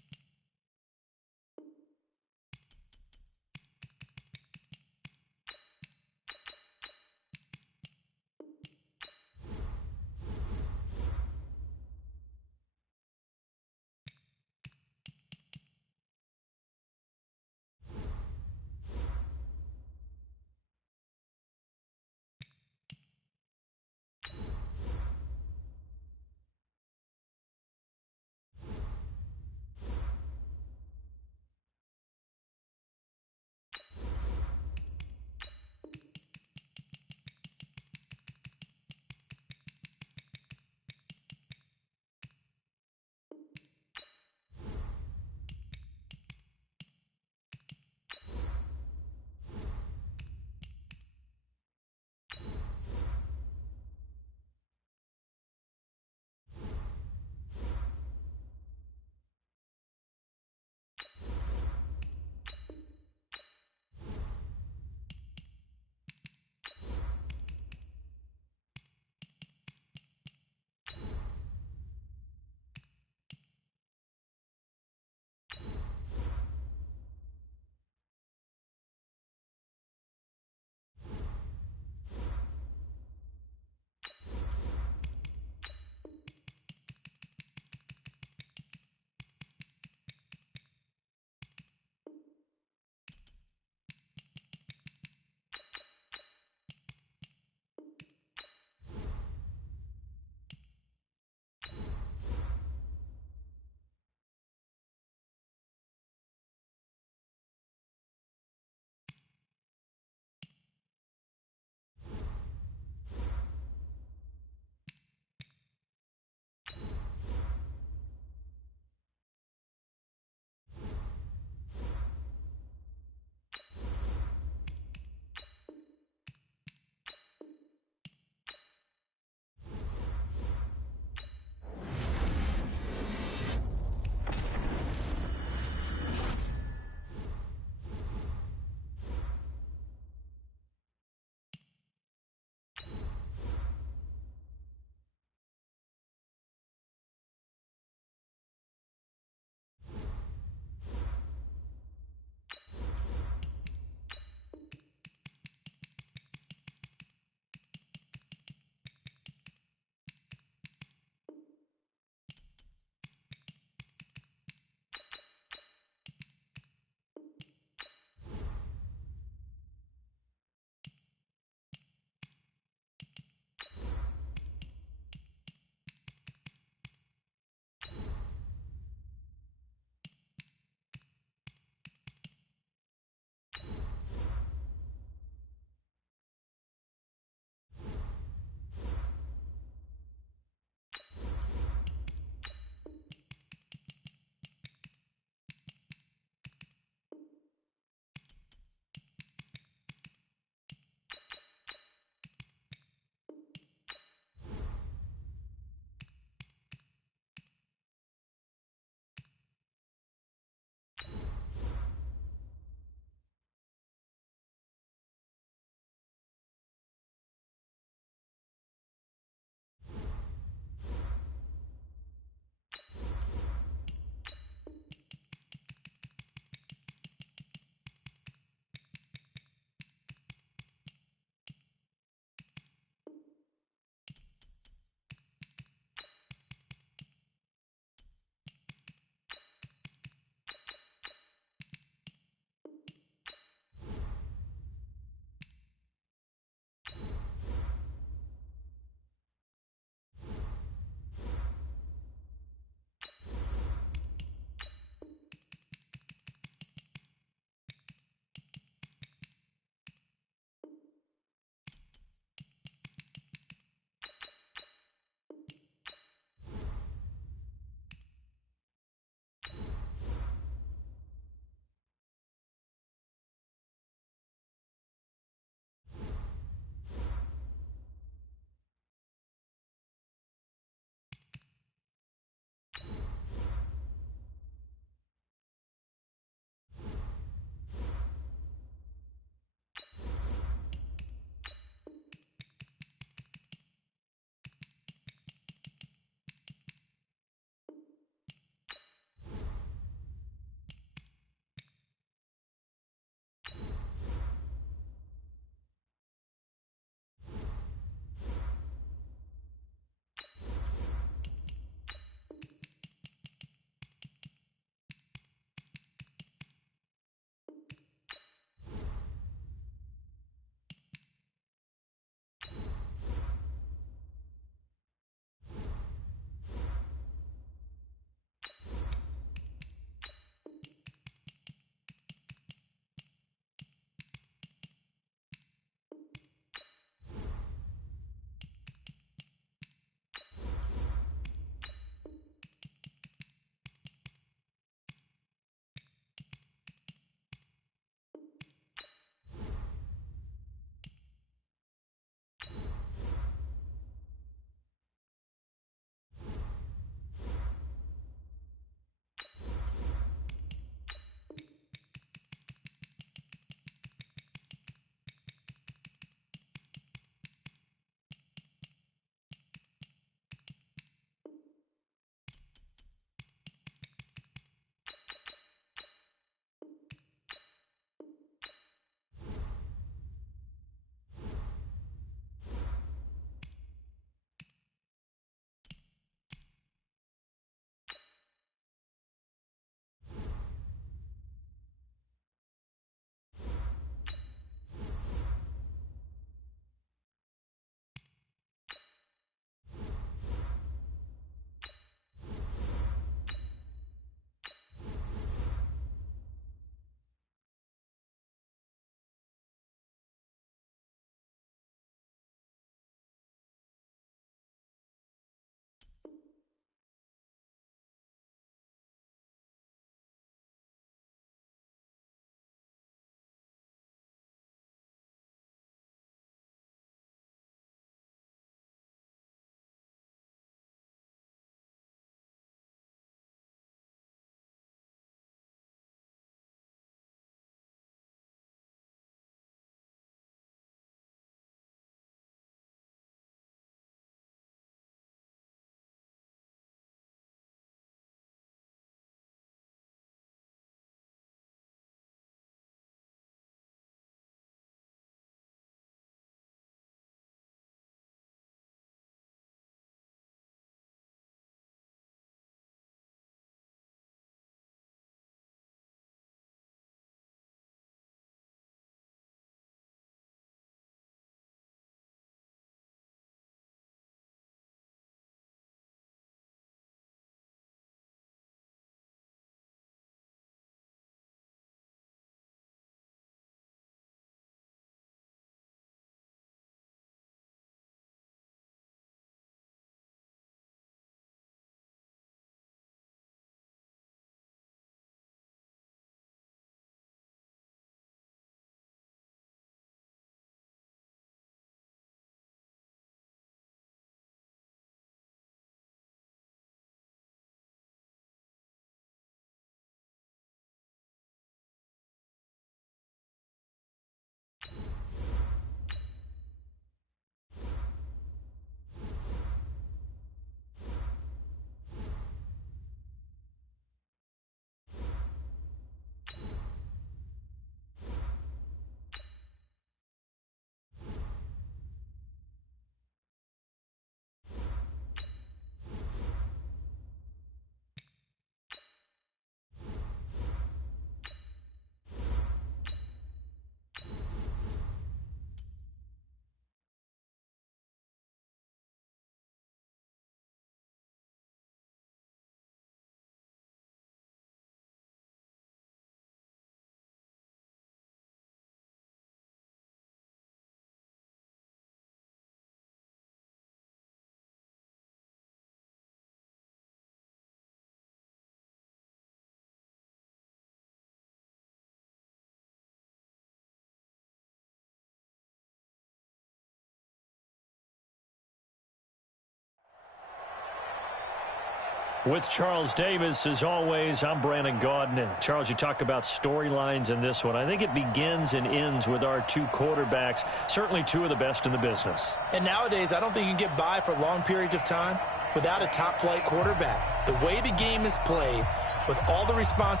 With Charles Davis, as always, I'm Brandon Gaudin. And Charles, you talk about storylines in this one. I think it begins and ends with our two quarterbacks, certainly two of the best in the business. And nowadays, I don't think you can get by for long periods of time without a top-flight quarterback. The way the game is played, with all the response.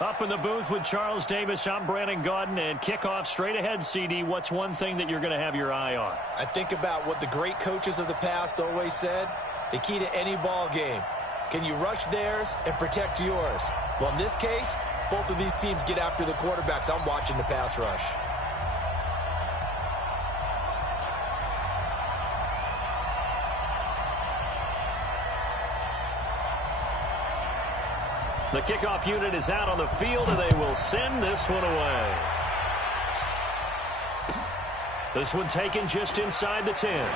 Up in the booth with Charles Davis, I'm Brandon Gaudin, and kickoff straight ahead, CD. What's one thing that you're going to have your eye on? I think about what the great coaches of the past always said. The key to any ball game. Can you rush theirs and protect yours? Well, in this case, both of these teams get after the quarterbacks. I'm watching the pass rush. The kickoff unit is out on the field, and they will send this one away. This one taken just inside the 10. And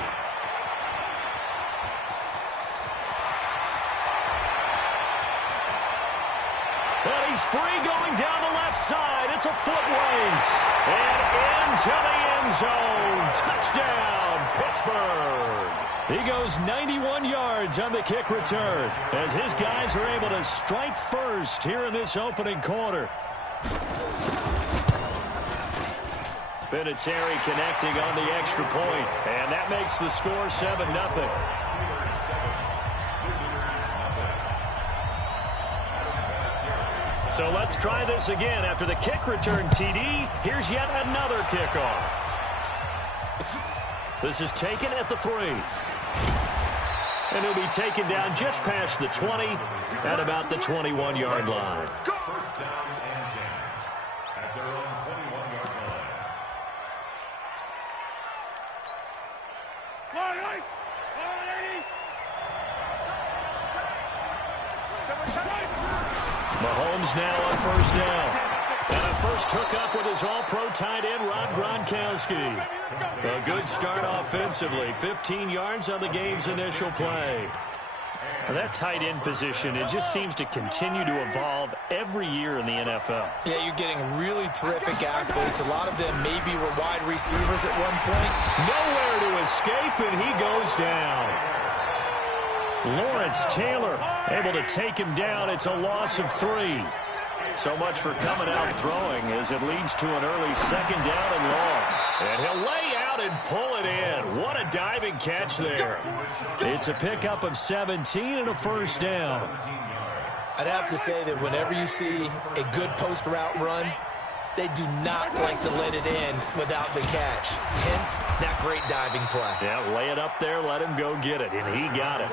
he's free going down the left side. It's a foot race. And into the end zone. Touchdown, Pittsburgh. He goes 91 yards on the kick return as his guys are able to strike first here in this opening quarter. Vinatieri connecting on the extra point, and that makes the score 7-0. So let's try this again. After the kick return TD, here's yet another kickoff. This is taken at the 3. And he'll be taken down just past the 20 at about the 21-yard line. First down and 10 at their own 21-yard line. Mahomes now on first down. And a first hookup with his all-pro tight end, Rob Gronkowski. A good start offensively. 15 yards on the game's initial play. Now that tight end position, it just seems to continue to evolve every year in the NFL. Yeah, you're getting really terrific athletes. A lot of them maybe were wide receivers at one point. Nowhere to escape, and he goes down. Lawrence Taylor able to take him down. It's a loss of 3. So much for coming out throwing as it leads to an early second down and long. And he'll lay out and pull it in. What a diving catch there. It's a pickup of 17 and a first down. I'd have to say that whenever you see a good post route run, they do not like to let it end without the catch. Hence, that great diving play. Yeah, lay it up there, let him go get it, and he got it.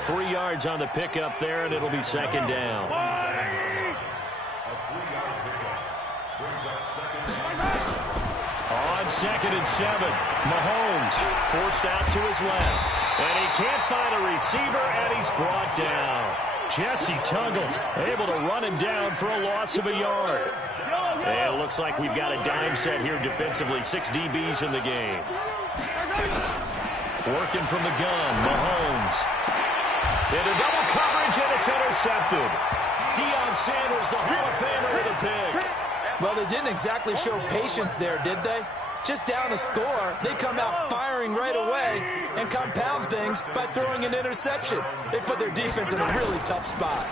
3 yards on the pickup there, and it'll be second down. On 2nd and 7, Mahomes forced out to his left. And he can't find a receiver, and he's brought down. Jesse Tuggle able to run him down for a loss of a yard. And it looks like we've got a dime set here defensively. 6 DBs in the game. Working from the gun, Mahomes. Into double coverage, and it's intercepted. Deion Sanders, the Hall of Famer, with a pick. Well, they didn't exactly show patience there, did they? Just down a score, they come out firing right away and compound things by throwing an interception. They put their defense in a really tough spot.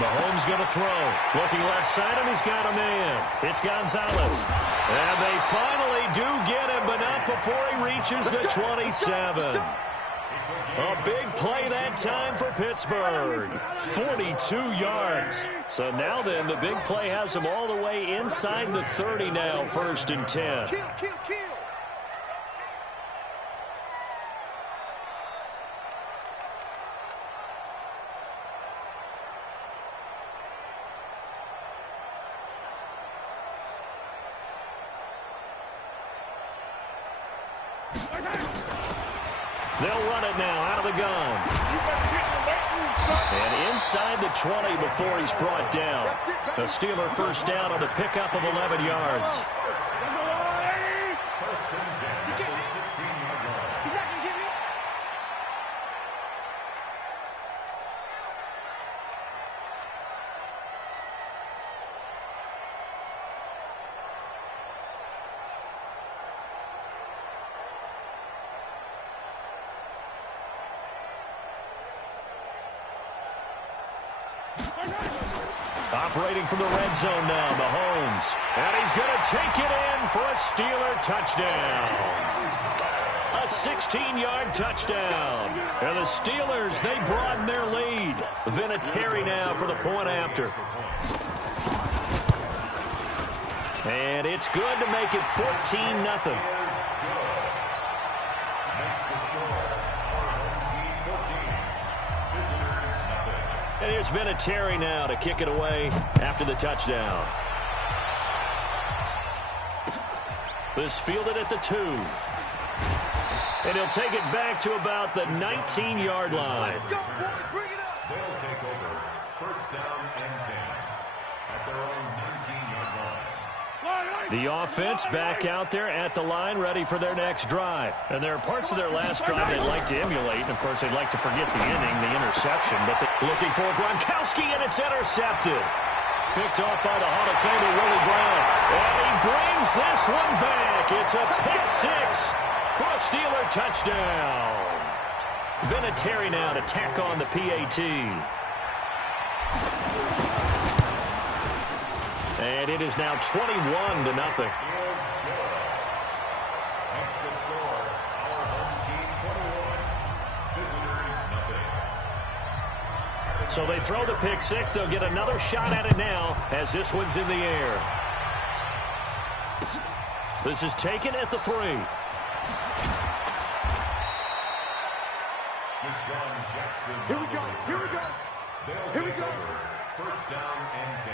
Mahomes going to throw. Looking left side, and he's got a man. It's Gonzalez. And they finally do get him, but not before he reaches the 27. A big play that time for Pittsburgh. 42 yards. So now then, the big play has them all the way inside the 30 now, 1st and 10. Kill, kill, kill. They'll run it now out of the gun. And inside the 20 before he's brought down. The Steeler first down on the pickup of 11 yards. First and 10 at the 16-yard line. He's not going to get me. Operating from the red zone now, Mahomes. And he's going to take it in for a Steeler touchdown. A 16-yard touchdown. And the Steelers, they broaden their lead. Vinatieri now for the point after. And it's good to make it 14-0. And here's Vinatieri now to kick it away after the touchdown. This fielded at the 2. And he'll take it back to about the 19-yard line. Let's go, boy. Bring it up. They'll take over. First down and 10 at their own 19-yard line. The offense back out there at the line, ready for their next drive. And there are parts of their last drive they'd like to emulate. And, of course, they'd like to forget the inning, the interception. But looking for Gronkowski, and it's intercepted. Picked off by the Hall of Famer, Willie Brown. And he brings this one back. It's a pick six for a Steeler touchdown. Vinatieri now to tack on the PAT. And it is now 21-0. Next to score, our home team 21, visitors 0. So they throw the pick six. They'll get another shot at it now as this one's in the air. This is taken at the 3. Deshaun Jackson. Here we go. Here we go. Here we go. First down and 10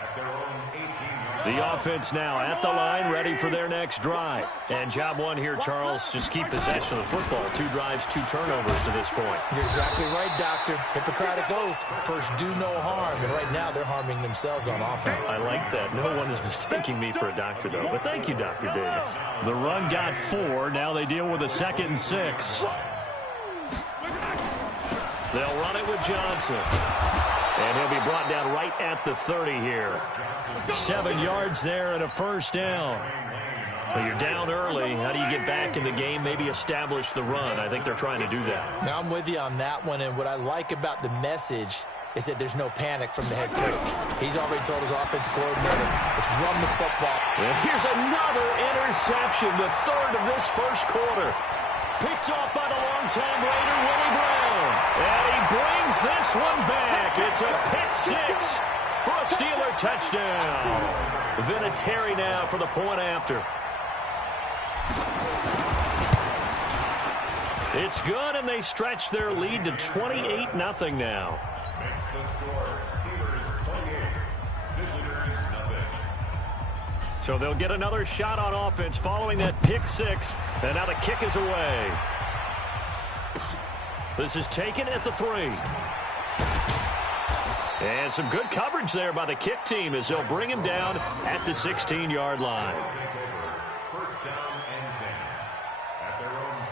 at their own 18-yard line. The offense now at the line, ready for their next drive. And job one here, Charles, just keep possession of the football. 2 drives, 2 turnovers to this point. You're exactly right, Doctor. Hippocratic oath. First, do no harm. And right now, they're harming themselves on offense. I like that. No one is mistaking me for a doctor, though. But thank you, Dr. Davis. The run got 4. Now they deal with a 2nd and 6. They'll run it with Johnson. And he'll be brought down right at the 30 here. 7 yards there and a first down. Well, you're down early. How do you get back in the game? Maybe establish the run. I think they're trying to do that. Now, I'm with you on that one. And what I like about the message is that there's no panic from the head coach. He's already told his offensive coordinator, let's run the football. And here's another interception, the 3rd of this first quarter. Picked off by the longtime Raider, Willie Brown. And he brings this one back. It's a pick six for a Steeler touchdown. Vinatieri now for the point after. It's good, and they stretch their lead to 28-0 now. Makes the score, Steelers 28, visitors 0. So they'll get another shot on offense following that pick six. And now the kick is away. This is taken at the 3. And some good coverage there by the kick team as they'll bring him down at the 16-yard line. First down and 10 at their own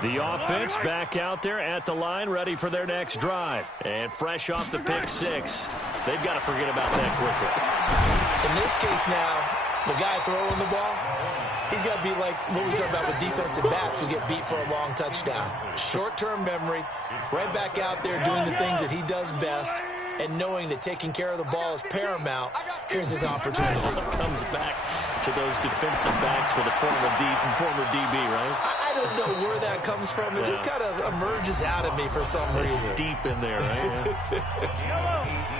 16. The offense back out there at the line, ready for their next drive. And fresh off the pick six, they've got to forget about that quickly. In this case now, the guy throwing the ball, he's got to be like what we talk about with defensive backs who get beat for a long touchdown. Short-term memory, right back out there doing the things that he does best, and knowing that taking care of the ball is paramount. Here's his opportunity. Comes back to those defensive backs for the former DB, right? I don't know where that comes from. It just kind of emerges out of me for some reason. It's deep in there, right?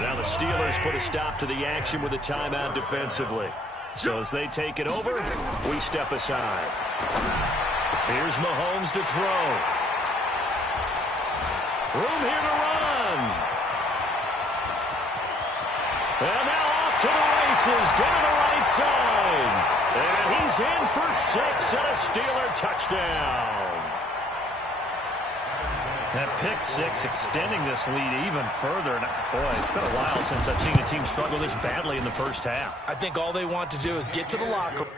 Now the Steelers put a stop to the action with a timeout defensively. So as they take it over, we step aside. Here's Mahomes to throw. Room here to run. And now off to the races down the right side. And he's in for 6 and a Steeler touchdown. That pick 6 extending this lead even further. And boy, it's been a while since I've seen a team struggle this badly in the first half. I think all they want to do is get to the locker room.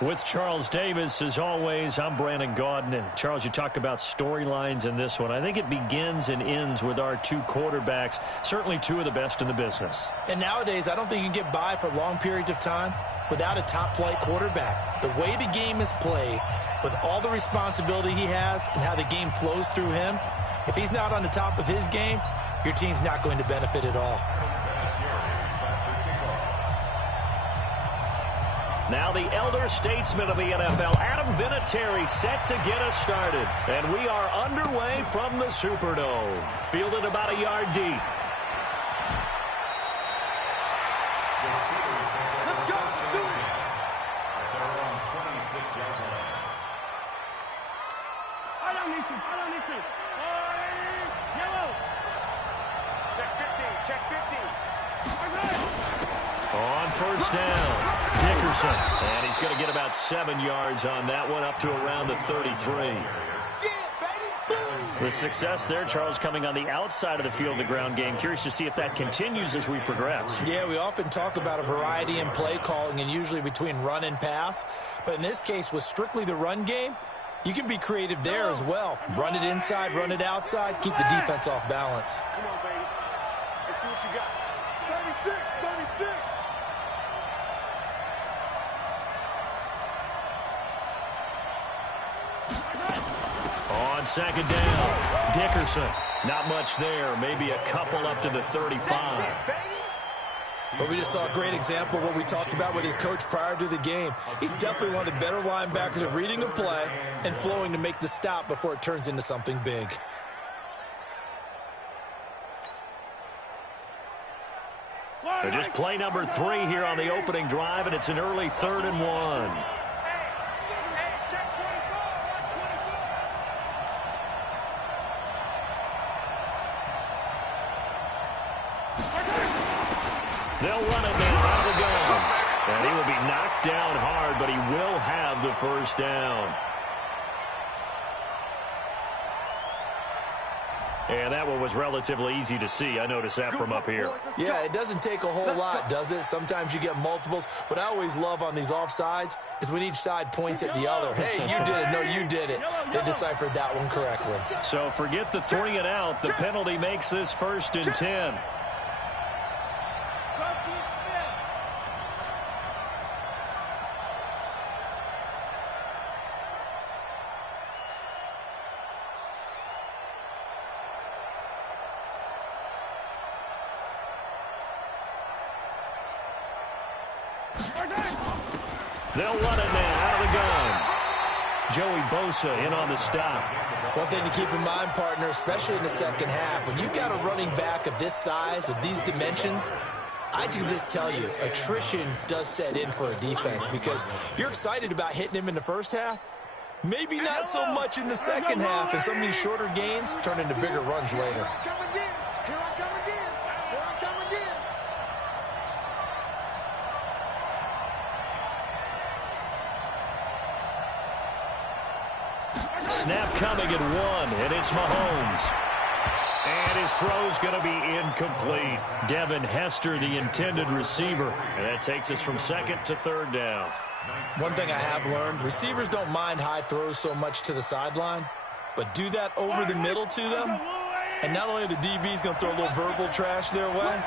With Charles Davis, as always, I'm Brandon Gaudin. Charles, you talk about storylines in this one. I think it begins and ends with our two quarterbacks, certainly two of the best in the business. And nowadays, I don't think you can get by for long periods of time without a top-flight quarterback. The way the game is played, with all the responsibility he has and how the game flows through him, if he's not on the top of his game, your team's not going to benefit at all. Now the elder statesman of the NFL, Adam Vinatieri, set to get us started. And we are underway from the Superdome. Fielded about a yard deep. Let's go. Do it. They're on 26-yard line. I don't need to. Yellow. Check 15. Check 15. On first down, Dickerson. And he's going to get about 7 yards on that one, up to around the 33. Yeah, baby. Boom. The success there, Charles, coming on the outside of the field, the ground game. Curious to see if that continues as we progress. Yeah, we often talk about a variety in play calling and usually between run and pass. But in this case, with strictly the run game, you can be creative there as well. Run it inside, run it outside, keep the defense off balance. Come on, baby. Let's see what you got. 36. 36. On second down, Dickerson. Not much there, maybe a couple up to the 35. But we just saw a great example of what we talked about with his coach prior to the game. He's definitely one of the better linebackers at reading a play and flowing to make the stop before it turns into something big. They're just play number 3 here on the opening drive, and it's an early 3rd and 1. Hey, check 24. Watch 24. They'll run it now out of the gun. And he will be knocked down hard, but he will have the first down. And that one was relatively easy to see. I noticed that from up here. Yeah, it doesn't take a whole lot, does it? Sometimes you get multiples. What I always love on these offsides is when each side points at the other. Hey, you did it. No, you did it. They deciphered that one correctly. So forget the 3 and out. The penalty makes this 1st and 10. They'll run it now out of the gun. Joey Bosa in on the stop. One thing to keep in mind, partner, especially in the second half, when you've got a running back of this size, of these dimensions, I can just tell you, attrition does set in for a defense because you're excited about hitting him in the first half. Maybe not so much in the second half, and some of these shorter gains turn into bigger runs later. Here I come again. Here I come again. Here I come again. Snap coming at 1, and it's Mahomes. And his throw's going to be incomplete. Devin Hester, the intended receiver. And that takes us from 2nd to 3rd down. One thing I have learned, receivers don't mind high throws so much to the sideline, but do that over the middle to them, and not only are the DBs going to throw a little verbal trash their way,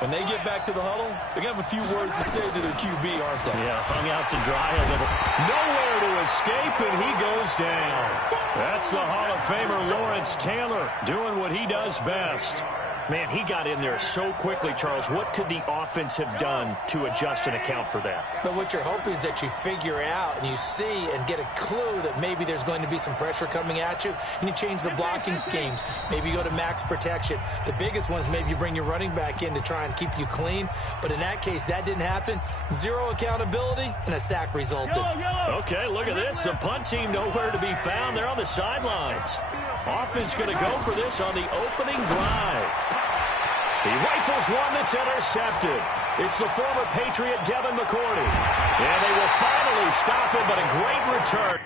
when they get back to the huddle, they're going to have a few words to say to their QB, aren't they? Yeah, hung out to dry a little. Nowhere to escape, and he goes down. That's the Hall of Famer Lawrence Taylor doing what he does best. Man, he got in there so quickly, Charles. What could the offense have done to adjust and account for that? But what you're hoping is that you figure out and you see and get a clue that maybe there's going to be some pressure coming at you, and you change the blocking schemes. Maybe you go to max protection. The biggest one is maybe you bring your running back in to try and keep you clean. But in that case, that didn't happen. Zero accountability, and a sack resulted. Okay, look at this. The punt team nowhere to be found. They're on the sidelines. Offense going to go for this on the opening drive. He rifles one that's intercepted. It's the former Patriot Devin McCourty. And they will finally stop him, but a great return.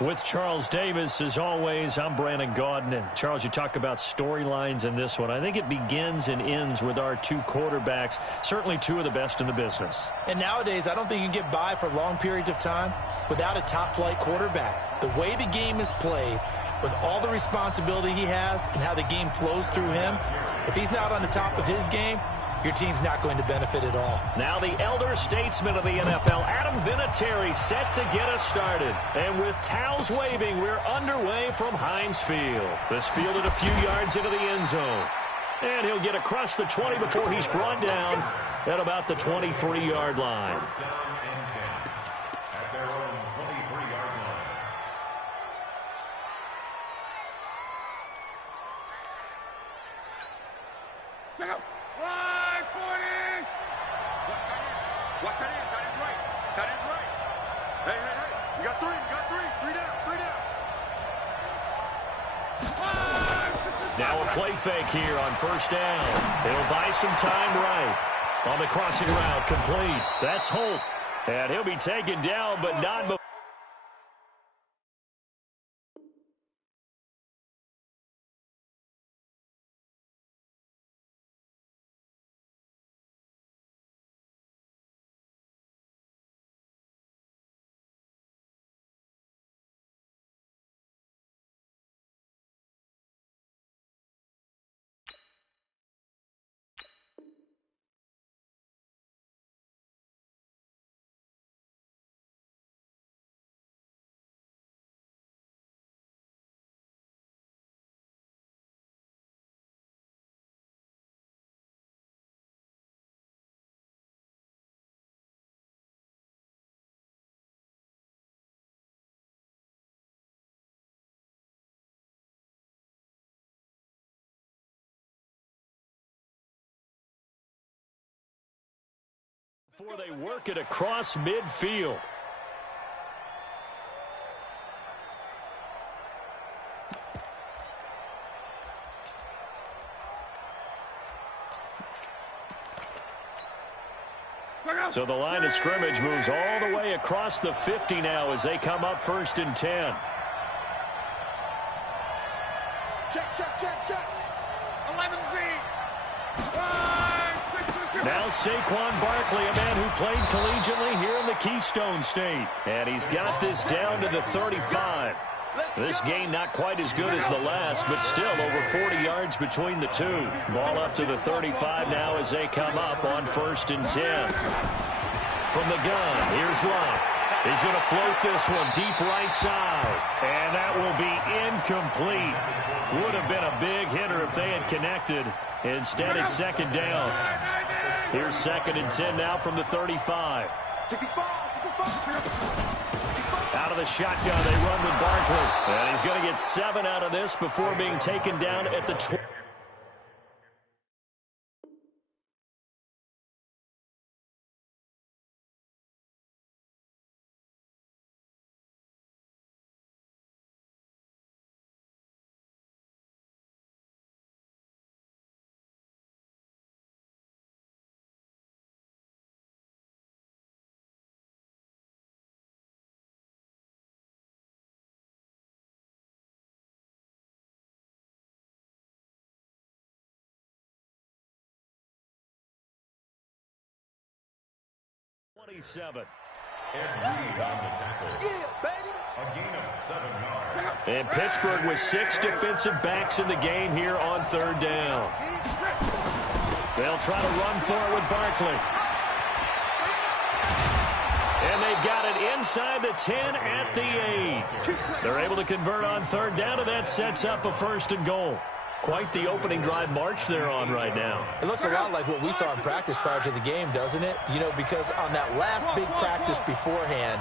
With Charles Davis, as always, I'm Brandon Gaudin. Charles, you talk about storylines in this one. I think it begins and ends with our two quarterbacks, certainly two of the best in the business. And nowadays, I don't think you can get by for long periods of time without a top-flight quarterback. The way the game is played, with all the responsibility he has and how the game flows through him, if he's not on the top of his game, your team's not going to benefit at all. Now the elder statesman of the NFL, Adam Vinatieri, set to get us started. And with towels waving, we're underway from Heinz Field. This fielded a few yards into the end zone. And he'll get across the 20 before he's brought down at about the 23-yard line. At their own 23-yard line. Check out. Watch tight end. Tight end's right. Tight end's right. Hey. We got three. Three down. Now a play fake here on first down. It'll buy some time right. On the crossing route, complete. That's Holt. And he'll be taken down, but not before. Before they work it across midfield. So the line of scrimmage moves all the way across the 50 now as they come up 1st and 10. Check. 11 feet. Now Saquon Barkley, a man who played collegiately here in the Keystone State. And he's got this down to the 35. This gain not quite as good as the last, but still over 40 yards between the two. Ball up to the 35 now as they come up on 1st and 10. From the gun, here's Love. He's going to float this one deep right side. And that will be incomplete. Would have been a big hitter if they had connected. Instead, it's 2nd down. Here's 2nd and 10 now from the 35. Out of the shotgun, they run with Barkley. And he's going to get 7 out of this before being taken down at the 20. And Reed on the tackle. Yeah, baby. A gain of 7 yards. And Pittsburgh with 6 defensive backs in the game here on 3rd down. They'll try to run for it with Barkley. And they've got it inside the 10 at the 8. They're able to convert on 3rd down, and that sets up a 1st and goal. Quite the opening drive march they're on right now. It looks a lot like what we saw in practice prior to the game, doesn't it? You know, because on that last big practice beforehand,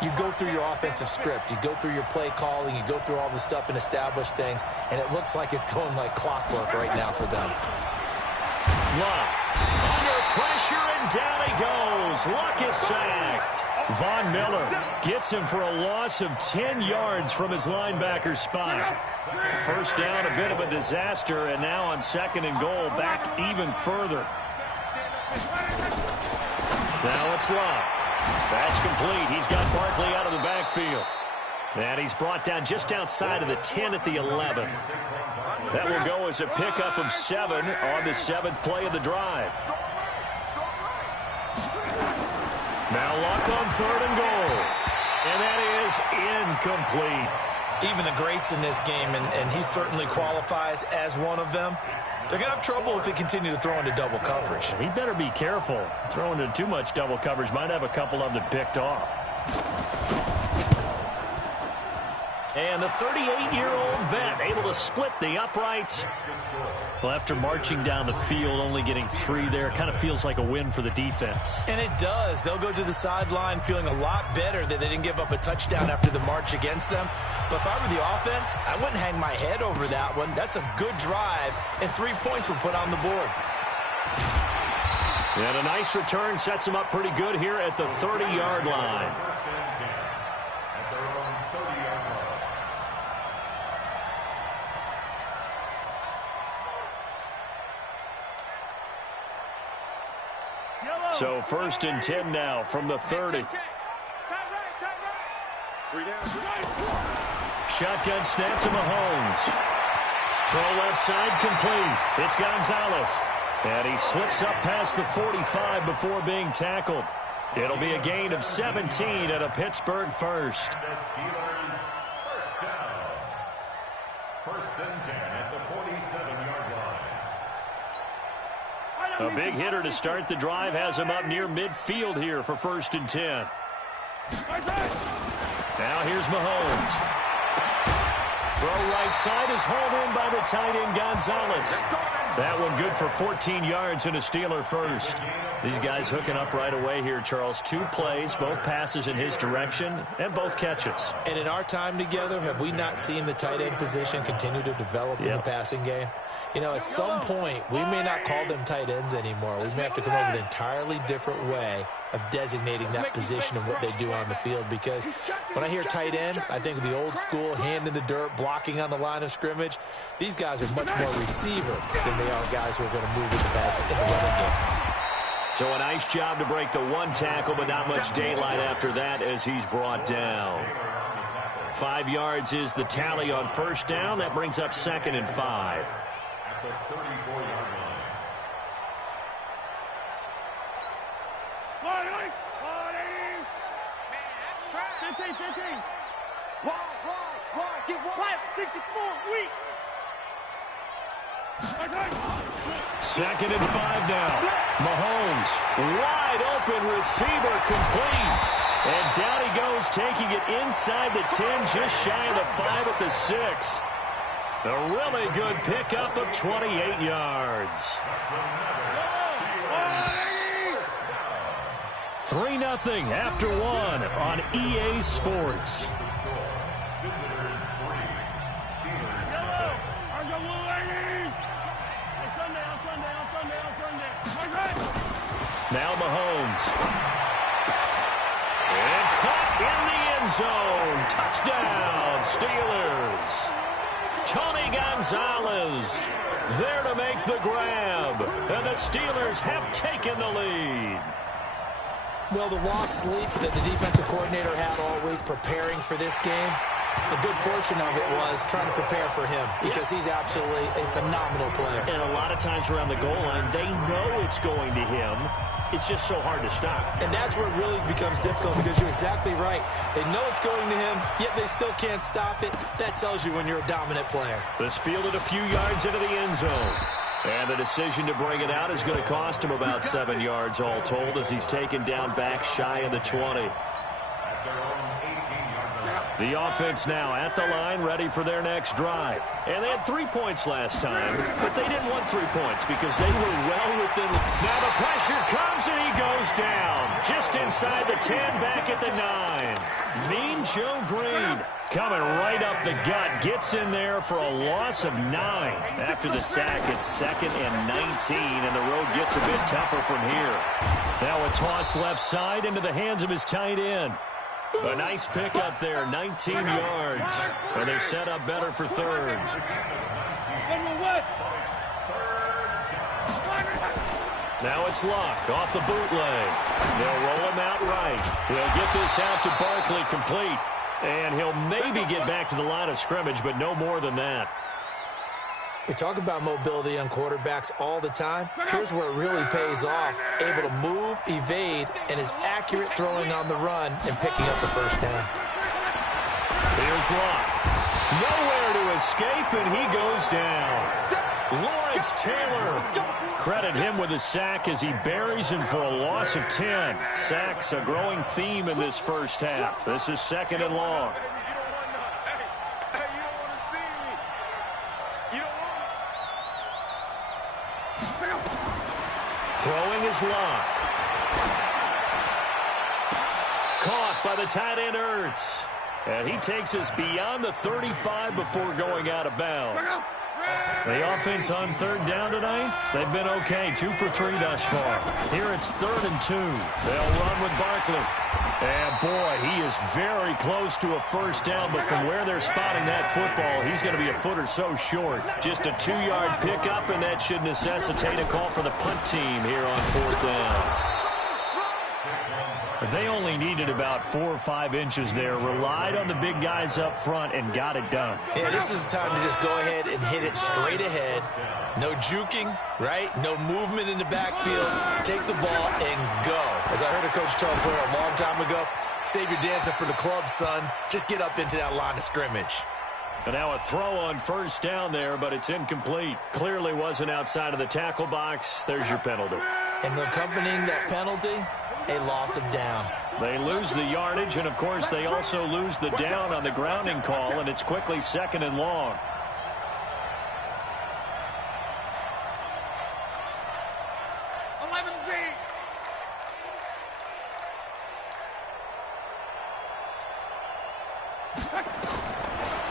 you go through your offensive script. You go through your play calling. You go through all the stuff and establish things. And it looks like it's going like clockwork right now for them. Luck under pressure, and down he goes. Luck is sacked. Von Miller gets him for a loss of 10 yards from his linebacker spot. 1st down, a bit of a disaster, and now on 2nd and goal, back even further. Now it's Luck. That's complete. He's got Barkley out of the backfield. And he's brought down just outside of the 10 at the 11. That will go as a pickup of 7 on the 7th play of the drive. Now Luck on 3rd and goal. And that is incomplete. Even the greats in this game, and he certainly qualifies as one of them, they're going to have trouble if they continue to throw into double coverage. He better be careful. Throwing into too much double coverage might have a couple of them picked off. And the 38-year-old vet able to split the uprights. Well, after marching down the field, only getting 3 there, kind of feels like a win for the defense. And it does. They'll go to the sideline feeling a lot better that they didn't give up a touchdown after the march against them. But if I were the offense, I wouldn't hang my head over that one. That's a good drive, and 3 points were put on the board. And a nice return sets them up pretty good here at the 30-yard line. So 1st and 10 now from the 30. Shotgun snap to Mahomes. Throw left side complete. It's Gonzalez. And he slips up past the 45 before being tackled. It'll be a gain of 17 at a Pittsburgh first. First down. 1st and 10 at the 47-yard line. A big hitter to start the drive has him up near midfield here for 1st and 10. Now here's Mahomes. Throw right side is hauled in by the tight end Gonzalez. That one good for 14 yards and a Steeler first. These guys hooking up right away here, Charles. 2 plays, both passes in his direction, and both catches. And in our time together, have we not seen the tight end position continue to develop in the passing game? You know, at some point, we may not call them tight ends anymore. We may have to come up with an entirely different way of designating that position and what they do on the field. Because when I hear tight end, I think of the old school, hand in the dirt, blocking on the line of scrimmage. These guys are much more receiver than they are guys who are going to move in the pass in the running game. So a nice job to break the 1 tackle, but not much daylight after that as he's brought down. 5 yards is the tally on 1st down. That brings up 2nd and 5. At the 34-yard line. Man, that's trash. 15. Wide. Get wide. 64. Weak. 2nd and 5 now. Mahomes, wide open receiver complete. And down he goes, taking it inside the 10, just shy of the 5 at the 6. A really good pickup of 28 yards. 3-0 after 1 on EA Sports. Now Mahomes. And caught in the end zone. Touchdown, Steelers. Tony Gonzalez there to make the grab. And the Steelers have taken the lead. Well, the lost sleep that the defensive coordinator had all week preparing for this game, a good portion of it was trying to prepare for him because he's absolutely a phenomenal player. And a lot of times around the goal line, they know it's going to him. It's just so hard to stop. And that's where it really becomes difficult because you're exactly right. They know it's going to him, yet they still can't stop it. That tells you when you're a dominant player. This fielded a few yards into the end zone. And the decision to bring it out is going to cost him about 7 yards all told as he's taken down back shy of the 20. The offense now at the line, ready for their next drive. And they had 3 points last time, but they didn't want 3 points because they were well within. Now the pressure comes and he goes down. Just inside the 10, back at the 9. Mean Joe Green coming right up the gut. Gets in there for a loss of 9. After the sack, it's 2nd and 19, and the road gets a bit tougher from here. Now a toss left side into the hands of his tight end. A nice pickup there, 19 yards. And they're set up better for 3rd. Now it's Luck off the bootleg. They'll roll him out right. They'll get this out to Barkley complete. And he'll maybe get back to the line of scrimmage, but no more than that. We talk about mobility on quarterbacks all the time. Here's where it really pays off. Able to move, evade, and is accurate throwing on the run and picking up the first down. Here's Locke. Nowhere to escape, and he goes down. Lawrence Taylor. Credit him with a sack as he buries him for a loss of 10. Sacks a growing theme in this first half. This is 2nd and long. Throwing is Locke. Caught by the tight end Ertz. And he takes us beyond the 35 before going out of bounds. The offense on 3rd down tonight, they've been okay. 2 for 3 thus far. Here it's 3rd and 2. They'll run with Barkley. And boy, he is very close to a first down, but from where they're spotting that football, he's going to be a foot or so short. Just a 2-yard pickup, and that should necessitate a call for the punt team here on 4th down. They only needed about 4 or 5 inches there, relied on the big guys up front, and got it done. Yeah, this is the time to just go ahead and hit it straight ahead. No juking, right? No movement in the backfield. Take the ball and go. As I heard a coach tell a player a long time ago, save your dancing for the club, son. Just get up into that line of scrimmage. And now a throw on 1st down there, but it's incomplete. Clearly wasn't outside of the tackle box. There's your penalty. And accompanying that penalty, a loss of down. They lose the yardage, and, of course, they also lose the down on the grounding call, and it's quickly 2nd and long.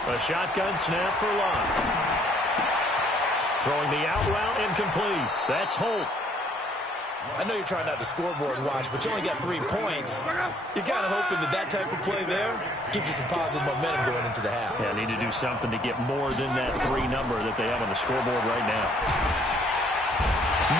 A shotgun snap for Locke. Throwing the out route incomplete. That's Holt. I know you're trying not to scoreboard watch, but you only got 3 points. You're kind of hoping that type of play there gives you some positive momentum going into the half. Yeah, need to do something to get more than that 3 number that they have on the scoreboard right now.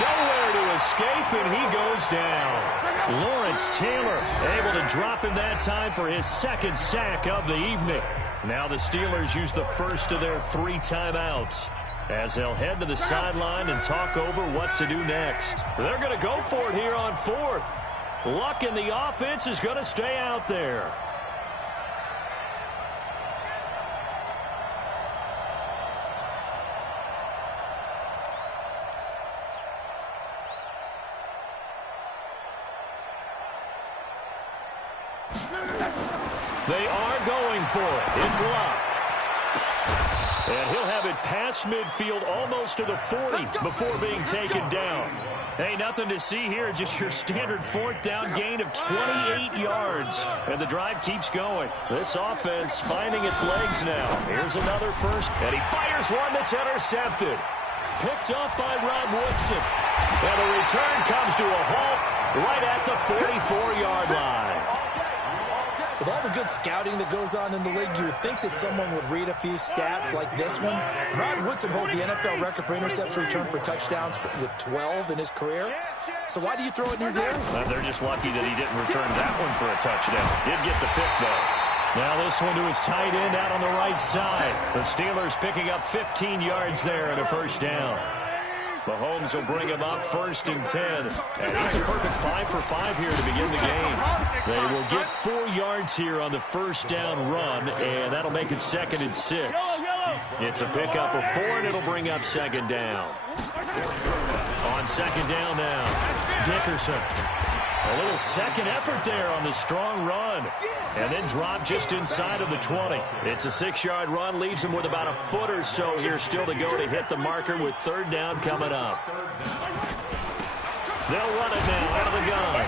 Nowhere to escape, and he goes down. Lawrence Taylor able to drop him that time for his 2nd sack of the evening. Now the Steelers use the first of their 3 timeouts as they'll head to the sideline and talk over what to do next. They're going to go for it here on 4th. Luck in the offense is going to stay out there. They are going for it. It's Luck. And he'll have it past midfield almost to the 40 before being taken down. Hey, nothing to see here, just your standard 4th down gain of 28 yards. And the drive keeps going. This offense finding its legs now. Here's another first, and he fires one that's intercepted. Picked up by Rod Woodson. And the return comes to a halt right at the 44-yard line. With all the good scouting that goes on in the league, you would think that someone would read a few stats like this one. Rod Woodson holds the NFL record for intercepts returned for touchdowns with 12 in his career. So why do you throw it in his ear? They're just lucky that he didn't return that one for a touchdown. Did get the pick, though. Now this one to his tight end out on the right side. The Steelers picking up 15 yards there and a first down. Mahomes will bring him up 1st and 10. And he's a perfect 5 for 5 here to begin the game. They will get 4 yards here on the first down run, and that'll make it 2nd and 6. It's a pickup of 4, and it'll bring up 2nd down. On 2nd down now, Dickerson. A little second effort there on the strong run. And then drop just inside of the 20. It's a 6-yard run, leaves him with about a foot or so here still to go to hit the marker with 3rd down coming up. They'll run it now out of the gun.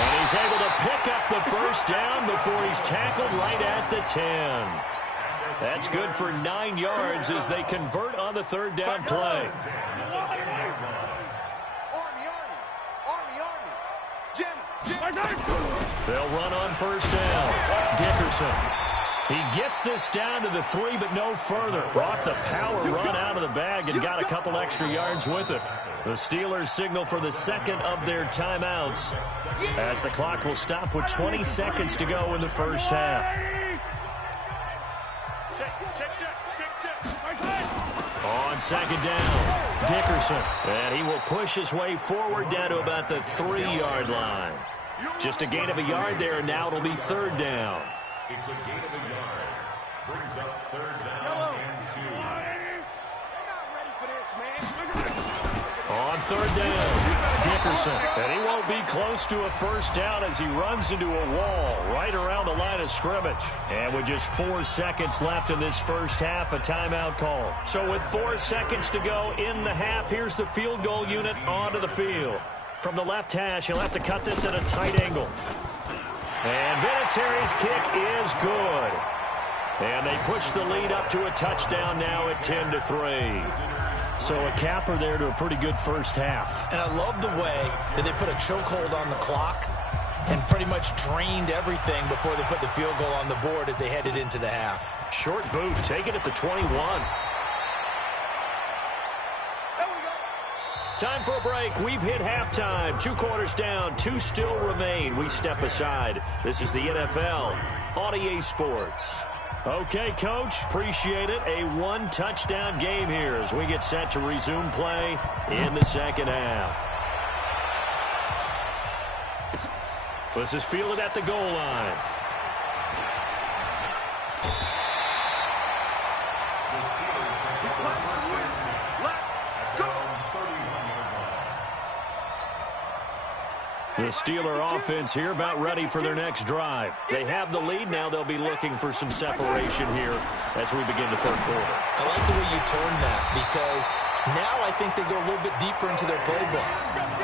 And he's able to pick up the first down before he's tackled right at the 10. That's good for 9 yards as they convert on the 3rd down play. They'll run on 1st down. Dickerson. He gets this down to the 3, but no further. Brought the power run out of the bag and got a couple extra yards with it. The Steelers signal for the 2nd of their timeouts as the clock will stop with 20 seconds to go in the first half. On second down, Dickerson. And he will push his way forward down to about the 3-yard line. Just a gain of a yard there, and now it'll be third down. It's a gain of a yard. Brings up third down and 2. On third down, Dickerson. And he won't be close to a first down as he runs into a wall right around the line of scrimmage. And with just 4 seconds left in this first half, a timeout call. So with 4 seconds to go in the half, here's the field goal unit onto the field. From the left hash, he'll have to cut this at a tight angle. And Vinatieri's kick is good. And they push the lead up to a touchdown now at 10-3. So a capper there to a pretty good first half. And I love the way that they put a chokehold on the clock and pretty much drained everything before they put the field goal on the board as they headed into the half. Short boot, take it at the 21. Time for a break. We've hit halftime. 2 quarters down, 2 still remain. We step aside. This is the NFL on EA Sports. Okay, Coach, appreciate it. A 1-touchdown game here as we get set to resume play in the second half. This is fielded at the goal line. The Steeler offense here about ready for their next drive. They have the lead. Now they'll be looking for some separation here as we begin the third quarter. I like the way you turned that because now I think they go a little bit deeper into their playbook.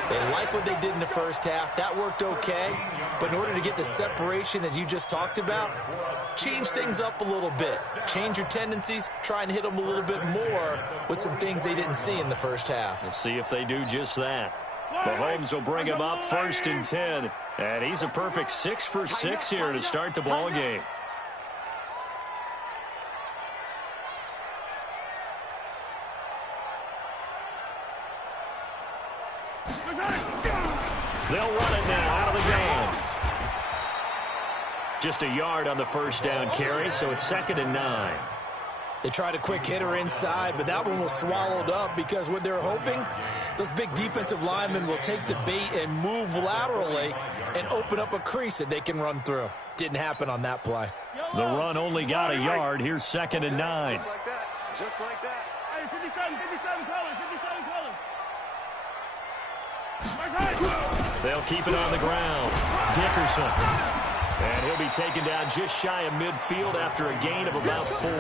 They like what they did in the first half. That worked okay. But in order to get the separation that you just talked about, change things up a little bit. Change your tendencies. Try and hit them a little bit more with some things they didn't see in the first half. We'll see if they do just that. Mahomes will bring him up 1st and 10. And he's a perfect 6 for 6 here to start the ball game. They'll run it now out of the game. Just a yard on the first down carry, so it's 2nd and 9. They tried a quick hitter inside, but that one was swallowed up because what they're hoping, those big defensive linemen will take the bait and move laterally and open up a crease that they can run through. Didn't happen on that play. The run only got a yard. Here's 2nd and 9. Just like that. Just like that. Hey, 57 colors, 57 colors. They'll keep it on the ground. Dickerson. And he'll be taken down just shy of midfield after a gain of about 4.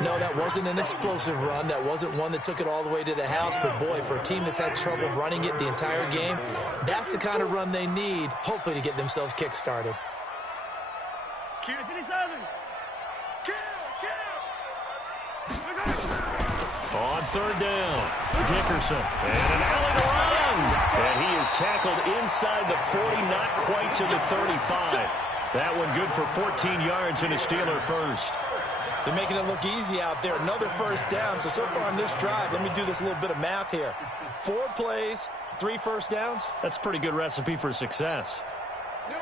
No, that wasn't an explosive run. That wasn't one that took it all the way to the house. But, boy, for a team that's had trouble running it the entire game, that's the kind of run they need, hopefully, to get themselves kick-started. On 3rd down, Dickerson. And an alley to run. And he is tackled inside the 40, not quite to the 35. That one good for 14 yards and a Steeler first. They're making it look easy out there. Another first down. So far on this drive, let me do this little bit of math here. 4 plays, 3 first downs. That's a pretty good recipe for success.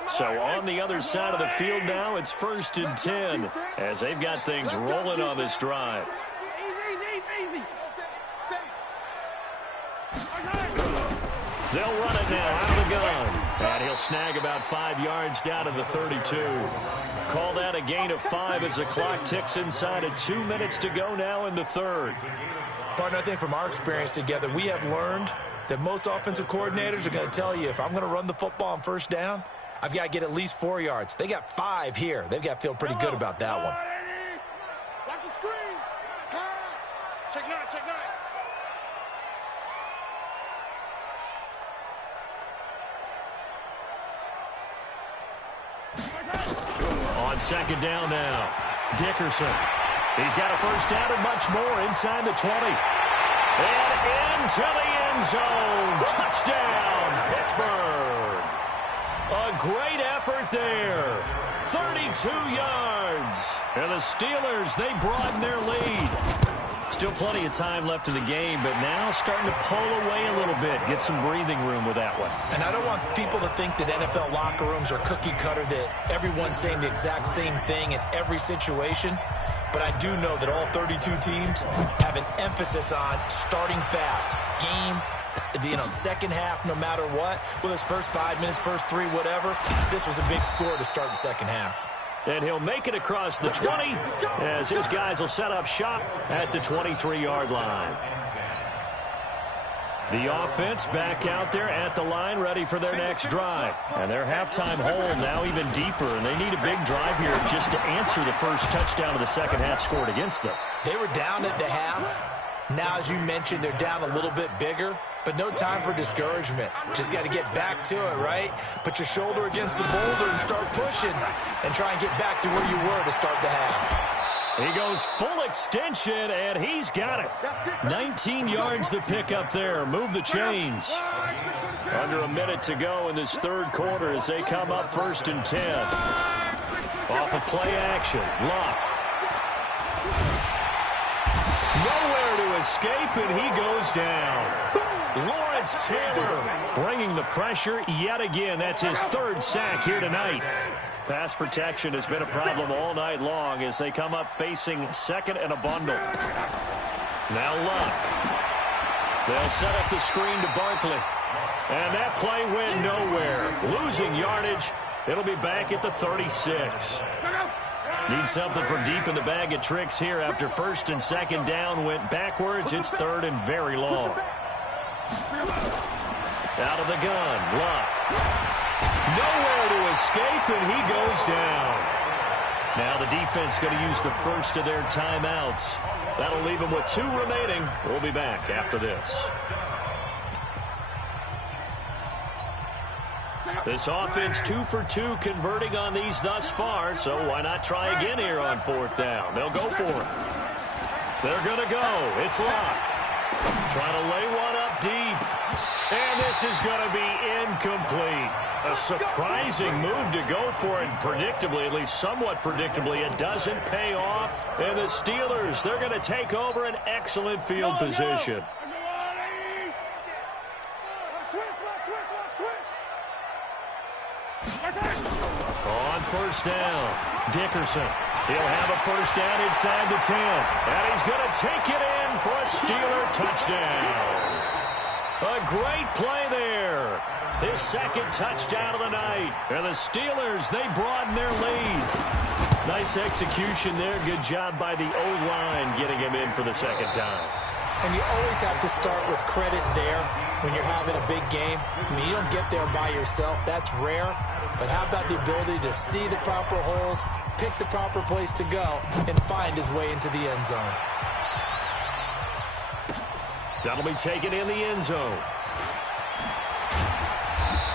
So on the other side of the field now, it's 1st and 10 as they've got things rolling on this drive. Easy. They'll run it now out of the gun. And he'll snag about 5 yards down to the 32. Call that a gain of 5 as the clock ticks inside of 2 minutes to go now in the third. Partner, I think from our experience together, we have learned that most offensive coordinators are going to tell you, if I'm going to run the football on first down, I've got to get at least 4 yards. They got 5 here. They've got to feel pretty good about that one. Watch the screen. Pass. Check 9. On 2nd down now, Dickerson. He's got a first down and much more inside the 20. And into the end zone. Touchdown, Pittsburgh. A great effort there. 32 yards. And the Steelers, they broaden their lead. Still plenty of time left in the game, but now starting to pull away a little bit. Get some breathing room with that one. And I don't want people to think that NFL locker rooms are cookie cutter, that everyone's saying the exact same thing in every situation. but I do know that all 32 teams have an emphasis on starting fast. Second half, no matter what, whether it's first 5 minutes, first 3, whatever, this was a big score to start the second half. And he'll make it across the 20 as his guys will set up shop at the 23-yard line. The offense back out there at the line, ready for their next drive. And their halftime hole now even deeper, and they need a big drive here just to answer the first touchdown of the second half scored against them. They were down at the half. Now, as you mentioned, they're down a little bit bigger, but no time for discouragement. Just got to get back to it, right? Put your shoulder against the boulder and start pushing and try and get back to where you were to start the half. He goes full extension, and he's got it. 19 yards to pick up there. Move the chains. Under a minute to go in this third quarter as they come up 1st and 10. Off of play action. Luck. Nowhere to escape, and he goes down. Lawrence Taylor bringing the pressure yet again. That's his 3rd sack here tonight. Pass protection has been a problem all night long as they come up facing second and a bundle. Now Luck. They'll set up the screen to Barkley. And that play went nowhere. Losing yardage. It'll be back at the 36. Need something from deep in the bag of tricks here after 1st and 2nd down went backwards. It's 3rd and very long. Out of the gun. Luck. Nowhere to escape, and he goes down. Now the defense going to use the first of their timeouts. That'll leave them with 2 remaining. We'll be back after this. This offense 2 for 2 converting on these thus far, so why not try again here on 4th down? They'll go for it. They're going to go. It's Luck. Trying to lay one up deep. And this is going to be incomplete. A surprising move to go for it. Predictably, at least somewhat predictably, it doesn't pay off. And the Steelers, they're going to take over an excellent field position. On 1st down, Dickerson. He'll have a 1st down inside the 10. And he's going to take it in for a Steeler touchdown. A great play there. His 2nd touchdown of the night. And the Steelers, they broaden their lead. Nice execution there. Good job by the O-line getting him in for the 2nd time. And you always have to start with credit there when you're having a big game. I mean, you don't get there by yourself. That's rare. But how about the ability to see the proper holes, pick the proper place to go, and find his way into the end zone? That'll be taken in the end zone.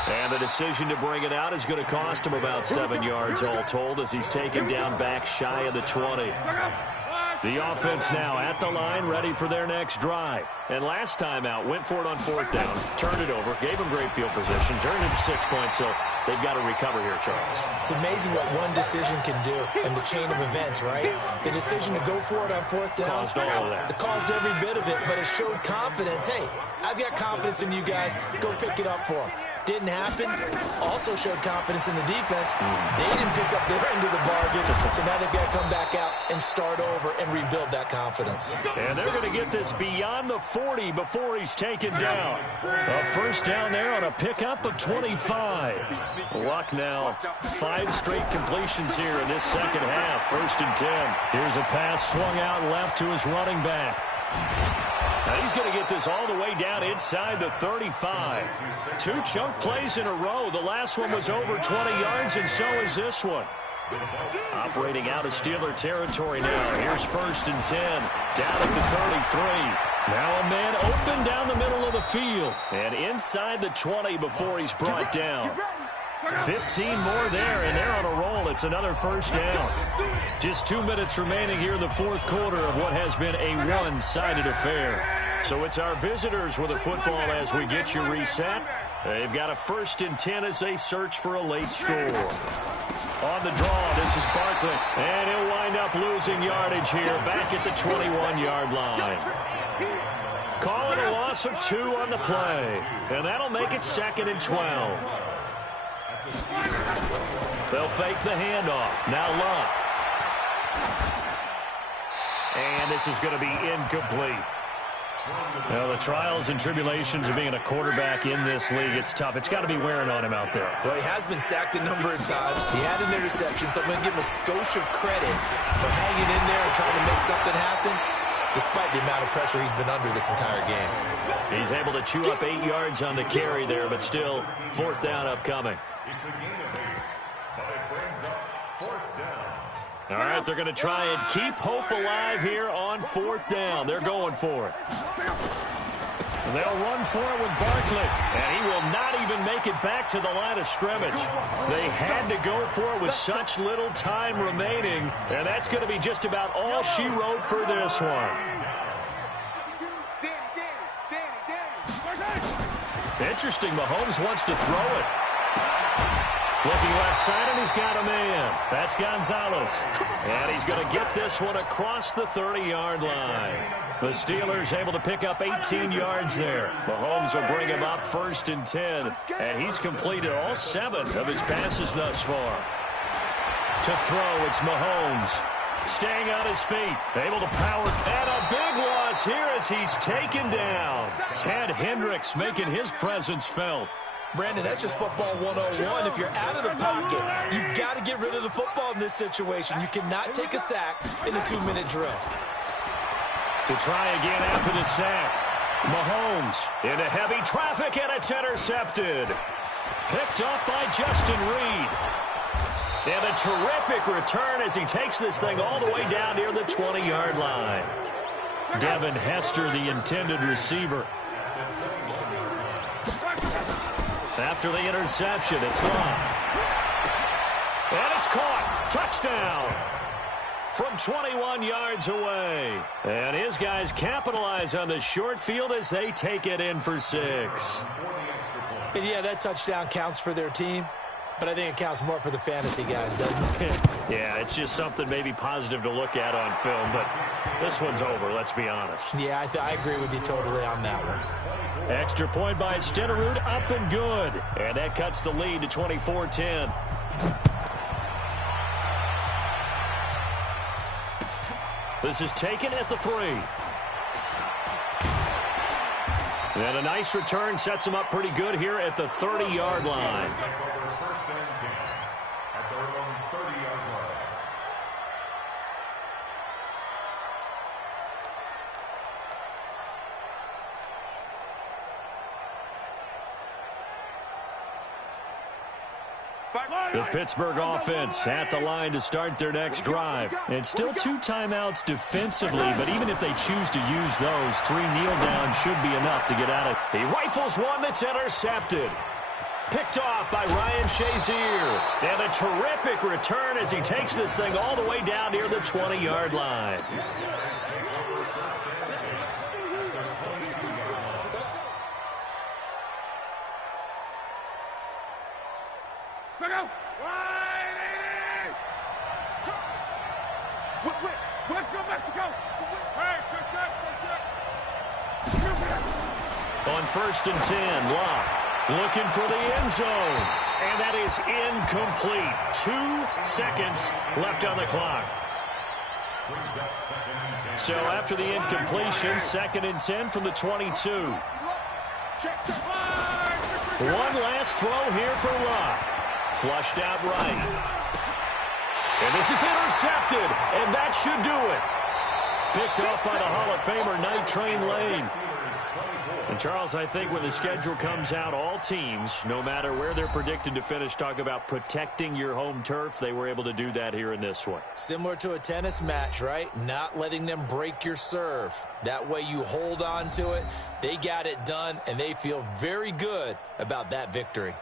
And the decision to bring it out is going to cost him about 7 yards all told as he's taken down back shy of the 20. The offense now at the line, ready for their next drive. And last time out, went for it on 4th down, turned it over, gave him great field position, turned it to 6 points, so they've got to recover here, Charles. It's amazing what one decision can do in the chain of events, right? The decision to go for it on 4th down. Caused all of that. It caused every bit of it, but it showed confidence. Hey, I've got confidence in you guys. Go pick it up for them. Didn't happen. Also showed confidence in the defense. They didn't pick up their end of the bargain, so now they've got to come back out and start over and rebuild that confidence. And they're going to get this beyond the 40 before he's taken down. A 1st down there on a pickup of 25. Luck now, 5 straight completions here in this 2nd half. 1st and 10. Here's a pass swung out left to his running back. Now he's going to get this all the way down inside the 35. 2 chunk plays in a row. The last one was over 20 yards, and so is this one. Operating out of Steeler territory now. Here's 1st and 10. Down at the 33. Now a man open down the middle of the field. And inside the 20 before he's brought down. 15 more there, and they're on a roll. It's another 1st down. Just 2 minutes remaining here in the 4th quarter of what has been a one-sided affair. So it's our visitors with a football as we get you reset. They've got a 1st and 10 as they search for a late score. On the draw, this is Barkley, and he'll wind up losing yardage here back at the 21-yard line. Call it a loss of 2 on the play, and that'll make it 2nd and 12. They'll fake the handoff. Now Luck. And this is going to be incomplete. Well, the trials and tribulations of being a quarterback in this league, it's tough. It's got to be wearing on him out there. Well, he has been sacked a number of times. He had an interception, so I'm going to give him a skosh of credit for hanging in there and trying to make something happen, despite the amount of pressure he's been under this entire game. He's able to chew up 8 yards on the carry there, but still 4th down upcoming. It's a gain of 8, but it brings up 4th down. All right, they're going to try and keep hope alive here on 4th down. They're going for it. And they'll run for it with Barkley. And he will not even make it back to the line of scrimmage. They had to go for it with such little time remaining. And that's going to be just about all she wrote for this one. Interesting, Mahomes wants to throw it. Looking left side, and he's got a man. That's Gonzalez. And he's going to get this one across the 30-yard line. The Steelers able to pick up 18 yards there. Mahomes will bring him up 1st and 10. And he's completed all 7 of his passes thus far. To throw, it's Mahomes. Staying on his feet. Able to power. And a big loss here as he's taken down. Ted Hendricks making his presence felt. Brandon, that's just football 101. If you're out of the pocket, you've got to get rid of the football in this situation. You cannot take a sack in a 2-minute drill. To try again after the sack. Mahomes into heavy traffic, and it's intercepted. Picked up by Justin Reed. And a terrific return as he takes this thing all the way down near the 20-yard line. Devin Hester, the intended receiver. After the interception, it's long. And it's caught. Touchdown. From 21 yards away. And his guys capitalize on the short field as they take it in for 6. And yeah, that touchdown counts for their team. But I think it counts more for the fantasy guys, doesn't it? Yeah, it's just something maybe positive to look at on film. But this one's over, let's be honest. Yeah, I agree with you totally on that one. Extra point by Stenerud, up and good. And that cuts the lead to 24-10. This is taken at the 3. And a nice return sets him up pretty good here at the 30-yard line. First and 10 at their own 30-yard line. The Pittsburgh offense at the line to start their next drive. And still 2 timeouts defensively, but even if they choose to use those, 3 kneel downs should be enough to get out of it. He rifles one that's intercepted. Picked off by Ryan Shazier. And a terrific return as he takes this thing all the way down near the 20-yard line. On 1st and 10, Locke looking for the end zone. And that is incomplete. 2 seconds left on the clock. So after the incompletion, 2nd and 10 from the 22. One last throw here for Locke. Flushed out right. And this is intercepted, and that should do it. Picked off by the Hall of Famer, Night Train Lane. And, Charles, I think when the schedule comes out, all teams, no matter where they're predicted to finish, talk about protecting your home turf. They were able to do that here in this one. Similar to a tennis match, right? Not letting them break your serve. That way you hold on to it. They got it done, and they feel very good about that victory.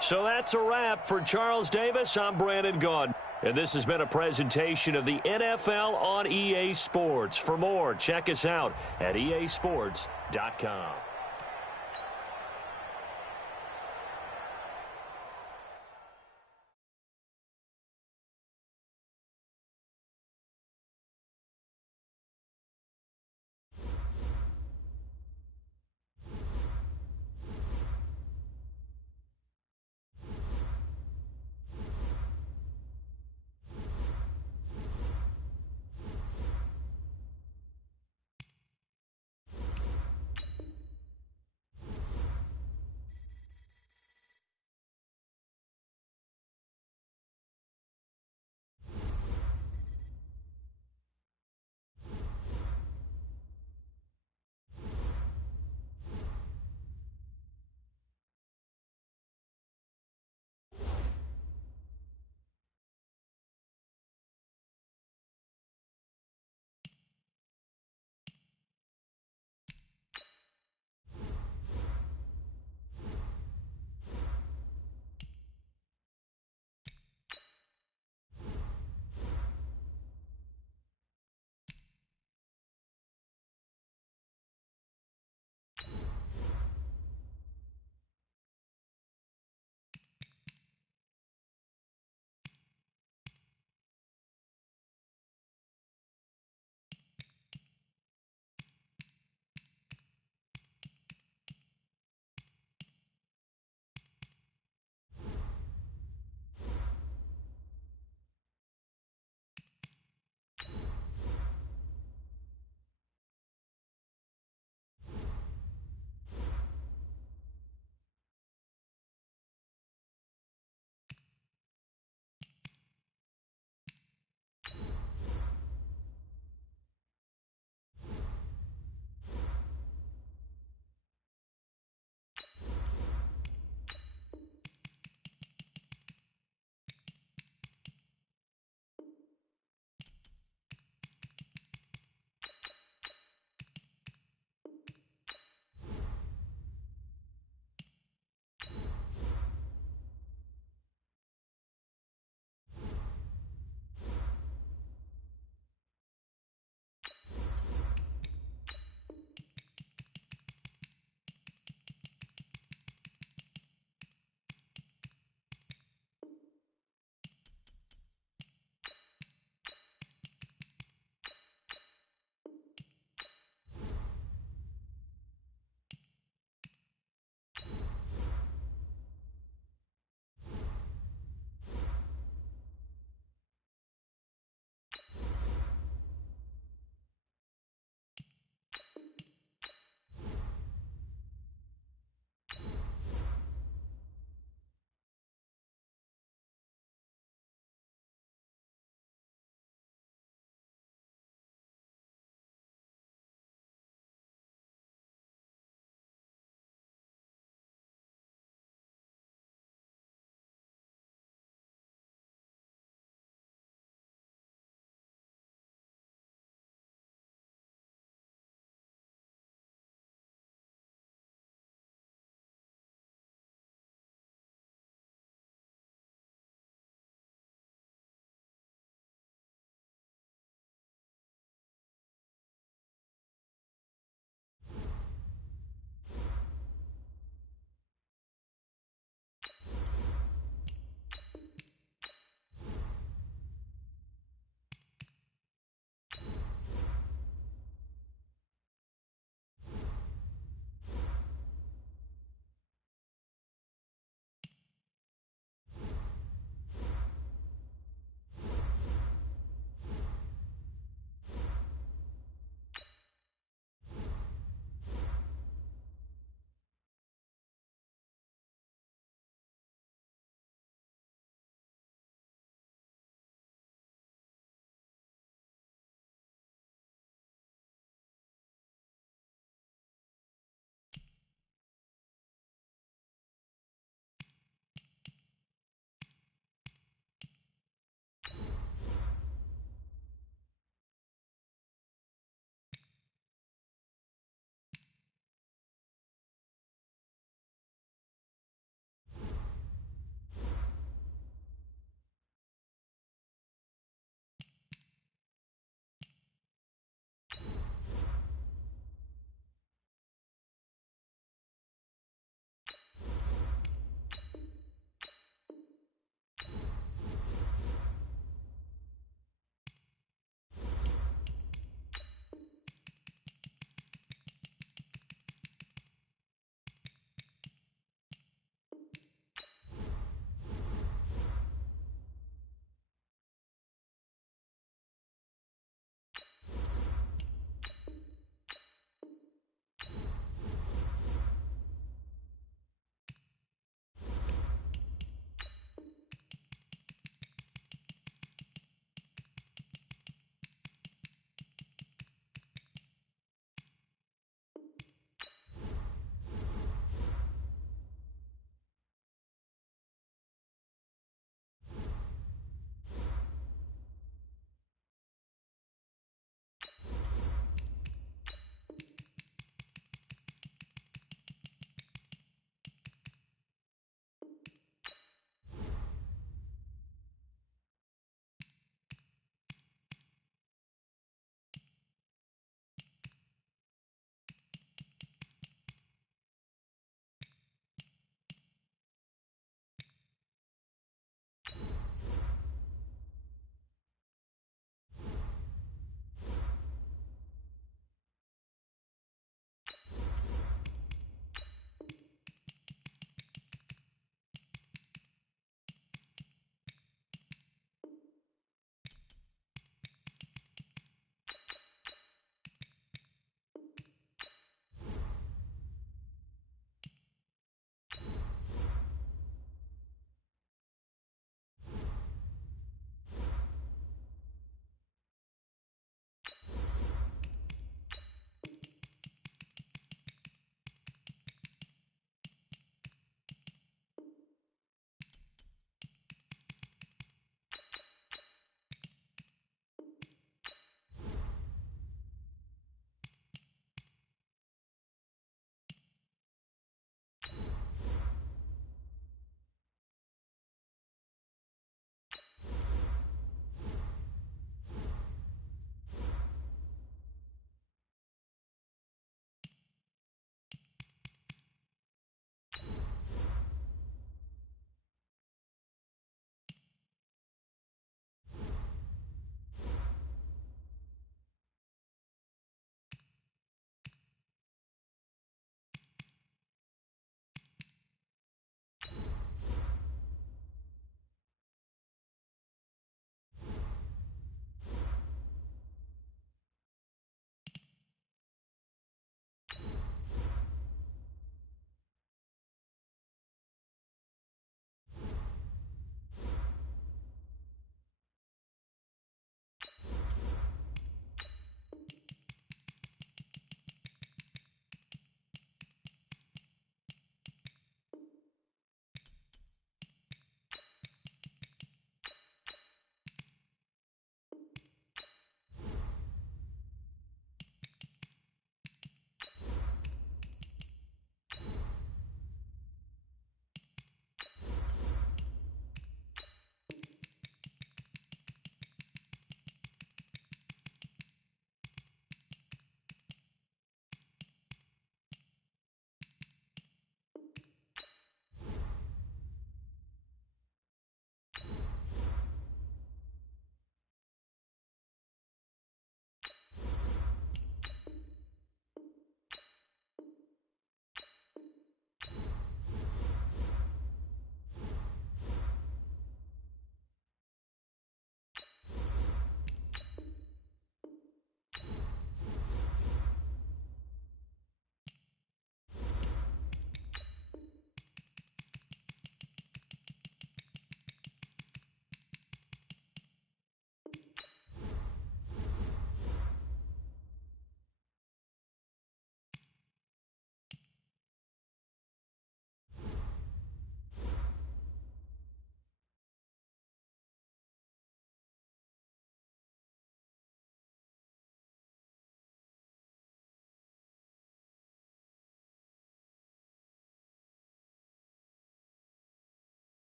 So that's a wrap for Charles Davis. I'm Brandon Gaudin. And this has been a presentation of the NFL on EA Sports. For more, check us out at easports.com.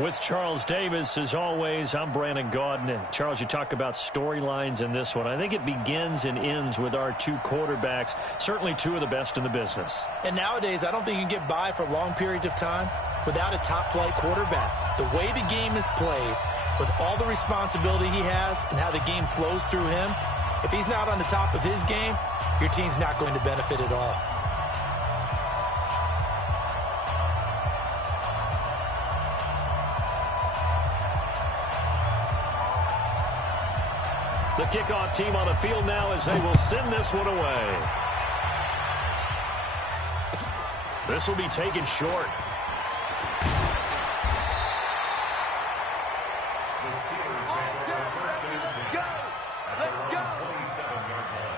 With Charles Davis, as always, I'm Brandon Gaudin. Charles, you talk about storylines in this one. I think it begins and ends with our two quarterbacks, certainly two of the best in the business. And nowadays, I don't think you can get by for long periods of time without a top-flight quarterback. The way the game is played, with all the responsibility he has and how the game flows through him, if he's not on the top of his game, your team's not going to benefit at all. The kickoff team on the field now as they will send this one away. This will be taken short. The Steelers take over first and 10 at their own 27-yard line.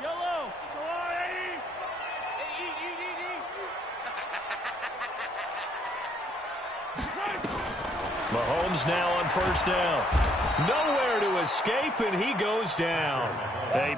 Yellow. Come on, Eddie. Mahomes now on first down. Nowhere to escape, and he goes down. Hey.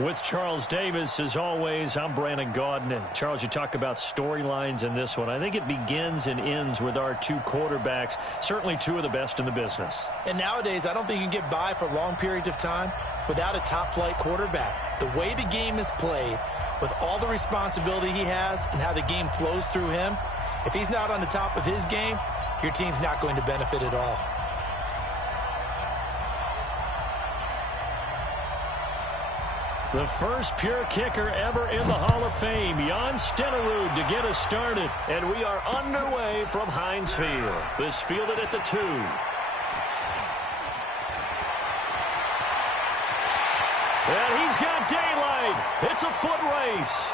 With Charles Davis, as always, I'm Brandon Gaudin. Charles, you talk about storylines in this one. I think it begins and ends with our two quarterbacks, certainly two of the best in the business. And nowadays, I don't think you can get by for long periods of time without a top-flight quarterback. The way the game is played, with all the responsibility he has and how the game flows through him, if he's not on the top of his game, your team's not going to benefit at all. The first pure kicker ever in the Hall of Fame, Jan Stenerud, to get us started. And we are underway from Heinz Field. This fielded at the 2. And he's got daylight. It's a foot race.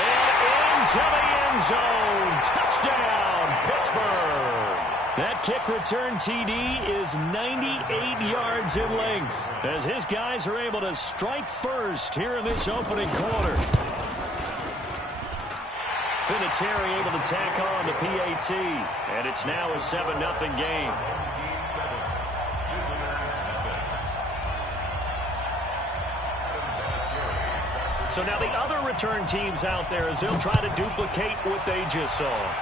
And into the end zone. Touchdown, Pittsburgh. That kick return TD is 98 yards in length as his guys are able to strike first here in this opening quarter. Vinatieri able to tack on the PAT, and it's now a 7-0 game. So now the other return teams out there as they'll try to duplicate what they just saw.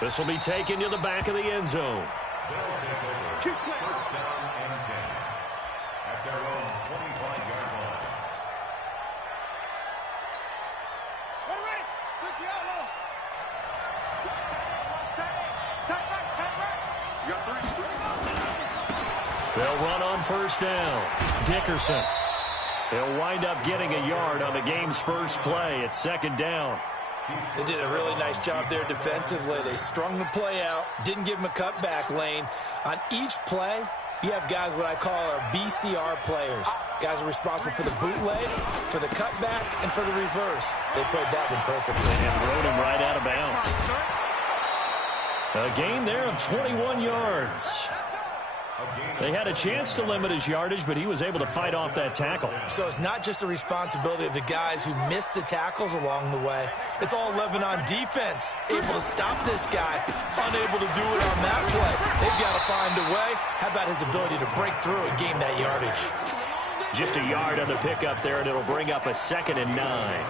This will be taken to the back of the end zone. First down and 10 at their own 25-yard line. Ready? Switch the outlaw. You got 3. They'll run on first down. Dickerson. He'll wind up getting a yard on the game's first play. It's second down. They did a really nice job there defensively. They strung the play out, didn't give him a cutback lane. On each play, you have guys what I call our BCR players. Guys are responsible for the bootleg, for the cutback, and for the reverse. They played that one perfectly. And rode him right out of bounds. A gain there of 21 yards. They had a chance to limit his yardage, but he was able to fight off that tackle. So it's not just the responsibility of the guys who missed the tackles along the way. It's all 11 on defense, able to stop this guy, unable to do it on that play. They've got to find a way. How about his ability to break through and gain that yardage? Just a yard on the pickup there, and it'll bring up a 2nd and 9.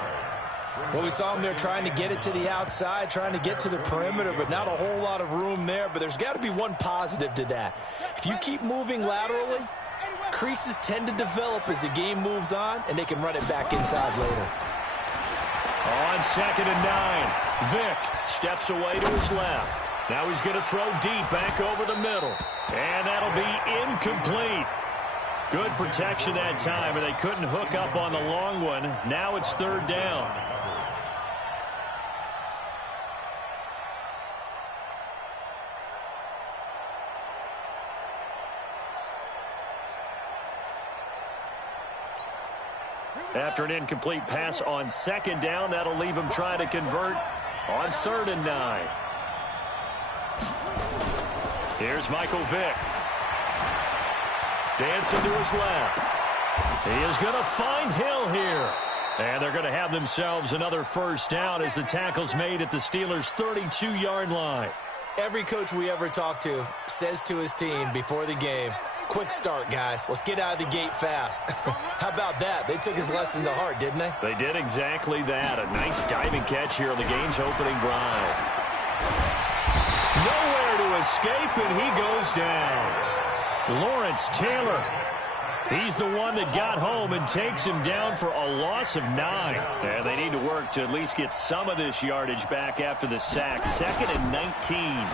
Well, we saw him there trying to get it to the outside, trying to get to the perimeter, but not a whole lot of room there. But there's got to be one positive to that. If you keep moving laterally, creases tend to develop as the game moves on, and they can run it back inside later. On 2nd and 9, Vick steps away to his left. Now he's going to throw deep back over the middle. And that'll be incomplete. Good protection that time, and they couldn't hook up on the long one. Now it's 3rd down. After an incomplete pass on 2nd down, that'll leave him trying to convert on 3rd and 9. Here's Michael Vick. Dancing to his left. He is going to find Hill here. And they're going to have themselves another first down as the tackle's made at the Steelers' 32-yard line. Every coach we ever talk to says to his team before the game, quick start, guys. Let's get out of the gate fast. How about that? They took his lesson to heart, didn't they? They did exactly that. A nice diving catch here on the game's opening drive. Nowhere to escape, and he goes down. Lawrence Taylor. He's the one that got home and takes him down for a loss of 9. And they need to work to at least get some of this yardage back after the sack. 2nd and 19.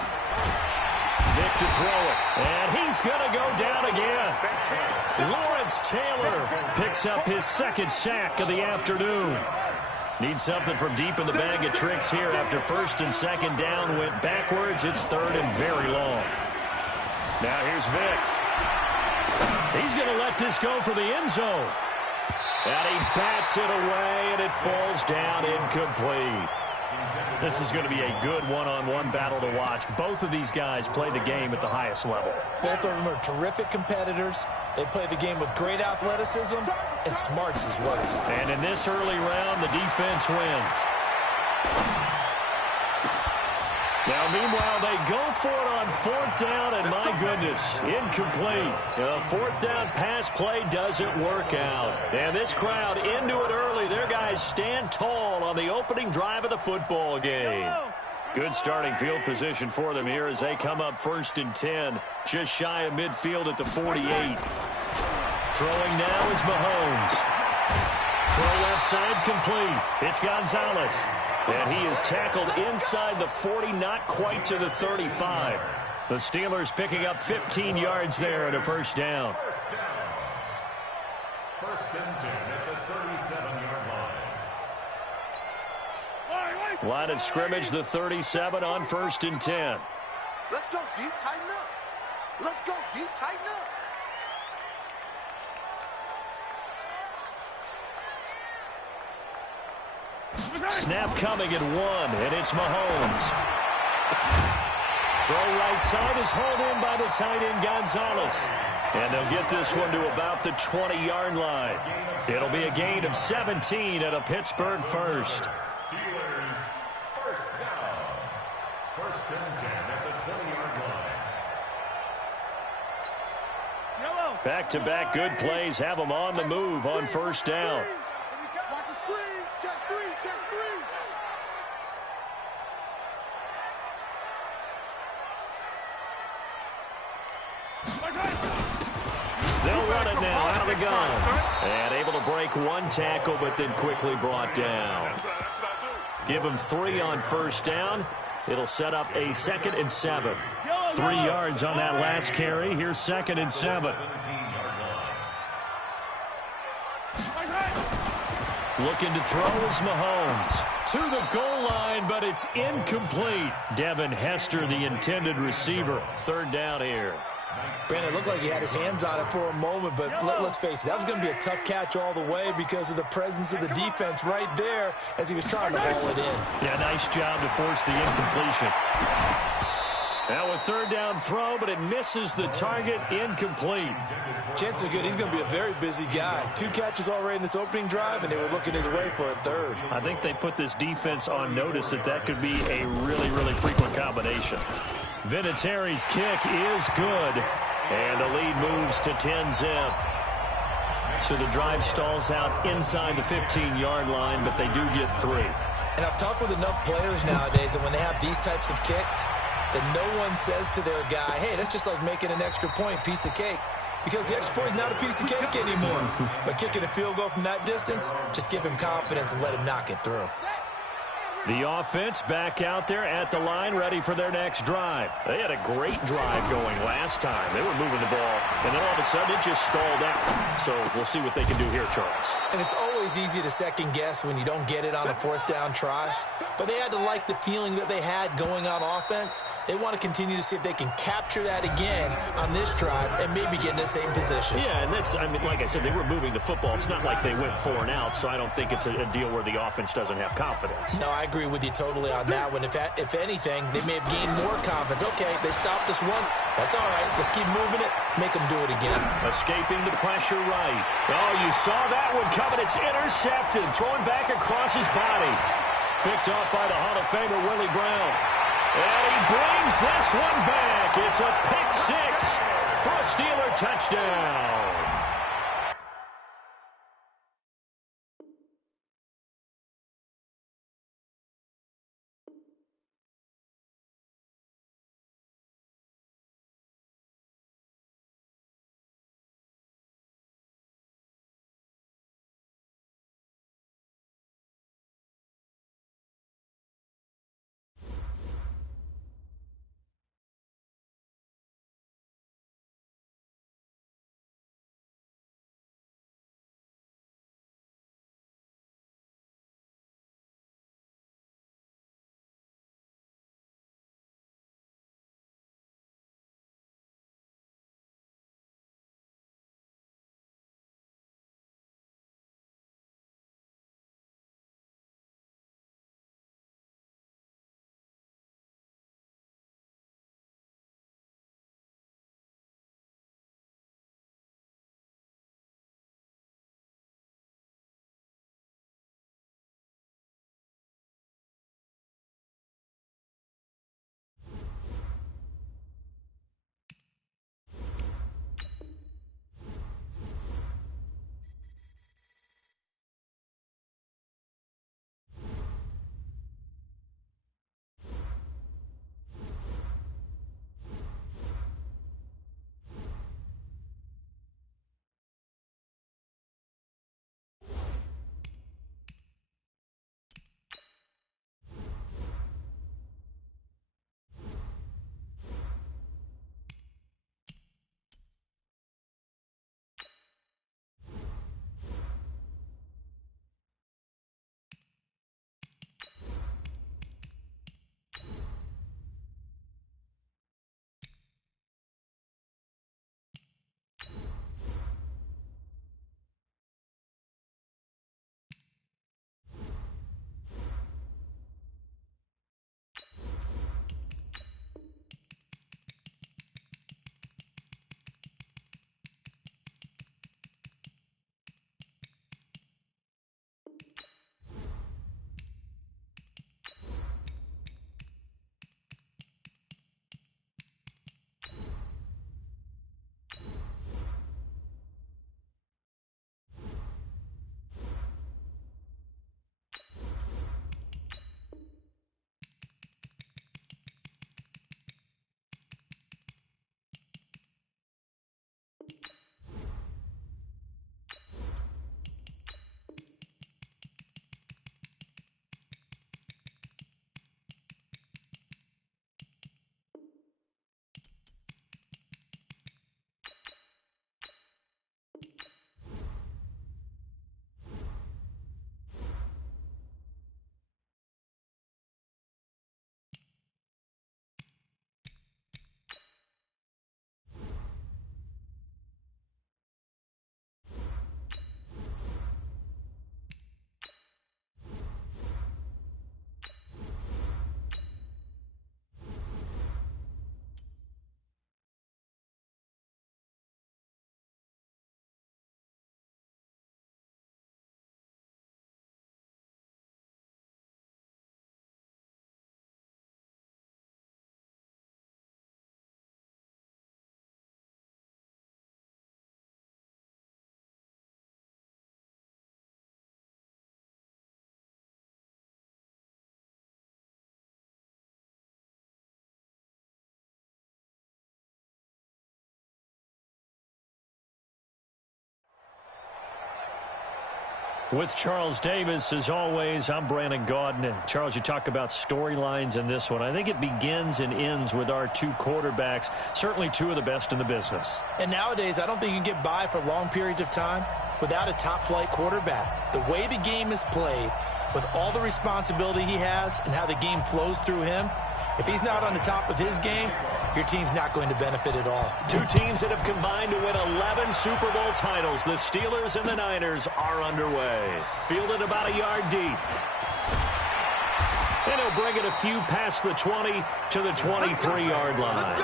Vick to throw it. And he's going to go down again. Lawrence Taylor picks up his 2nd sack of the afternoon. Needs something from deep in the bag of tricks here after 1st and 2nd down went backwards. It's 3rd and very long. Now here's Vick. He's going to let this go for the end zone. And he bats it away, and it falls down incomplete. This is going to be a good one-on-one battle to watch. Both of these guys play the game at the highest level. Both of them are terrific competitors. They play the game with great athleticism and smarts as well. And in this early round, the defense wins. Now, meanwhile, they go for it on fourth down, and my goodness, incomplete. A fourth down pass play doesn't work out. And this crowd into it early. Their guys stand tall on the opening drive of the football game. Good starting field position for them here as they come up 1st and 10, just shy of midfield at the 48. Throwing now is Mahomes. Throw left side complete. It's Gonzalez. And he is tackled inside the 40, not quite to the 35. The Steelers picking up 15 yards there and a first down. First and 10 at the 37-yard line. Line of scrimmage, the 37 on 1st and 10. Let's go deep, tighten up. Let's go deep, tighten up. Snap coming at 1, and it's Mahomes. Throw right side is hauled in by the tight end Gonzalez. And they'll get this one to about the 20-yard line. It'll be a gain of 17 and a Pittsburgh first. Steelers first down. First and 10 at the 20-yard line. Back-to-back good plays have them on the move on first down. Watch the screen. Check three, check three. They'll run it now out of the gun. And able to break one tackle, but then quickly brought down. Give them 3 on first down. It'll set up a 2nd and 7. 3 yards on that last carry. Here's 2nd and 7. Looking to throw is Mahomes. To the goal line, but it's incomplete. Devin Hester, the intended receiver. 3rd down here. Brandon, it looked like he had his hands on it for a moment, but let's face it, that was going to be a tough catch all the way because of the presence of the defense right there as he was trying to haul it in. Yeah, nice job to force the incompletion. Now a 3rd down throw, but it misses the target, incomplete. Chances are good he's going to be a very busy guy. 2 catches already in this opening drive, and they were looking his way for a 3rd. I think they put this defense on notice that could be a really, really frequent combination. Vinatieri's kick is good, and the lead moves to 10-zip. So the drive stalls out inside the 15-yard line, but they do get 3. And I've talked with enough players nowadays that when they have these types of kicks, that no one says to their guy, hey, that's just like making an extra point, piece of cake. Because the extra point is not a piece of cake anymore. But kicking a field goal from that distance, just give him confidence and let him knock it through. The offense back out there at the line, ready for their next drive. They had a great drive going last time. They were moving the ball, and then all of a sudden it just stalled out. So we'll see what they can do here, Charles. And it's always easy to second guess when you don't get it on a 4th down try. But they had to like the feeling that they had going on offense. They want to continue to see if they can capture that again on this drive and maybe get in the same position. Yeah, and that's, I mean, like I said, they were moving the football. It's not like they went 4 and out, so I don't think it's a deal where the offense doesn't have confidence. No, I agree with you totally on that one. If anything, they may have gained more confidence. Okay, they stopped us once. That's all right. Let's keep moving it. Make them do it again. Escaping the pressure right. Oh, you saw that one coming. It's intercepted. Throwing back across his body. Picked off by the Hall of Famer, Willie Brown. And he brings this one back. It's a pick 6 for a Steeler touchdown. With Charles Davis, as always, I'm Brandon Gaudin. Charles, you talk about storylines in this one. I think it begins and ends with our two quarterbacks, certainly two of the best in the business. And nowadays, I don't think you can get by for long periods of time without a top-flight quarterback. The way the game is played, with all the responsibility he has and how the game flows through him, if he's not on the top of his game, your team's not going to benefit at all. Two teams that have combined to win 11 Super Bowl titles. The Steelers and the Niners are underway. Fielded about a yard deep. And he'll bring it a few past the 20 to the 23-yard line.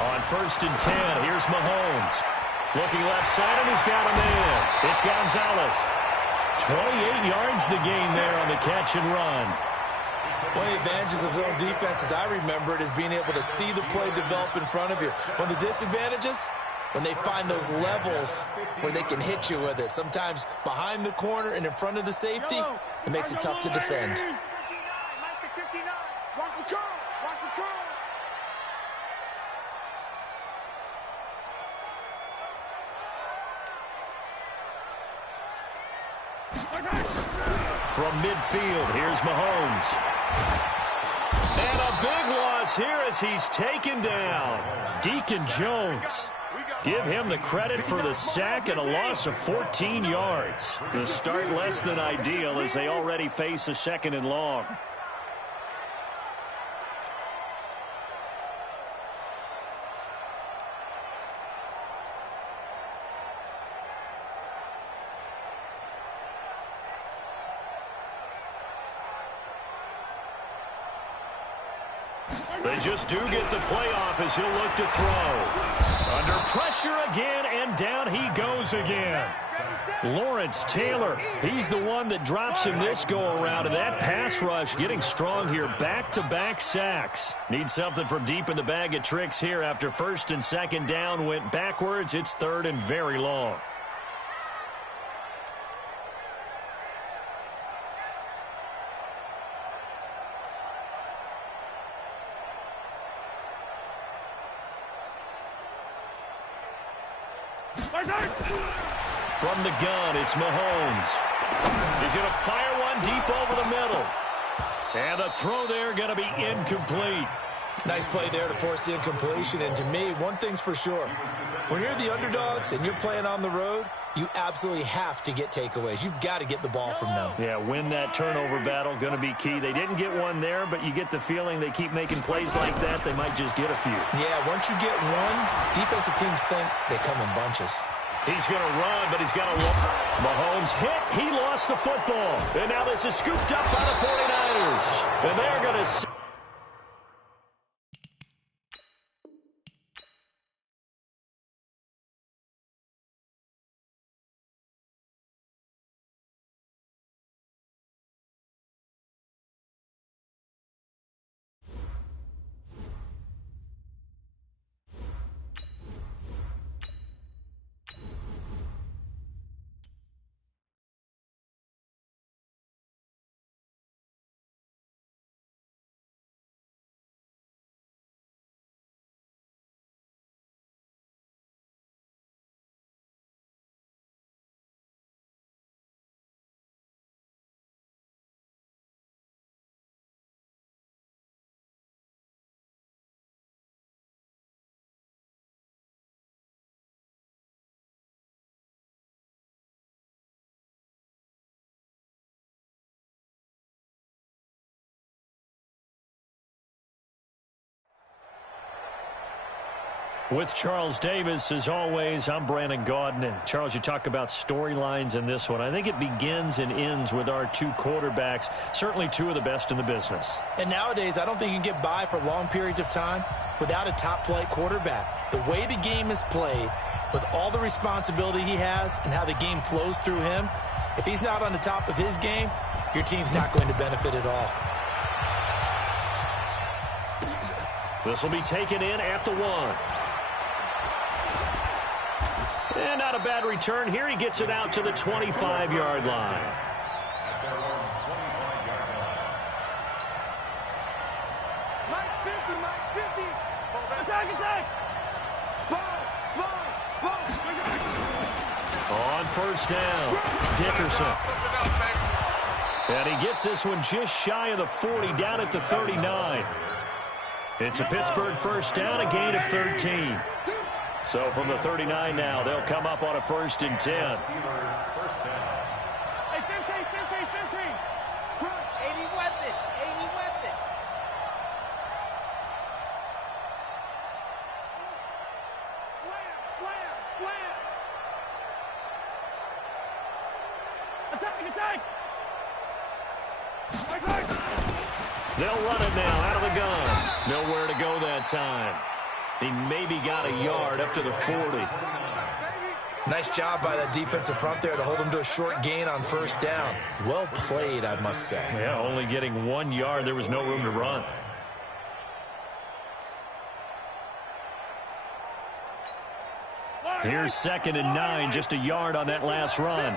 On 1st and 10, here's Mahomes. Looking left side, and he's got a man. It's Gonzalez. 28 yards the gain there on the catch and run. One of the advantages of zone defense, as I remember it, is being able to see the play develop in front of you. One of the disadvantages, when they find those levels where they can hit you with it. Sometimes behind the corner and in front of the safety, it makes it tough to defend. Watch the curl. Watch the curl. From midfield, here's Mahomes. And a big loss here as he's taken down. Deacon Jones. Give him the credit for the sack and a loss of 14 yards. The start less than ideal as they already face a 2nd and long. They just do get the playoff as he'll look to throw. Under pressure again, and down he goes again. Lawrence Taylor, he's the one that drops in this go-around, and that pass rush getting strong here. Back-to-back sacks. Need something from deep in the bag of tricks here after 1st and 2nd down went backwards. It's 3rd and very long. From the gun, it's Mahomes. He's going to fire one deep over the middle. And the throw there going to be incomplete. Nice play there to force the incompletion. And to me, one thing's for sure. When you're the underdogs and you're playing on the road, you absolutely have to get takeaways. You've got to get the ball from them. Yeah, win that turnover battle, going to be key. They didn't get one there, but you get the feeling they keep making plays like that, they might just get a few. Yeah, once you get one, defensive teams think they come in bunches. He's going to run, but he's got a look. Mahomes hit. He lost the football. And now this is scooped up by the 49ers. And they're going to... With Charles Davis, as always, I'm Brandon Gaudin. Charles, you talk about storylines in this one. I think it begins and ends with our two quarterbacks, certainly two of the best in the business. And nowadays, I don't think you can get by for long periods of time without a top-flight quarterback. The way the game is played, with all the responsibility he has and how the game flows through him, if he's not on the top of his game, your team's not going to benefit at all. This will be taken in at the 1. And not a bad return here. He gets it out to the 25-yard line. Nice 50. On first down, Dickerson. And he gets this one just shy of the 40, down at the 39. It's a Pittsburgh first down, a gain of 13. So from the 39 now, they'll come up on a 1st and 10. Hey, 15. 80 weapon. Slam. Attack. They'll run it now out of the gun. Nowhere to go that time. He maybe got a yard up to the 40. Nice job by that defensive front there to hold him to a short gain on first down. Well played, I must say. Yeah, only getting 1 yard. There was no room to run. Here's 2nd and 9, just a yard on that last run.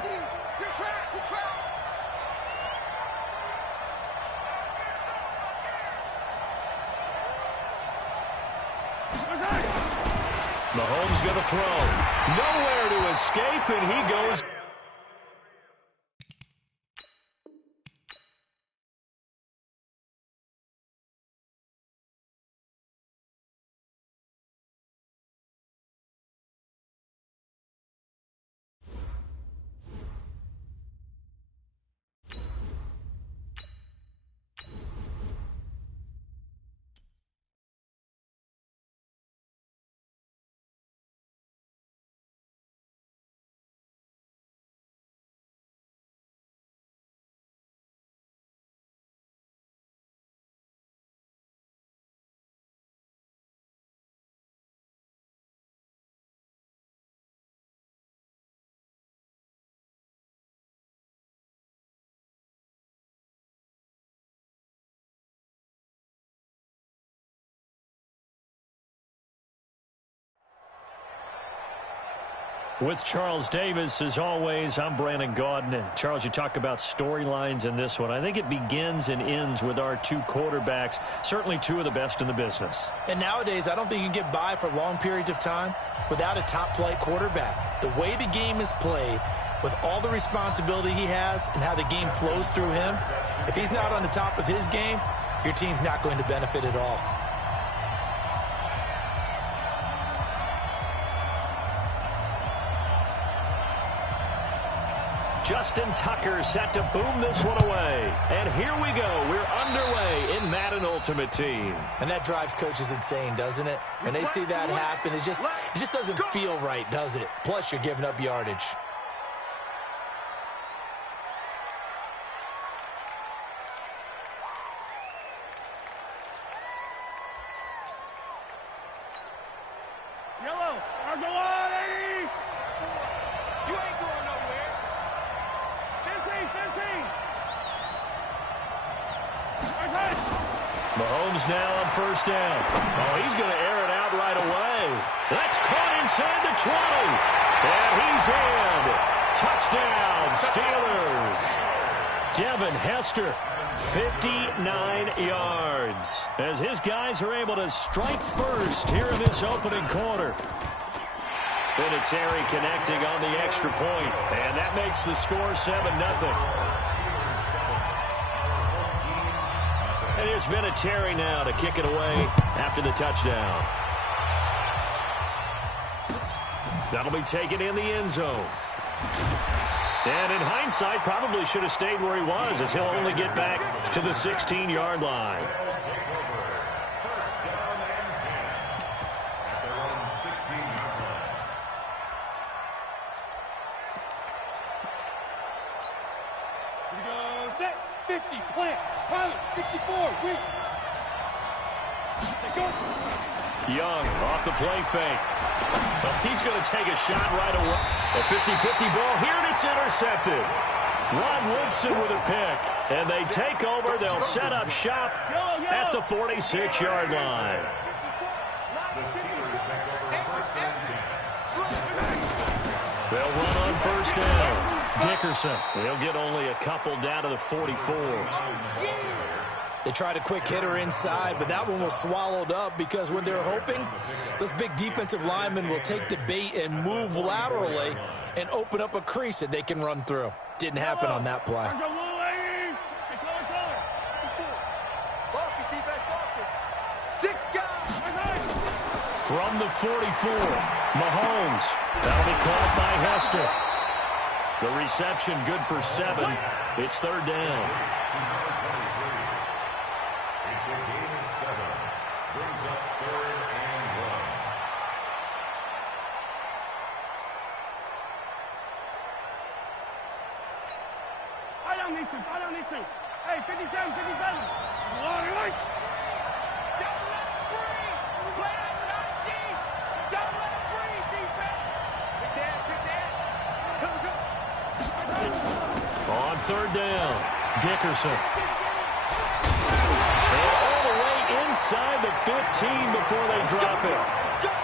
Mahomes going to throw. Nowhere to escape, and he goes. With Charles Davis, as always, I'm Brandon Gaudin. Charles, you talk about storylines in this one. I think it begins and ends with our 2 quarterbacks, certainly 2 of the best in the business. And nowadays, I don't think you can get by for long periods of time without a top-flight quarterback. The way the game is played, with all the responsibility he has and how the game flows through him, if he's not on the top of his game, your team's not going to benefit at all. Justin Tucker set to boom this one away. And here we go. We're underway in Madden Ultimate Team. And that drives coaches insane, doesn't it? When they see that happen, it just doesn't feel right, does it? Plus, you're giving up yardage. Yellow. There's a lot, 80. You ain't going nowhere. 15. Mahomes now on first down. Oh, he's going to air it out right away. That's caught inside the 20. And he's in. Touchdown, Steelers. Devin Hester, 59 yards. As his guys are able to strike first here in this opening quarter. Vinatieri connecting on the extra point. And that makes the score 7-0. And here's Vinatieri now to kick it away after the touchdown. That'll be taken in the end zone. And in hindsight, probably should have stayed where he was, as he'll only get back to the 16-yard line. Here we go. Set. 50. Plant. Pilot. 54. Wait. Go. Young off the play fake. Well, he's going to take a shot right away. A 50-50 ball here, and it's intercepted. Rod Woodson with a pick. And they take over. They'll set up shop at the 46-yard line. They'll run on first down. Dickerson. He'll get only a couple down to the 44. They tried a quick hitter inside, but that one was swallowed up because when they're hoping, those big defensive linemen will take the bait and move laterally and open up a crease that they can run through. Didn't happen on that play. From the 44, Mahomes. That'll be caught by Hester. The reception good for 7. It's third down. It's a gain of 7. Brings up 3rd and 1. Eye down these two. Eye down these two. Hey, 57, 57. Double up free. Play outside deep. Double up free, defense. Good dash. Go. On third down, Dickerson. And all the way inside the 15 before they drop it.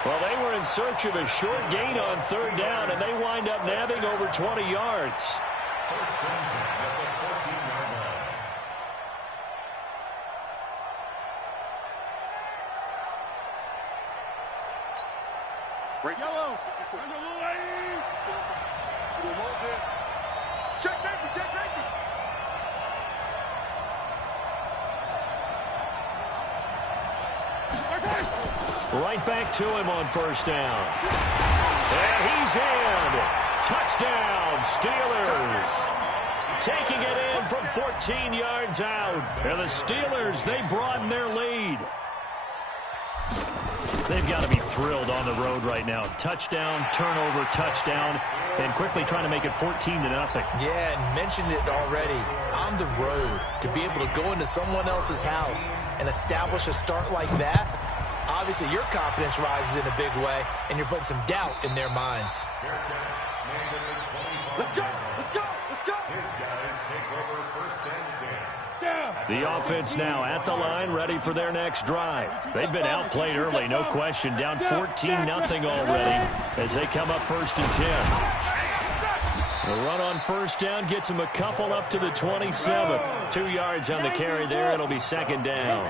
Well, they were in search of a short gain on third down, and they wind up nabbing over 20 yards. First and 10 at the 14-yard line. Break. Yellow. We'll hold this. Check safety. Right back to him on first down. And he's in. Touchdown, Steelers. Taking it in from 14 yards out. And the Steelers, they broaden their lead. They've got to be thrilled on the road right now. Touchdown, turnover, touchdown, and quickly trying to make it 14-0. Yeah, and mentioned it already. On the road, to be able to go into someone else's house and establish a start like that, obviously your confidence rises in a big way, and you're putting some doubt in their minds. Let's go. His guys take over 1st and 10. The offense now at the line, ready for their next drive. They've been outplayed early, no question. Down 14-0 already as they come up 1st and 10. The run on first down gets them a couple up to the 27. 2 yards on the carry there. It'll be 2nd down.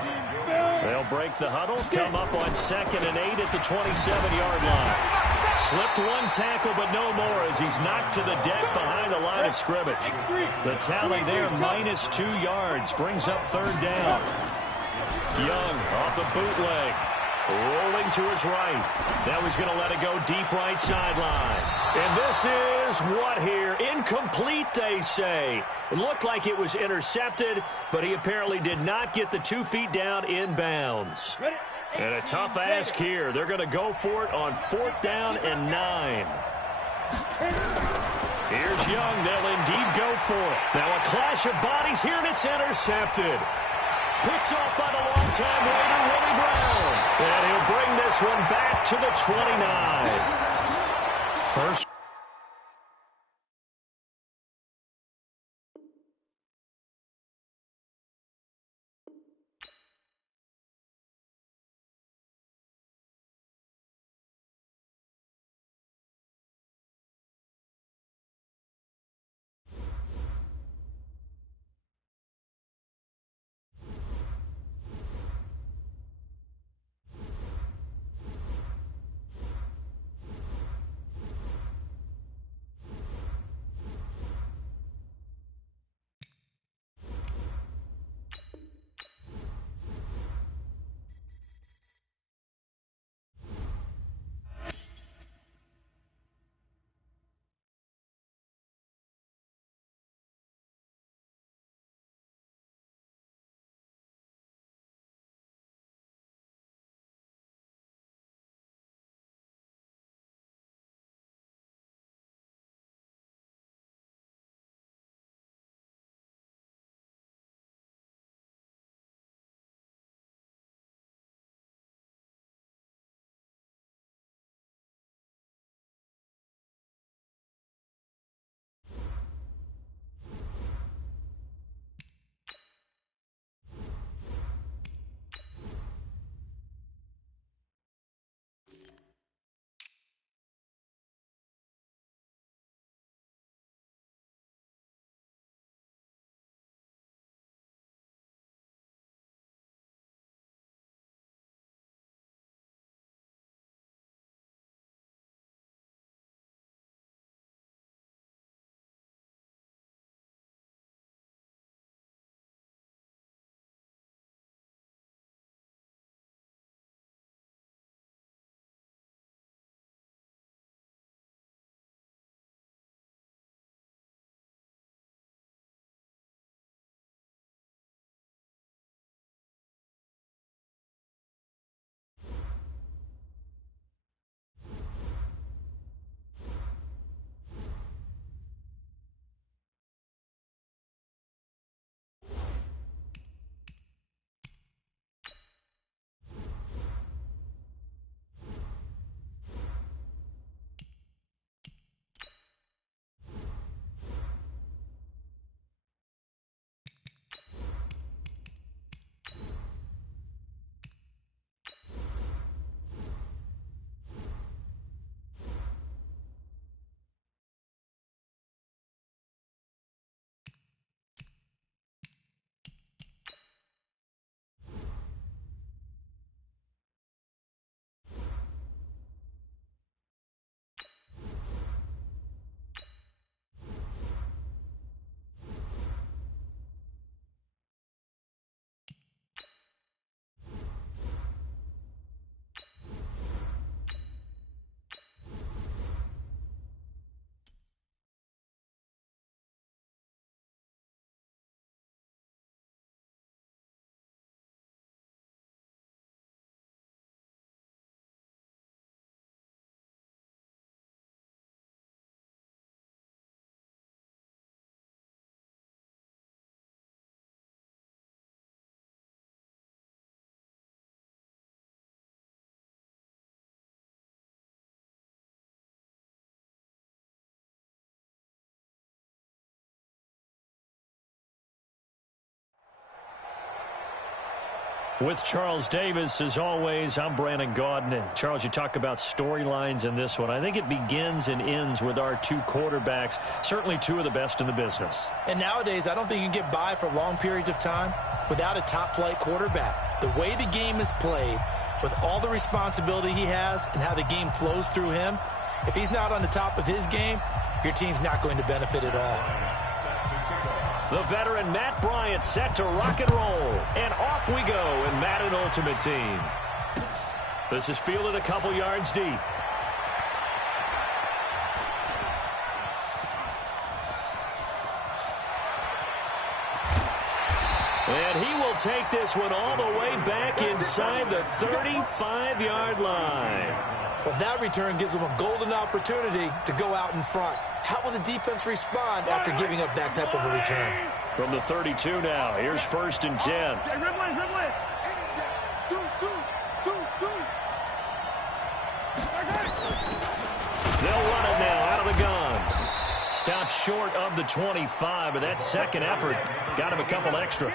They'll break the huddle, come up on 2nd and 8 at the 27-yard line. Slipped one tackle, but no more as he's knocked to the deck behind the line of scrimmage. The tally there, -2 yards, brings up 3rd down. Young off the bootleg. Rolling to his right. Now he's going to let it go deep right sideline. And this is what here? Incomplete, they say. It looked like it was intercepted, but he apparently did not get the 2 feet down in bounds. And a tough ask here. They're going to go for it on 4th down and 9. Here's Young. They'll indeed go for it. Now a clash of bodies here, and it's intercepted. Picked off by the long-time Raider, Willie Brown. And he'll bring this one back to the 29. First. With Charles Davis, as always, I'm Brandon Gaudin. And Charles, you talk about storylines in this one. I think it begins and ends with our two quarterbacks, certainly two of the best in the business. And nowadays, I don't think you can get by for long periods of time without a top-flight quarterback. The way the game is played, with all the responsibility he has and how the game flows through him, if he's not on the top of his game, your team's not going to benefit at all. The veteran Matt Bryant set to rock and roll. And off we go in Madden Ultimate Team. This is fielded a couple yards deep. And he will take this one all the way back inside the 35-yard line. Well, that return gives them a golden opportunity to go out in front. How will the defense respond after giving up that type of a return? From the 32 now, here's 1st and 10. They'll run it now out of the gun. Stopped short of the 25, but that second effort got him a couple extra.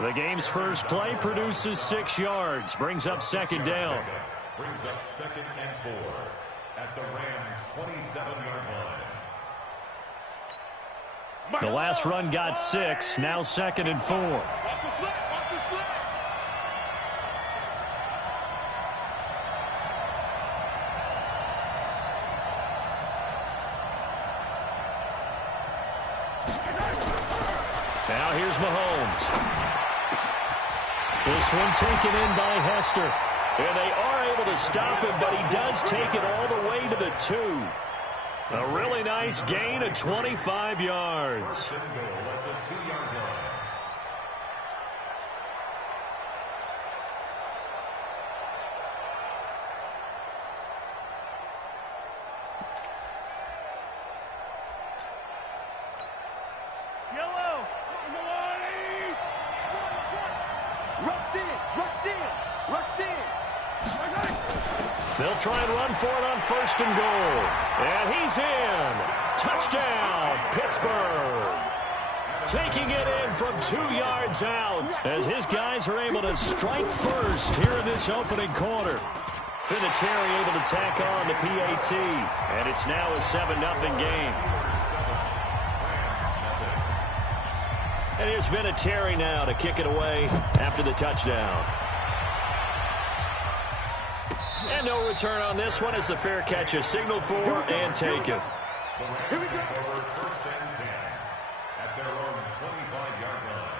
The game's first play produces 6 yards, brings up 2nd down. Brings up 2nd and 4 at the Rams' 27-yard line. The last run got 6, now 2nd and 4. Watch the slip, watch the slip. Now here's Mahomes. This one taken in by Hester. And they are able to stop him, but he does take it all the way to the 2. A really nice gain of 25 yards. Yellow. Rush in, rush in, rush in. They'll try and run for it on 1st and goal. And he's in. Touchdown, Pittsburgh. Taking it in from 2 yards out as his guys are able to strike first here in this opening quarter. Vinatieri able to tack on the PAT. And it's now a 7-0 game. And here's Vinatieri now to kick it away after the touchdown. And no return on this one as the fair catch is signaled for and taken. Here we go. 1st and 10 at their own 25-yard line.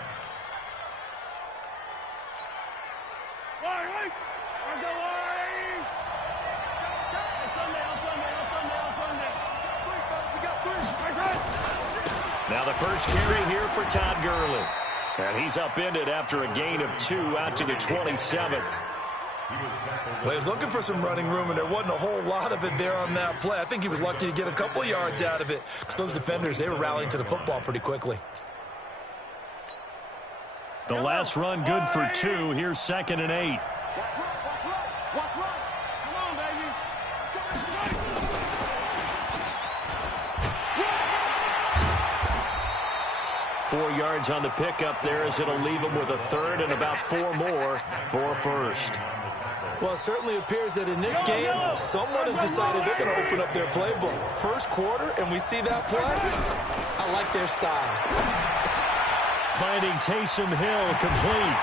Wide, I go wide. On Sunday. We got 3. Now the first carry here for Todd Gurley. And he's upended after a gain of 2 out to the 27. Well, he was looking for some running room, and there wasn't a whole lot of it there on that play. I think he was lucky to get a couple of yards out of it because those defenders, they were rallying to the football pretty quickly. The last run good for 2. Here's 2nd and 8. Watch right. Come on, baby. 4 yards on the pickup there as it'll leave him with a 3rd and about 4 more for 1st. Well, it certainly appears that in this game, someone has decided they're going to open up their playbook. First quarter, and we see that play. I like their style. Finding Taysom Hill complete.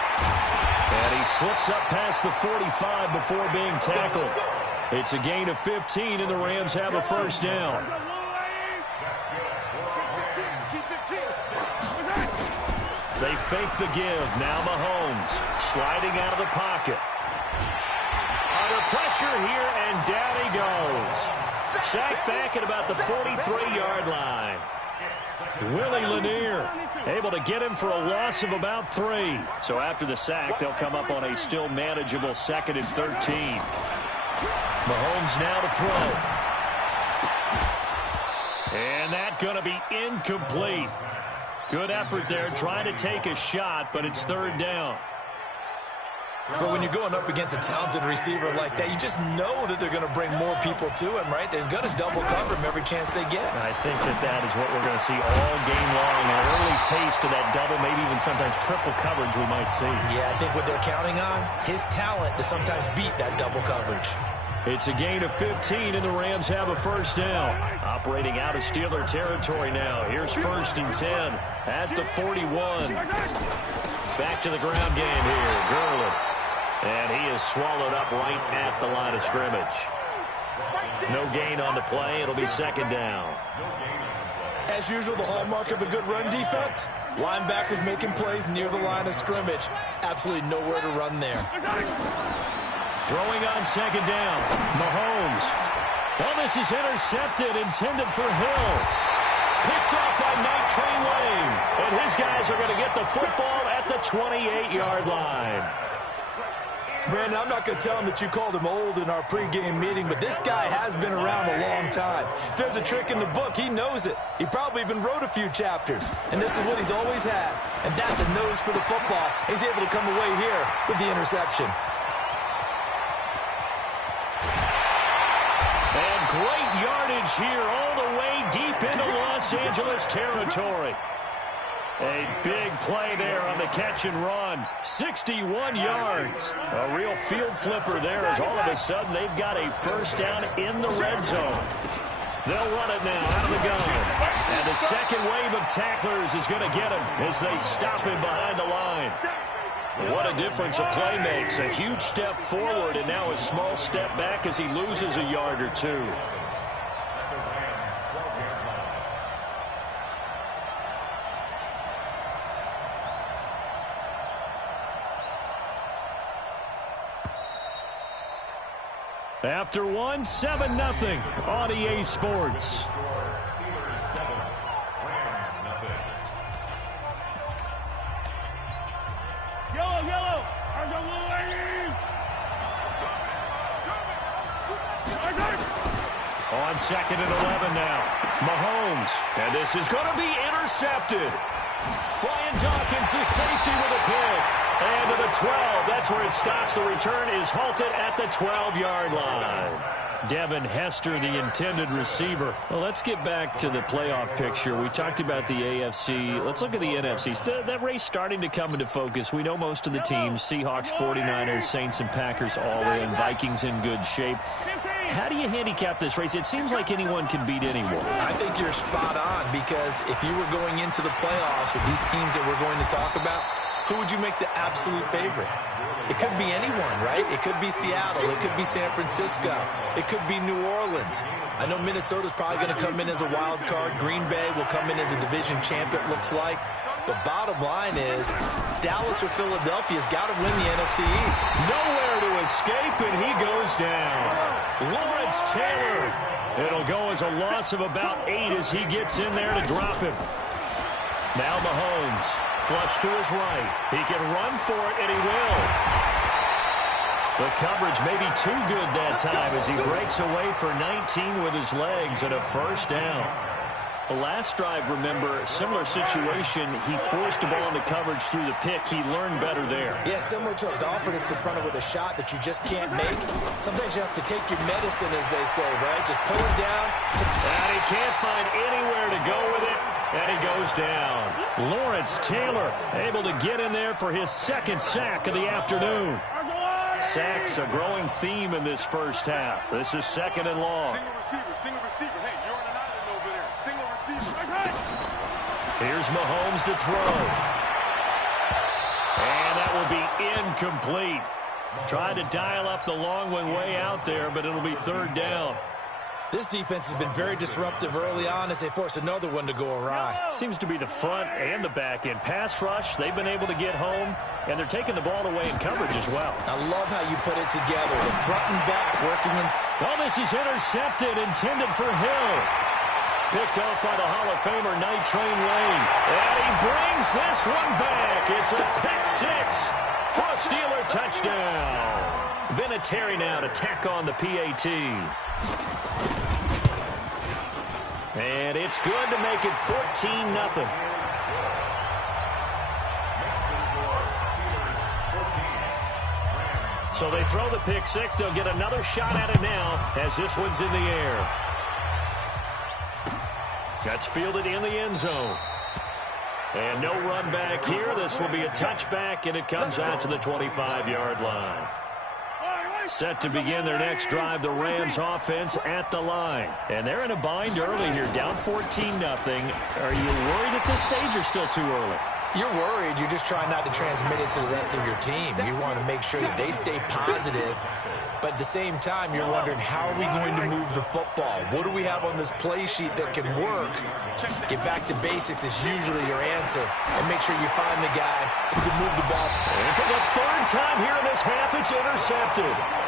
And he slips up past the 45 before being tackled. It's a gain of 15, and the Rams have a 1st down. They fake the give. Now Mahomes sliding out of the pocket. Under pressure here, and down he goes. Sacked back at about the 43-yard line. Willie Lanier able to get him for a loss of about 3. So after the sack, they'll come up on a still manageable 2nd and 13. Mahomes now to throw. And that going to be incomplete. Good effort there trying to take a shot, but it's 3rd down. But when you're going up against a talented receiver like that, you just know that they're going to bring more people to him, right? They're going to double cover him every chance they get. I think that is what we're going to see all game long. An early taste of that double, maybe even sometimes triple coverage we might see. Yeah, I think what they're counting on, his talent to sometimes beat that double coverage. It's a gain of 15, and the Rams have a first down. Operating out of Steeler territory now. Here's 1st and 10 at the 41. Back to the ground game here. Gurley. And he is swallowed up right at the line of scrimmage. No gain on the play. It'll be 2nd down. As usual, the hallmark of a good run defense, linebackers making plays near the line of scrimmage. Absolutely nowhere to run there. Throwing on 2nd down. Mahomes. Well, this is intercepted, intended for Hill. Picked off by Night Train Lane. And his guys are going to get the football at the 28-yard line. Brandon, I'm not going to tell him that you called him old in our pregame meeting, but this guy has been around a long time. If there's a trick in the book, he knows it. He probably even wrote a few chapters. And this is what he's always had. And that's a nose for the football. He's able to come away here with the interception. And great yardage here all the way deep into Los Angeles territory. A big play there on the catch and run. 61 yards. A real field flipper there as all of a sudden they've got a first down in the red zone. They'll run it now out of the gun. And the second wave of tacklers is going to get him as they stop him behind the line. What a difference a play makes. A huge step forward and now a small step back as he loses a yard or two. After 7-0 on EA Sports. Yellow. On 2nd and 11 now. Mahomes. And this is going to be intercepted. Brian Dawkins, the safety with a pick. And to the 12. That's where it stops. The return is halted at the 12-yard line. Devin Hester, the intended receiver. Well, let's get back to the playoff picture. We talked about the AFC. Let's look at the NFC. That race starting to come into focus. We know most of the teams. Seahawks, 49ers, Saints, and Packers all in. Vikings in good shape. How do you handicap this race? It seems like anyone can beat anyone. I think you're spot on because if you were going into the playoffs with these teams that we're going to talk about, who would you make the absolute favorite? It could be anyone, right? It could be Seattle. It could be San Francisco. It could be New Orleans. I know Minnesota's probably going to come in as a wild card. Green Bay will come in as a division champ, it looks like. The bottom line is Dallas or Philadelphia's got to win the NFC East. Nowhere to escape, and he goes down. Lawrence Taylor. It'll go as a loss of about 8 as he gets in there to drop him. Now Mahomes. Flush to his right. He can run for it, and he will. The coverage may be too good that time as he breaks away for 19 with his legs and a first down. The last drive, remember, similar situation. He forced the ball into coverage through the pick. He learned better there. Yeah, similar to a golfer that's confronted with a shot that you just can't make. Sometimes you have to take your medicine, as they say, right? Just pull it down. And he can't find anywhere to go with it. And he goes down. Lawrence Taylor able to get in there for his 2nd sack of the afternoon. Sacks a growing theme in this first half. This is 2nd and long. Single receiver. Hey, you're on an island over there. Single receiver. Here's Mahomes to throw. And that will be incomplete. Tried to dial up the long one way out there, but it'll be 3rd down. This defense has been very disruptive early on as they force another one to go awry. Seems to be the front and the back end. Pass rush, they've been able to get home, and they're taking the ball away in coverage as well. I love how you put it together. The front and back working in. Well, this is intercepted, intended for Hill. Picked off by the Hall of Famer Night Train Lane. And he brings this one back. It's a pick 6 for a Steeler touchdown. Vinatieri now to tack on the PAT. And it's good to make it 14-0. So they throw the pick six. They'll get another shot at it now as this one's in the air. That's fielded in the end zone. And no run back here. This will be a touchback, and it comes out to the 25-yard line. Set to begin their next drive, the Rams offense at the line. And they're in a bind early here, down 14-0. Are you worried at this stage or still too early? You're worried. You're just trying not to transmit it to the rest of your team. You want to make sure that they stay positive. But at the same time, you're wondering, how are we going to move the football? What do we have on this play sheet that can work? Get back to basics is usually your answer. And make sure you find the guy who can move the ball. And for the third time here in this half, it's intercepted.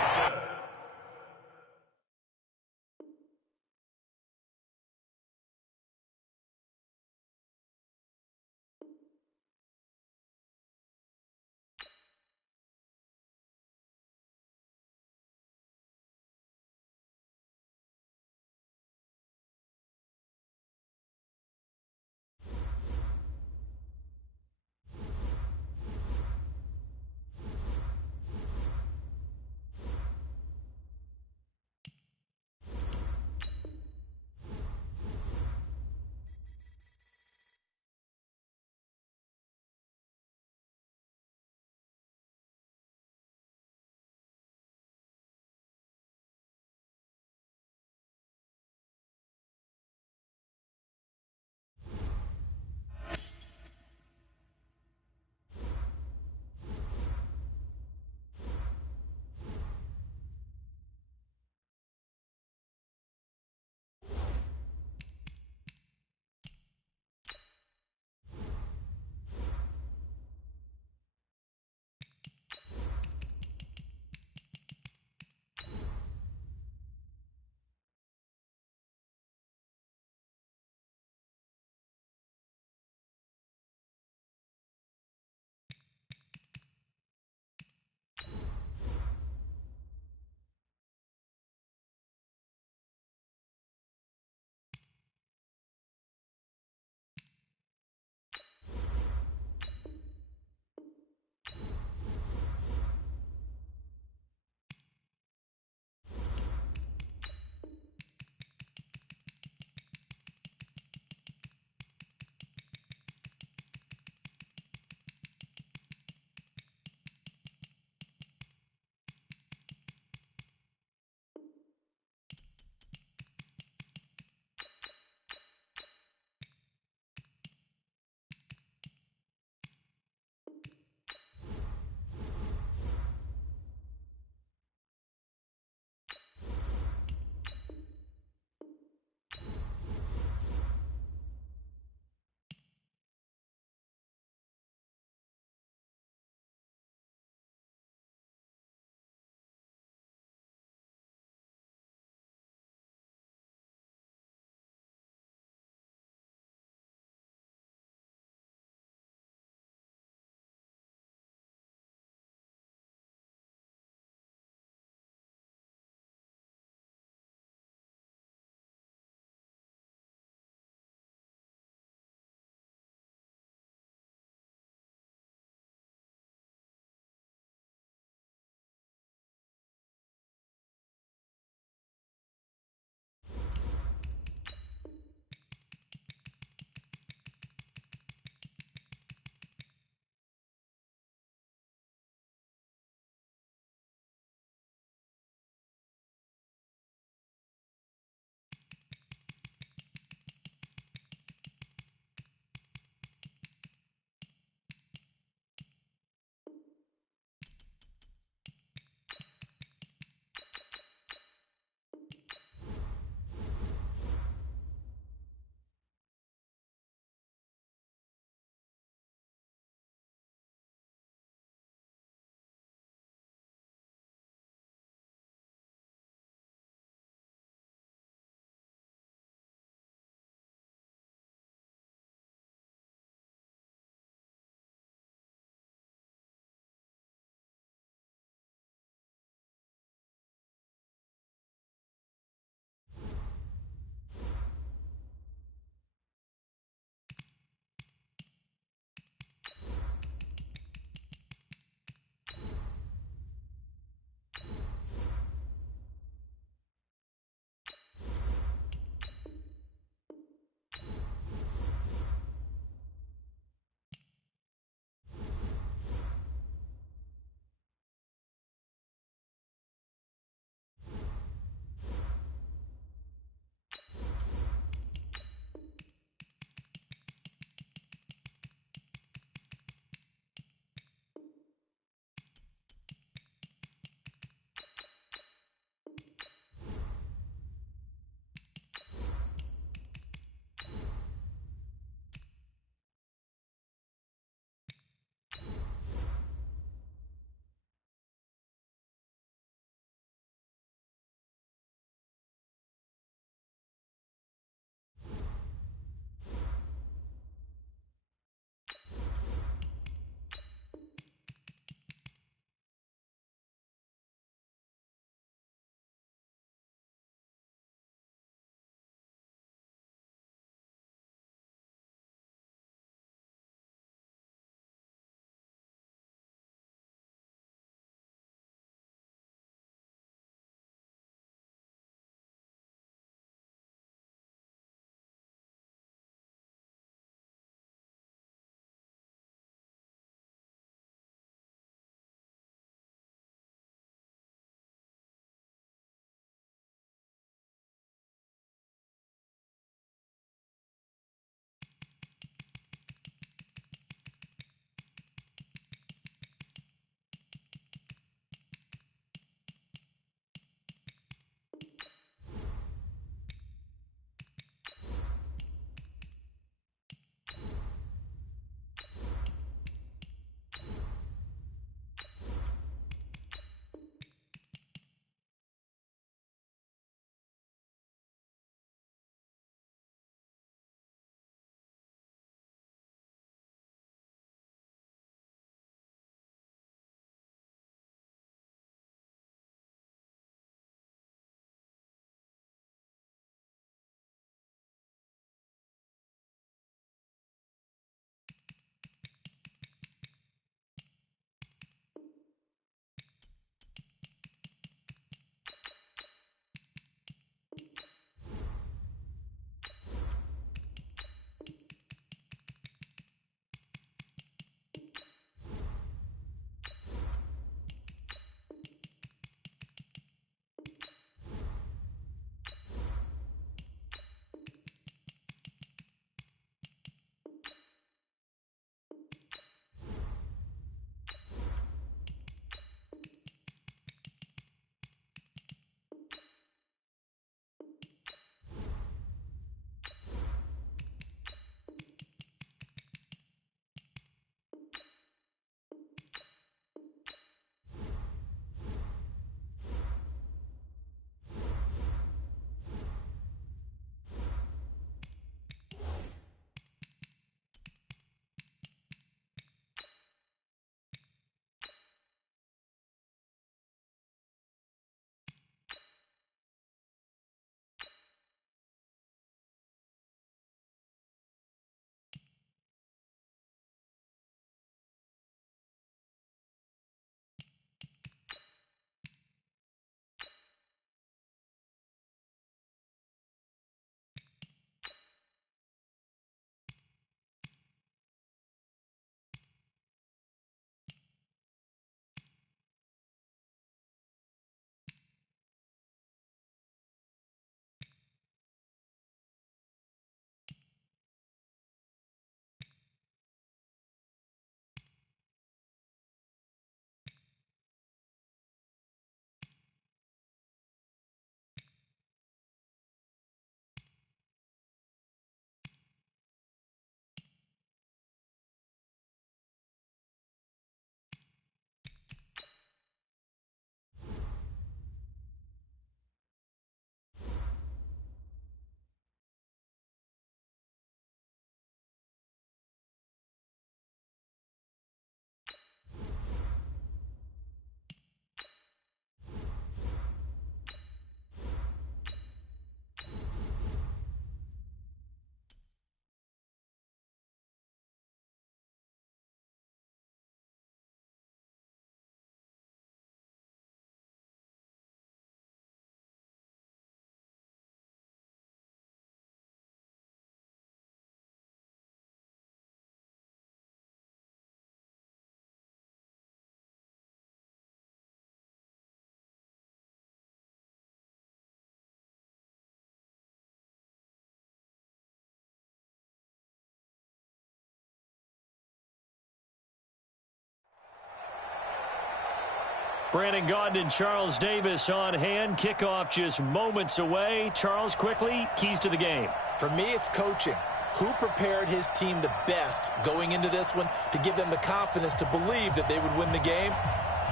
Brandon Gaudin and Charles Davis on hand. Kickoff just moments away. Charles, quickly, keys to the game. For me, it's coaching. Who prepared his team the best going into this one to give them the confidence to believe that they would win the game?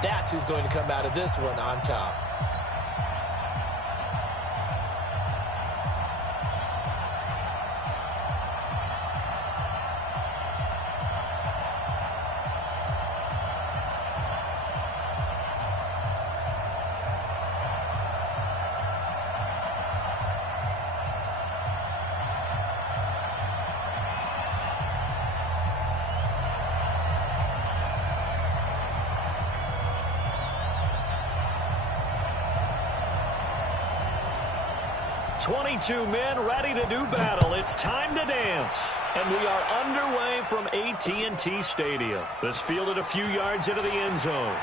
That's who's going to come out of this one on top. "22 men ready to do battle. It's time to dance." And we are underway from AT&T Stadium. This fielded a few yards into the end zone.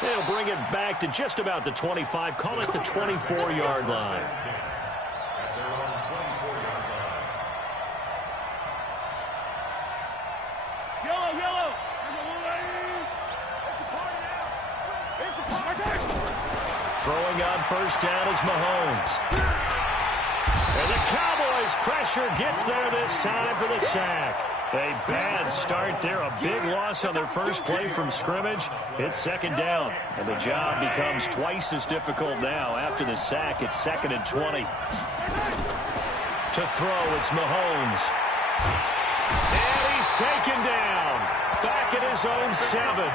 They'll bring it back to just about the 25. Call it the 24-yard line. At their own 24-yard line. Yellow, yellow. It's a party now. It's a party. Throwing on first down is Mahomes. And the Cowboys' pressure gets there this time for the sack. A bad start there, a big loss on their first play from scrimmage. It's second down, and the job becomes twice as difficult now. After the sack, it's 2nd and 20. To throw, it's Mahomes. And he's taken down. Back at his own 7.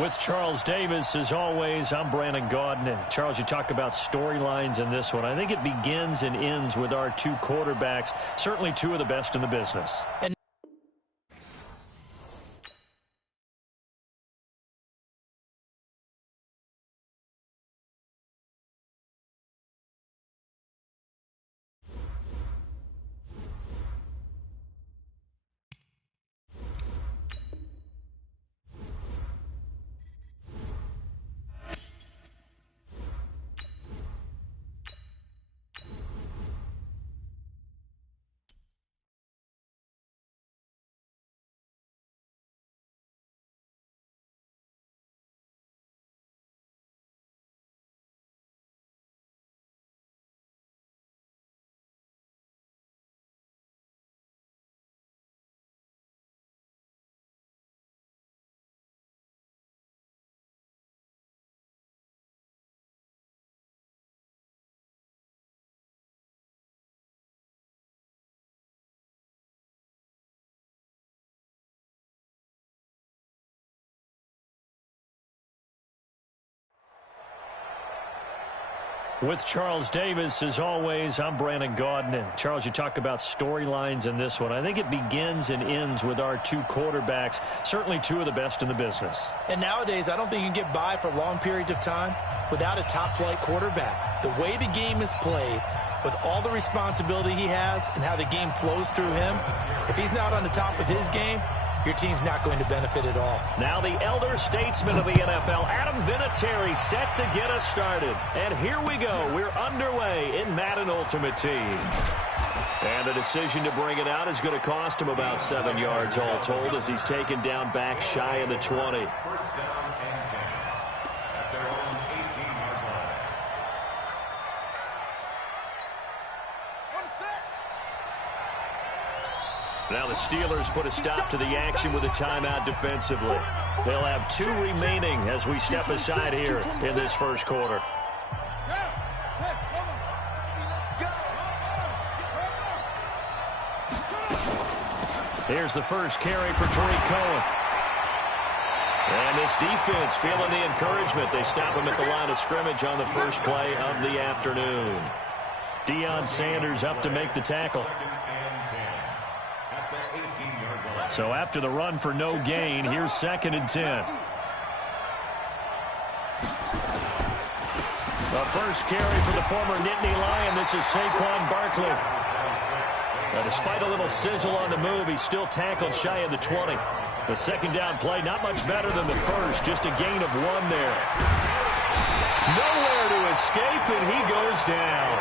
With Charles Davis, as always, I'm Brandon Gaudin. Charles, you talk about storylines in this one. I think it begins and ends with our two quarterbacks, certainly two of the best in the business. With Charles Davis, as always, I'm Brandon Gaudin. Charles, you talk about storylines in this one. I think it begins and ends with our two quarterbacks, certainly two of the best in the business. And nowadays, I don't think you can get by for long periods of time without a top-flight quarterback. The way the game is played, with all the responsibility he has and how the game flows through him, if he's not on the top of his game, your team's not going to benefit at all. Now the elder statesman of the NFL, Adam Vinatieri, set to get us started. And here we go. We're underway in Madden Ultimate Team. And the decision to bring it out is going to cost him about 7 yards all told as he's taken down back shy of the 20. First down and 10 at their own 18-yard line. Now the Steelers put a stop to the action with a timeout defensively. They'll have 2 remaining as we step aside here in this first quarter. Here's the first carry for Tariq Cohen. And this defense feeling the encouragement. They stop him at the line of scrimmage on the first play of the afternoon. Deion Sanders up to make the tackle. So after the run for no gain, here's 2nd and 10. The first carry for the former Nittany Lion. This is Saquon Barkley. Now, despite a little sizzle on the move, he's still tackled shy of the 20. The second down play, not much better than the first, just a gain of 1 there. Nowhere to escape, and he goes down.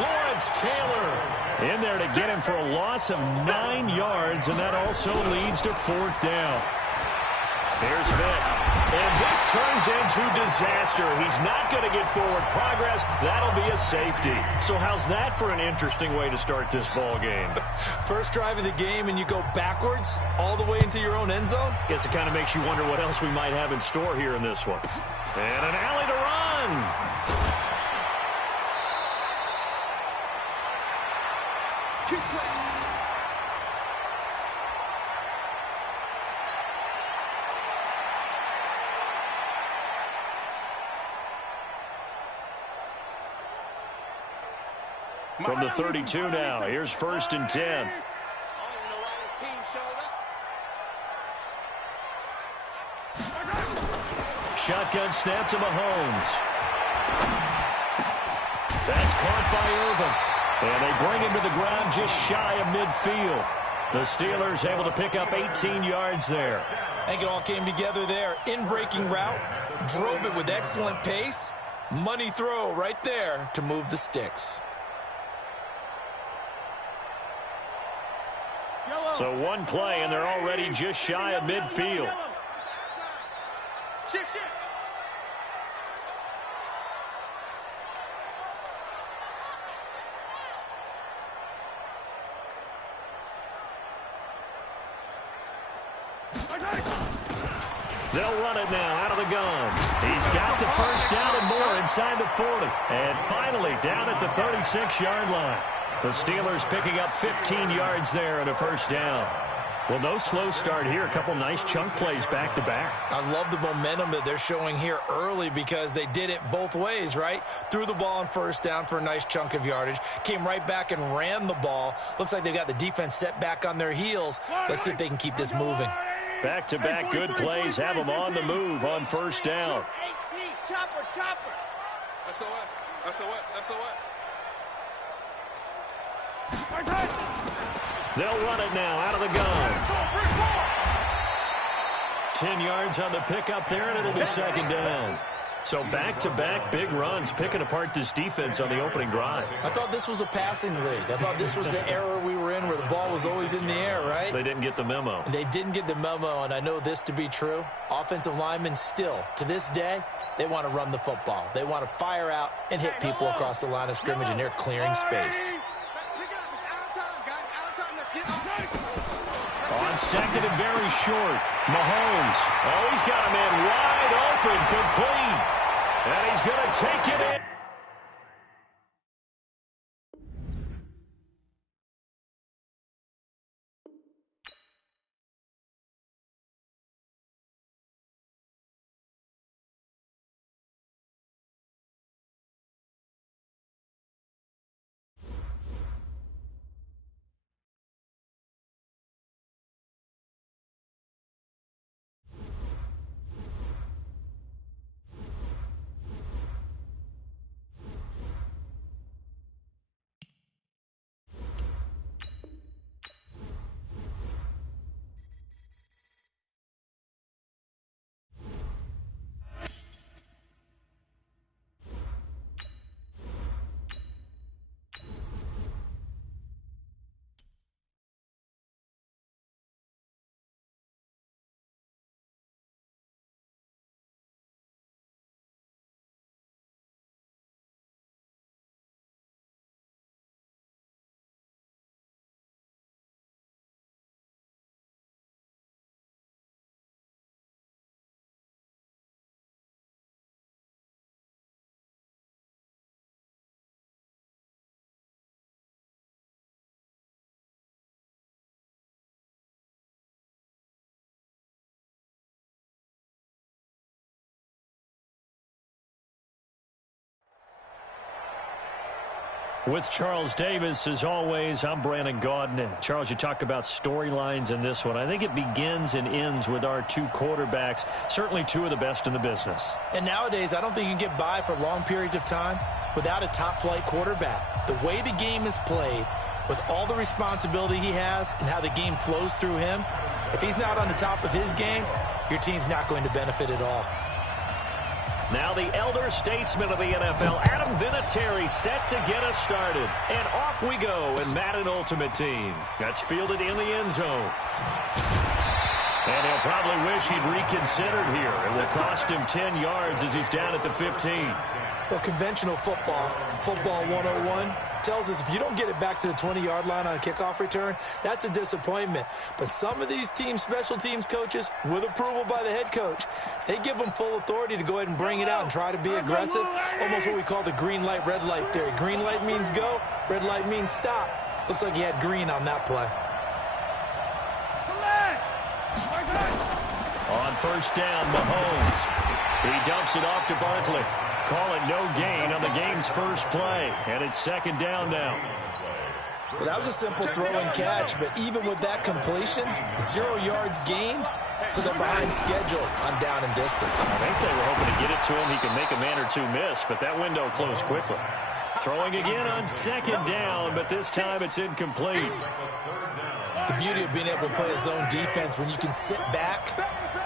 Lawrence Taylor in there to get him for a loss of 9 yards, and that also leads to 4th down. Here's Vick, and this turns into disaster. He's not going to get forward progress. That'll be a safety. So how's that for an interesting way to start this ball game? First drive of the game, and you go backwards all the way into your own end zone? Guess it kind of makes you wonder what else we might have in store here in this one. And an alley to run. From the 32 now, here's 1st and 10. Shotgun snap to Mahomes. That's caught by Irvin. And they bring him to the ground just shy of midfield. The Steelers able to pick up 18 yards there. I think it all came together there. In-breaking route, drove it with excellent pace. Money throw right there to move the sticks. So 1 play, and they're already just shy of midfield. Shift, shift. They'll run it now out of the gun. He's got the first down and more inside the 40. And finally down at the 36-yard line. The Steelers picking up 15 yards there and a first down. Well, no slow start here. A couple nice chunk plays back-to-back. I love the momentum that they're showing here early because they did it both ways, right? Threw the ball on first down for a nice chunk of yardage. Came right back and ran the ball. Looks like they've got the defense set back on their heels. Let's see if they can keep this moving. Back-to-back good plays have them on the move on first down. Chopper, chopper. SOS, SOS, SOS. They'll run it now out of the gun. 10 yards on the pickup there, and it'll be second down. So back-to-back big runs, picking apart this defense on the opening drive. I thought this was a passing league. I thought this was the era we were in where the ball was always in the air, right? They didn't get the memo. And they didn't get the memo, and I know this to be true. Offensive linemen still, to this day, they want to run the football. They want to fire out and hit people across the line of scrimmage, and they're clearing space. On second and very short, Mahomes. Oh, he's got a man wide open, complete. And he's going to take it in. With Charles Davis, as always, I'm Brandon Gaudin. Charles, you talk about storylines in this one. I think it begins and ends with our two quarterbacks, certainly two of the best in the business. And nowadays, I don't think you can get by for long periods of time without a top-flight quarterback. The way the game is played, with all the responsibility he has and how the game flows through him, if he's not on the top of his game, your team's not going to benefit at all. Now the elder statesman of the NFL, Adam Vinatieri, set to get us started. And off we go in Madden Ultimate Team. That's fielded in the end zone. And he'll probably wish he'd reconsidered here. It will cost him 10 yards as he's down at the 15. Well, conventional football 101, tells us if you don't get it back to the 20-yard line on a kickoff return, that's a disappointment. But some of these teams, special teams coaches, with approval by the head coach, they give them full authority to go ahead and bring it out and try to be aggressive. Almost what we call the green light, red light theory. Green light means go, red light means stop. Looks like he had green on that play. On first down, Mahomes. He dumps it off to Barkley. Call it no gain on the game's first play. And it's second down now. Well, that was a simple throw and catch, but even with that completion, 0 yards gained, so they're behind schedule on down and distance. I think they were hoping to get it to him. He could make a man or two miss, but that window closed quickly. Throwing again on second down, but this time it's incomplete. The beauty of being able to play a zone defense when you can sit back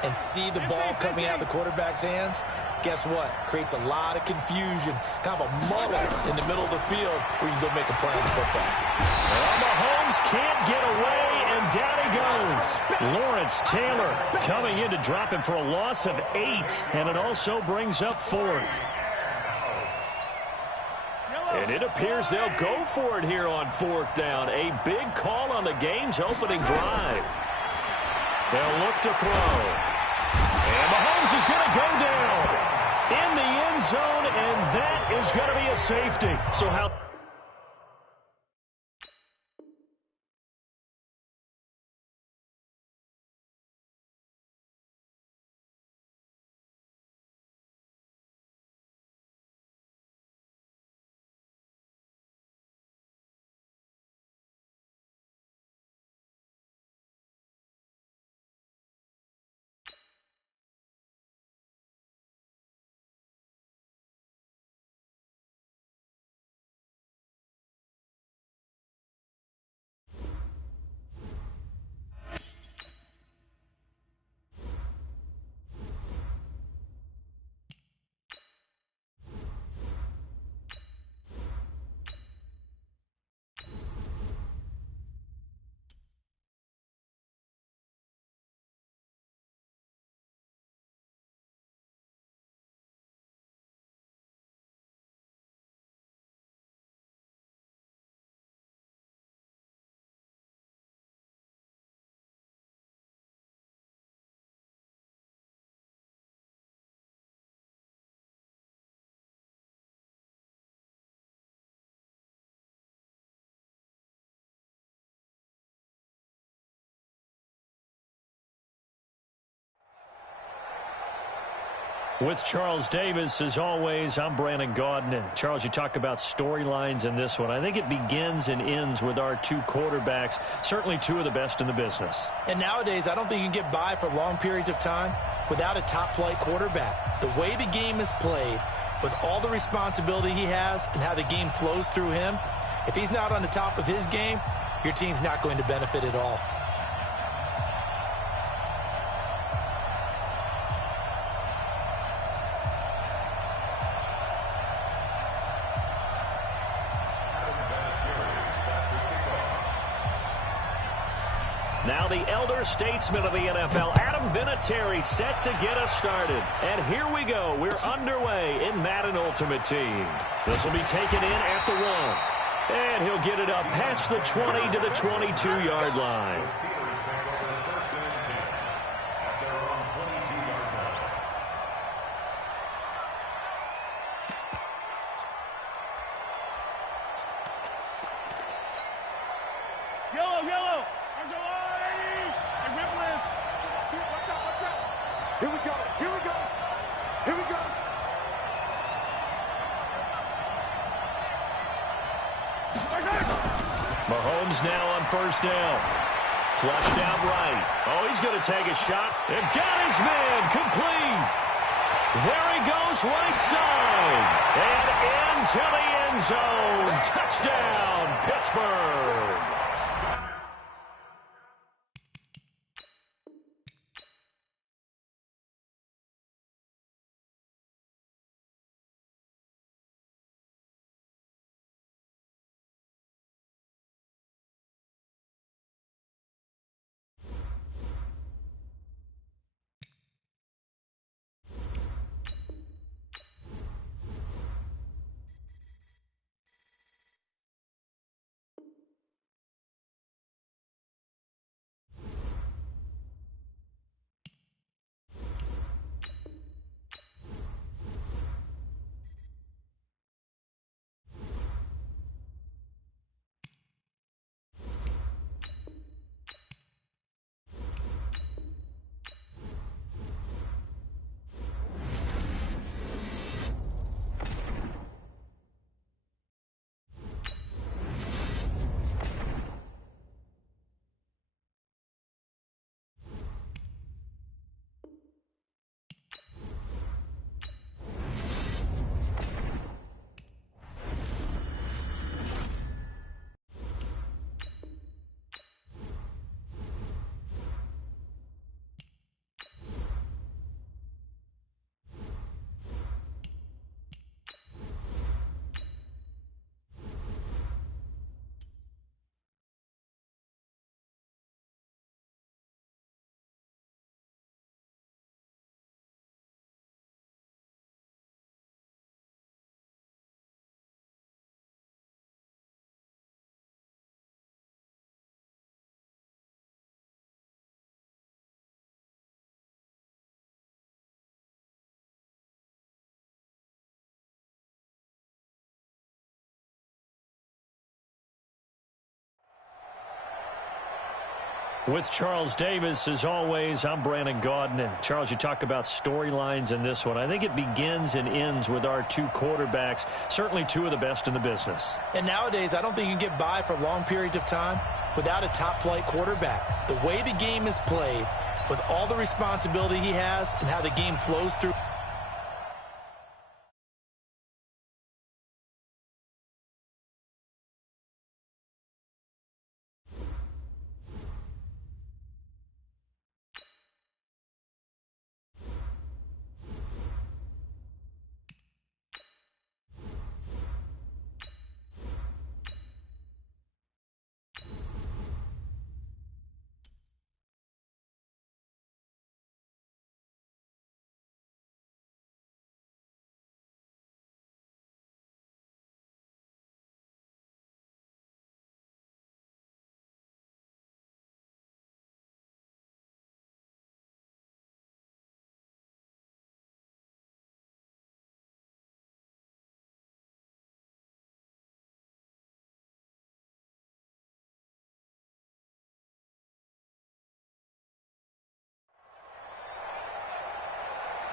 and see the ball coming out of the quarterback's hands, guess what? Creates a lot of confusion, kind of a muddle in the middle of the field where you can go make a play on the football. Well, Mahomes can't get away, and down he goes. Lawrence Taylor coming in to drop him for a loss of 8, and it also brings up 4th. And it appears they'll go for it here on 4th down. A big call on the game's opening drive. They'll look to throw. And Mahomes is going to go down in the end zone, and that is going to be a safety. So how... With Charles Davis, as always, I'm Brandon Gaudin. Charles, you talk about storylines in this one. I think it begins and ends with our two quarterbacks, certainly two of the best in the business. And nowadays, I don't think you can get by for long periods of time without a top-flight quarterback. The way the game is played, with all the responsibility he has and how the game flows through him, if he's not on the top of his game, your team's not going to benefit at all. Now the elder statesman of the NFL, Adam Vinatieri, set to get us started. And here we go. We're underway in Madden Ultimate Team. This will be taken in at the 1. And he'll get it up past the 20 to the 22-yard line. Yellow, yellow. Here we go. Here we go. Here we go. Mahomes now on first down. Flushed out right. Oh, he's going to take a shot. And got his man complete. There he goes right side. And into the end zone. Touchdown, Pittsburgh. With Charles Davis, as always, I'm Brandon Gaudin. Charles, you talk about storylines in this one. I think it begins and ends with our two quarterbacks, certainly two of the best in the business. And nowadays, I don't think you can get by for long periods of time without a top-flight quarterback. The way the game is played, with all the responsibility he has and how the game flows through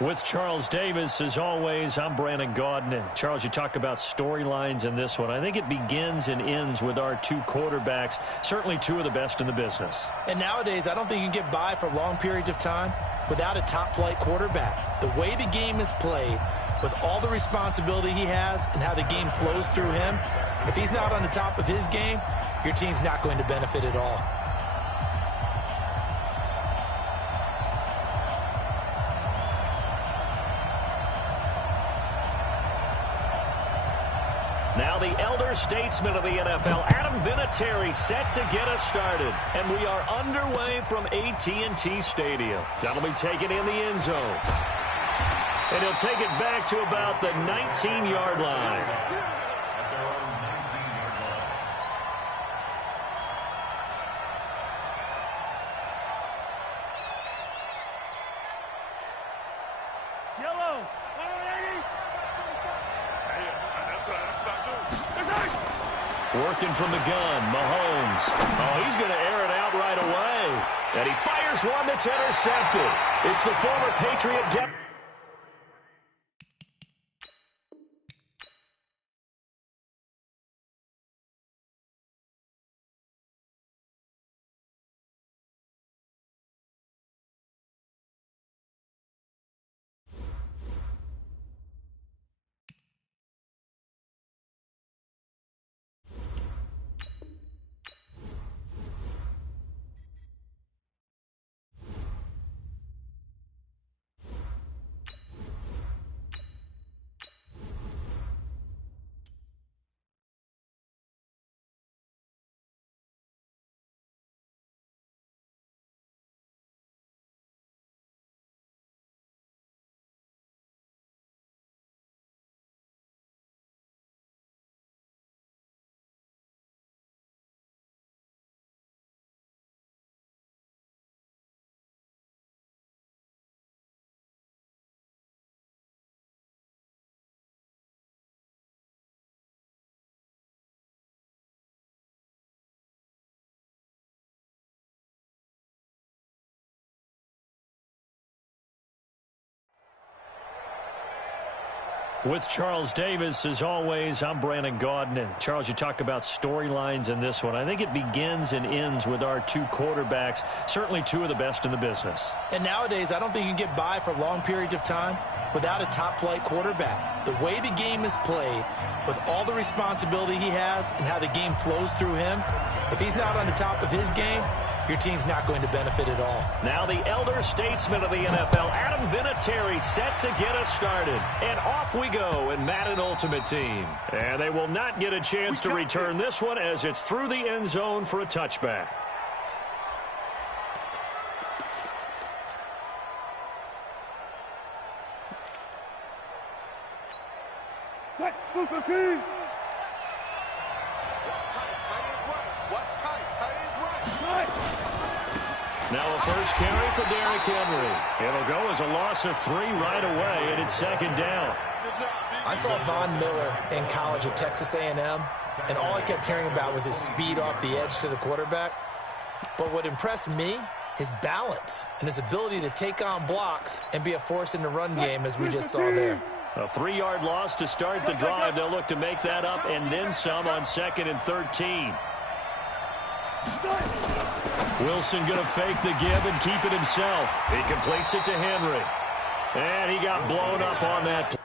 With Charles Davis, as always, I'm Brandon Gaudin. Charles, you talk about storylines in this one. I think it begins and ends with our two quarterbacks, certainly two of the best in the business. And nowadays, I don't think you can get by for long periods of time without a top-flight quarterback. The way the game is played, with all the responsibility he has and how the game flows through him, if he's not on the top of his game, your team's not going to benefit at all. Now the elder statesman of the NFL, Adam Vinatieri, set to get us started. And we are underway from AT&T Stadium. That'll be taken in the end zone. And he'll take it back to about the 19-yard line. Working from the gun, Mahomes. Oh, he's going to air it out right away. And he fires one that's intercepted. It's the former Patriot depth. With Charles Davis, as always, I'm Brandon Gaudin. Charles, you talk about storylines in this one. I think it begins and ends with our two quarterbacks, certainly two of the best in the business. And nowadays, I don't think you can get by for long periods of time without a top-flight quarterback. The way the game is played, with all the responsibility he has and how the game flows through him, if he's not on the top of his game, your team's not going to benefit at all. Now the elder statesman of the NFL, Adam Vinatieri, set to get us started. And off we go in Madden Ultimate Team. And they will not get a chance to return this one as it's through the end zone for a touchback. Now a first carry for Derrick Henry. It'll go as a loss of 3 right away, and it's second down. I saw Von Miller in college at Texas A&M, and all I kept hearing about was his speed off the edge to the quarterback. But what impressed me, his balance and his ability to take on blocks and be a force in the run game, as we just saw there. A 3-yard loss to start the drive. They'll look to make that up and then some on 2nd and 13. Wilson going to fake the give and keep it himself. He completes it to Henry. And he got blown up on that play.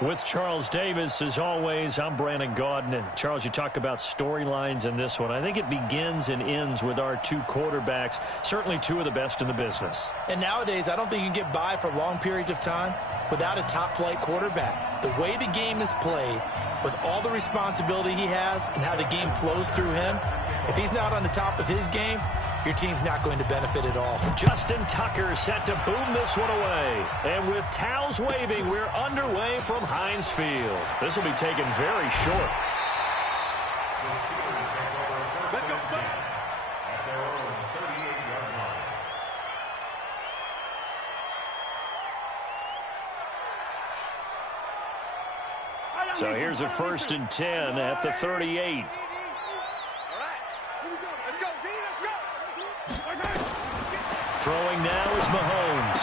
With Charles Davis, as always, I'm Brandon Gaudin. Charles, you talk about storylines in this one. I think it begins and ends with our two quarterbacks, certainly two of the best in the business. And nowadays, I don't think you can get by for long periods of time without a top-flight quarterback. The way the game is played, with all the responsibility he has and how the game flows through him, if he's not on the top of his game, your team's not going to benefit at all. Justin Tucker set to boom this one away. And with towels waving, we're underway from Heinz Field. This will be taken very short. Let's go. At their own 38-yard line. So here's a 1st and 10 at the 38. Throwing now is Mahomes.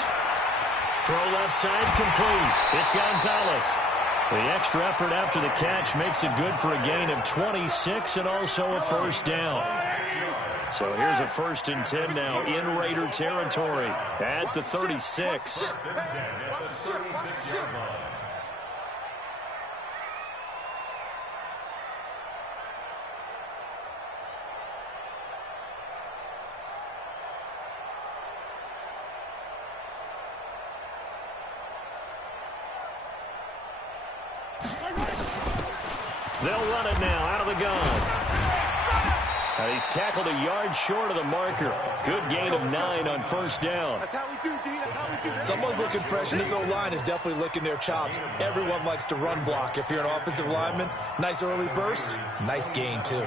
Throw left side complete. It's Gonzalez. The extra effort after the catch makes it good for a gain of 26 and also a 1st down. So here's a 1st and 10 now in Raider territory at the 36. They'll run it now out of the gun. And he's tackled a yard short of the marker. Good gain of 9 on 1st down. That's how we do, D. That's how we do. Someone's looking fresh, and this O-line is definitely licking their chops. Everyone likes to run block. If you're an offensive lineman, nice early burst, nice gain, too.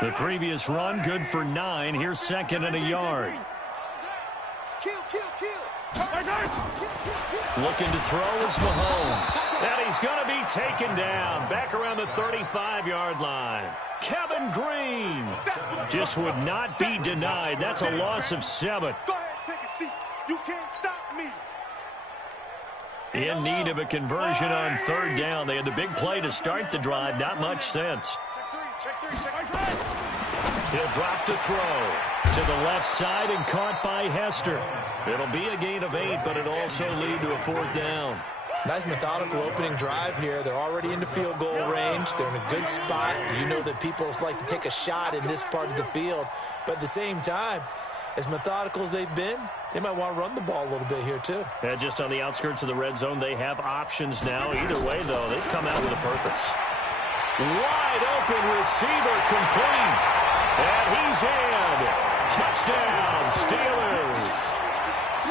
The previous run, good for 9. Here's 2nd and a yard. Kill. Looking to throw is Mahomes. And he's going to be taken down back around the 35-yard line. Kevin Green just would not be denied. That's a loss of 7. Go ahead, take a seat. You can't stop me. In need of a conversion on 3rd down. They had the big play to start the drive. Not much sense. Check three. He'll drop to throw to the left side and caught by Hester. It'll be a gain of 8, but it'll also lead to a 4th down. Nice methodical opening drive here. They're already into field goal range. They're in a good spot. You know that people like to take a shot in this part of the field. But at the same time, as methodical as they've been, they might want to run the ball a little bit here too. And just on the outskirts of the red zone, they have options now. Either way, though, they've come out with a purpose. Wide open receiver complete. And he's in. Touchdown, Steelers.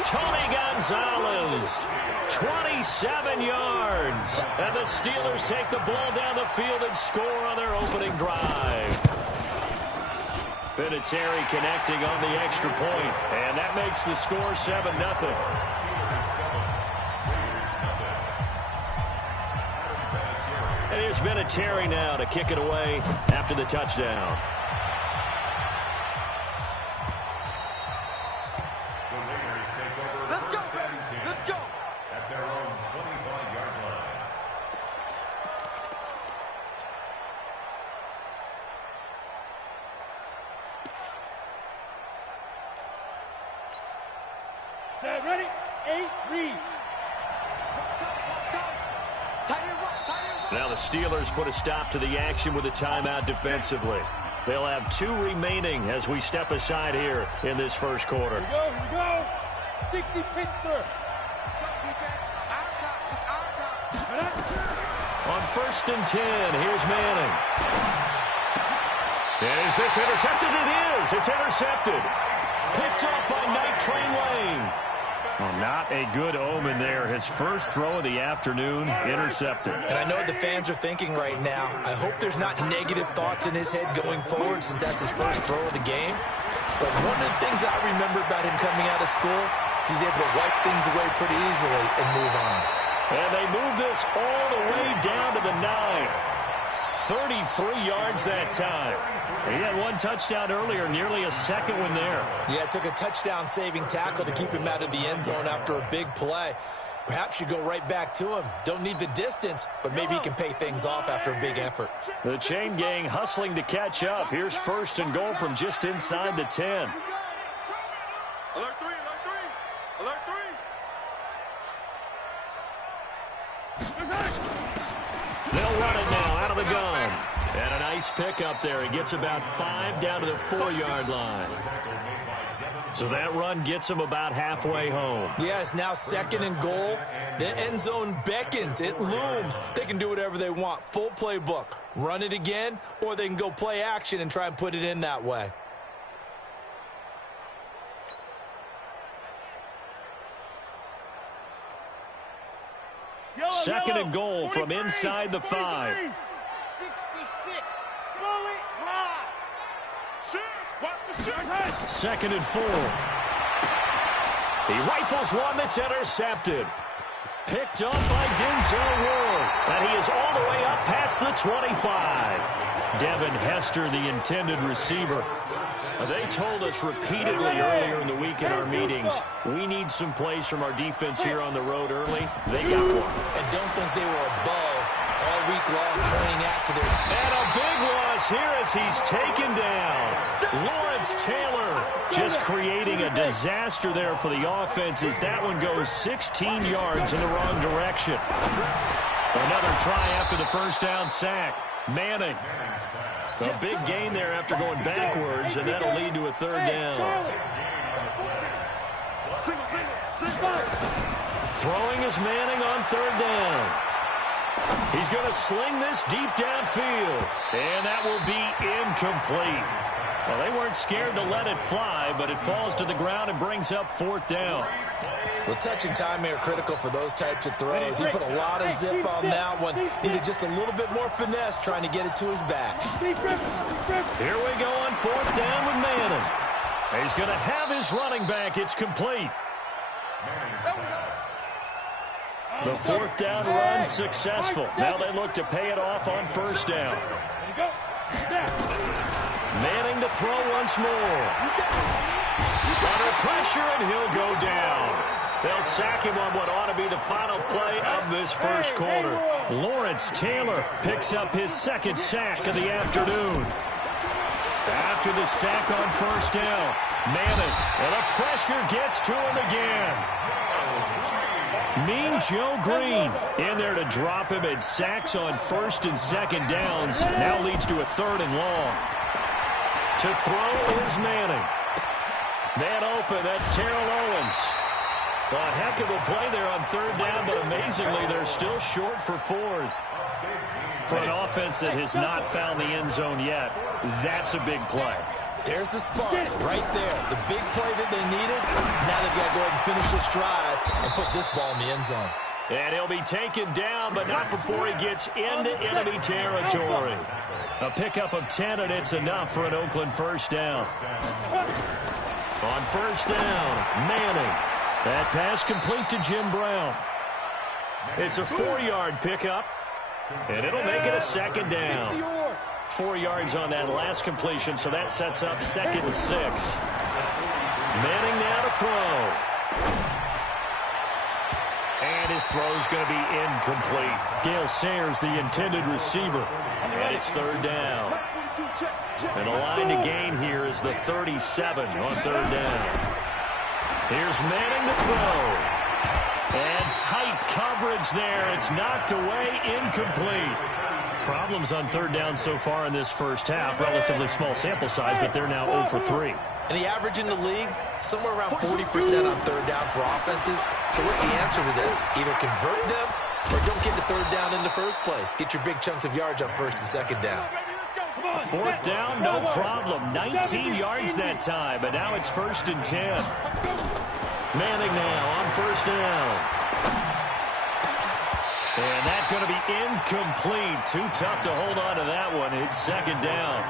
Tony Gonzalez, 27 yards. And the Steelers take the ball down the field and score on their opening drive. Vinatieri connecting on the extra point. And that makes the score 7-0. And here's Vinatieri now to kick it away after the touchdown. Let's go. At their own 25-yard line. Set, ready, 8, read. Now the Steelers put a stop to the action with a timeout defensively. They'll have 2 remaining as we step aside here in this first quarter. Here we go. 60 Pittsburgh. Let's go, defense. Our time. It's our time. On 1st and 10, here's Manning. Is this intercepted? It is. It's intercepted. Picked off by Night Train Lane. Well, not a good omen there. His first throw of the afternoon, intercepted. And I know what the fans are thinking right now. I hope there's not negative thoughts in his head going forward since that's his first throw of the game. But one of the things I remember about him coming out of school is he's able to wipe things away pretty easily and move on. And they move this all the way down to the 9. 33 yards that time. He had 1 touchdown earlier, nearly a second one there. Yeah, it took a touchdown-saving tackle to keep him out of the end zone after a big play. Perhaps you go right back to him. Don't need the distance, but maybe he can pay things off after a big effort. The chain gang hustling to catch up. Here's 1st and goal from just inside the 10. Alert 3, alert 3, alert 3. They'll run it now out of the gun. And a nice pickup there. He gets about 5 down to the 4-yard line. So that run gets him about halfway home. Yeah, it's now 2nd and goal. The end zone beckons. It looms. They can do whatever they want. Full playbook. Run it again, or they can go play action and try and put it in that way. Second and goal from inside the 5. 66. Fully high. Watch the shoot. 2nd and 4. He rifles one that's intercepted. Picked up by Denzel Ward. And he is all the way up past the 25. Devin Hester, the intended receiver. They told us repeatedly earlier in the week in our meetings, we need some plays from our defense here on the road early. They got one. And don't think they were above all week long pointing out to their... And a big loss here as he's taken down. Lawrence Taylor just creating a disaster there for the offense as that one goes 16 yards in the wrong direction. Another try after the first down sack. Manning. A big gain there after going backwards, and that'll lead to a 3rd down. Throwing is Manning on 3rd down. He's going to sling this deep downfield, and that will be incomplete. Well, they weren't scared to let it fly, but it falls to the ground and brings up 4th down. Well, touch and time are critical for those types of throws. He put a lot of zip on that one. Needed just a little bit more finesse trying to get it to his back. Here we go on 4th down with Manning. He's going to have his running back. It's complete. The 4th down run successful. Now they look to pay it off on 1st down. Manning to throw once more. Under pressure, and he'll go down. They'll sack him on what ought to be the final play of this first quarter. Lawrence Taylor picks up his 2nd sack of the afternoon. After the sack on 1st down, Manning, and the pressure gets to him again. Mean Joe Green in there to drop him, and sacks on 1st and 2nd downs. Now leads to a 3rd and long. To throw is Manning. Man open, that's Terrell Owens. A heck of a play there on 3rd down, but amazingly, they're still short for 4th. For an offense that has not found the end zone yet, that's a big play. There's the spark right there. The big play that they needed. Now they've got to go ahead and finish this drive and put this ball in the end zone. And he'll be taken down, but not before he gets into enemy territory. A pickup of 10, and it's enough for an Oakland 1st down. On 1st down, Manning. That pass complete to Jim Brown. It's a 4-yard pickup, and it'll make it a 2nd down. 4 yards on that last completion, so that sets up 2nd and 6. Manning now to throw. And his throw's going to be incomplete. Gale Sayers, the intended receiver. And it's 3rd down. And the line to gain here is the 37 on 3rd down. Here's Manning to throw. And tight coverage there. It's knocked away, incomplete. Problems on 3rd down so far in this first half. Relatively small sample size, but they're now 0 for 3. And the average in the league, somewhere around 40% on 3rd down for offenses. So what's the answer to this? Either convert them or don't get the 3rd down in the first place. Get your big chunks of yards on 1st and 2nd down. 4th down, no problem. 19 yards that time, but now it's 1st and 10. Manning now on 1st down. And that's going to be incomplete. Too tough to hold on to that one. It's 2nd down.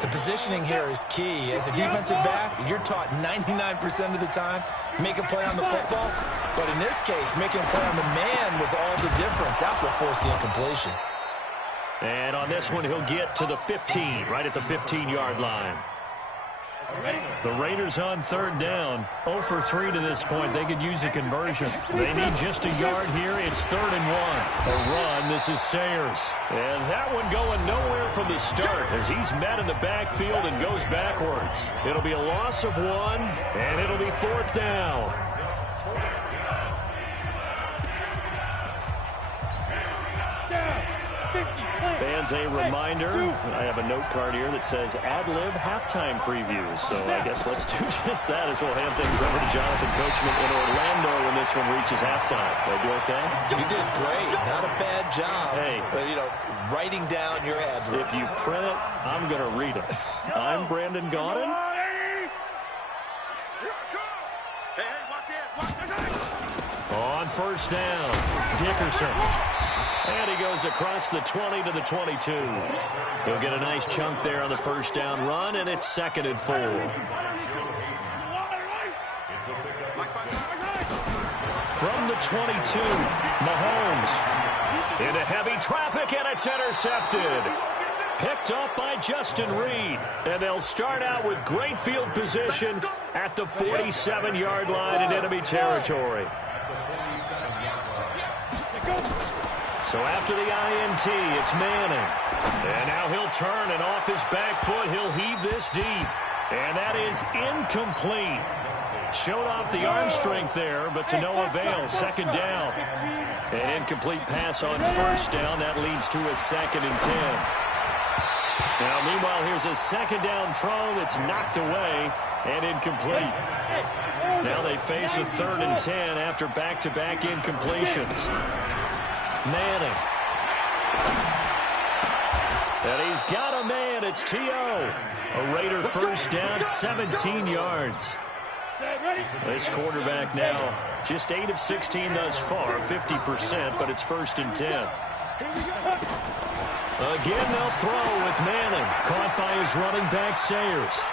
The positioning here is key. As a defensive back, you're taught 99% of the time, make a play on the football. But in this case, making a play on the man was all the difference. That's what forced the incompletion. And on this one, he'll get to the 15, right at the 15-yard line. The Raiders on third down. 0 for 3 to this point. They could use a conversion. They need just a yard here. It's 3rd and 1. A run. This is Sayers. And that one going nowhere from the start as he's met in the backfield and goes backwards. It'll be a loss of 1, and it'll be 4th down. Fans, a reminder, I have a note card here that says ad-lib halftime previews. So I guess let's do just that as we'll hand things over to Jonathan Coachman in Orlando when this one reaches halftime. Did I do okay? You did great. Not a bad job. Hey. But, writing down your ad-libs. If you print it, I'm going to read it. I'm Brandon Gaudin. On first down, Dickerson. And he goes across the 20 to the 22. He'll get a nice chunk there on the first down run, and it's 2nd and 4. From the 22, Mahomes into heavy traffic, and it's intercepted. Picked up by Justin Reed. And they'll start out with great field position at the 47-yard line in enemy territory. So after the INT, it's Manning. And now he'll turn, and off his back foot, he'll heave this deep. And that is incomplete. Showed off the arm strength there, but to no avail. 2nd down. An incomplete pass on first down. That leads to a 2nd and 10. Now, meanwhile, here's a 2nd down throw that's knocked away and incomplete. Now they face a 3rd and 10 after back-to-back incompletions. Manning. And he's got a man. It's T.O. A Raider first down, 17 yards. This quarterback now just 8 of 16 thus far, 50%, but it's 1st and 10. Again, they'll throw with Manning. Caught by his running back, Sayers.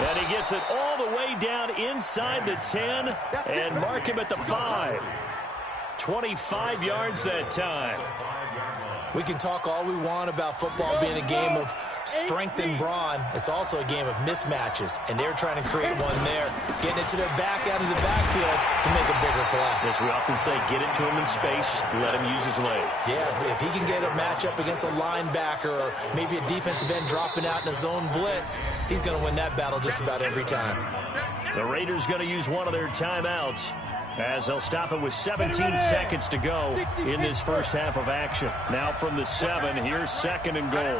And he gets it all the way down inside the 10 and mark him at the 5. 25 yards that time. We can talk all we want about football being a game of strength and brawn. It's also a game of mismatches, and they're trying to create one there, getting it to their back out of the backfield to make a bigger play. As we often say, get it to him in space, let him use his leg. Yeah, if he can get a matchup against a linebacker or maybe a defensive end dropping out in a zone blitz, he's going to win that battle just about every time. The Raiders going to use one of their timeouts, as they'll stop it with 17 seconds to go in this first half of action. Now from the 7, here's 2nd and goal.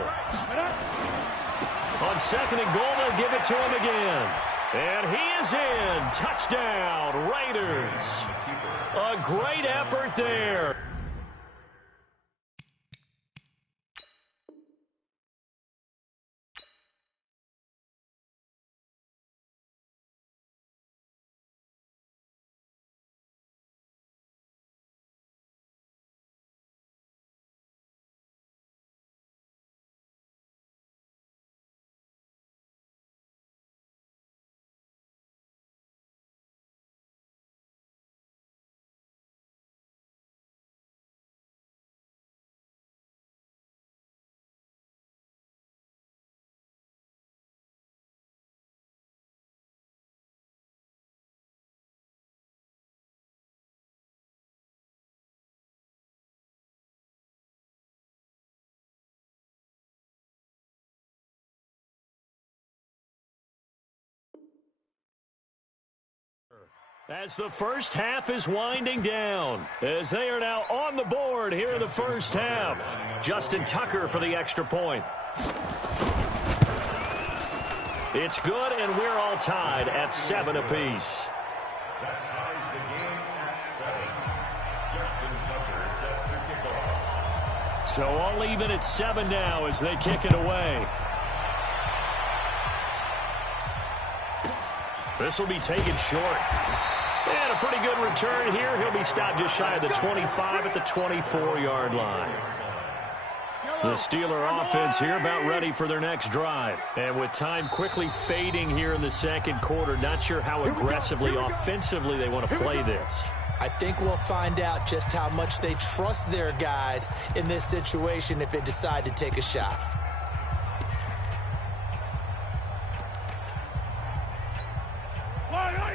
On 2nd and goal, they'll give it to him again. And he is in. Touchdown, Raiders. A great effort there. As the first half is winding down, as they are now on the board here in the first half. Justin Tucker for the extra point. It's good, and we're all tied at 7 apiece. That ties the game at 7. Justin Tucker set to kick off. So all even at 7 now as they kick it away. This will be taken short. And a pretty good return here. He'll be stopped just shy of the 25 at the 24-yard line. The Steeler offense here about ready for their next drive. And with time quickly fading here in the second quarter, not sure how aggressively, offensively they want to play this. I think we'll find out just how much they trust their guys in this situation if they decide to take a shot.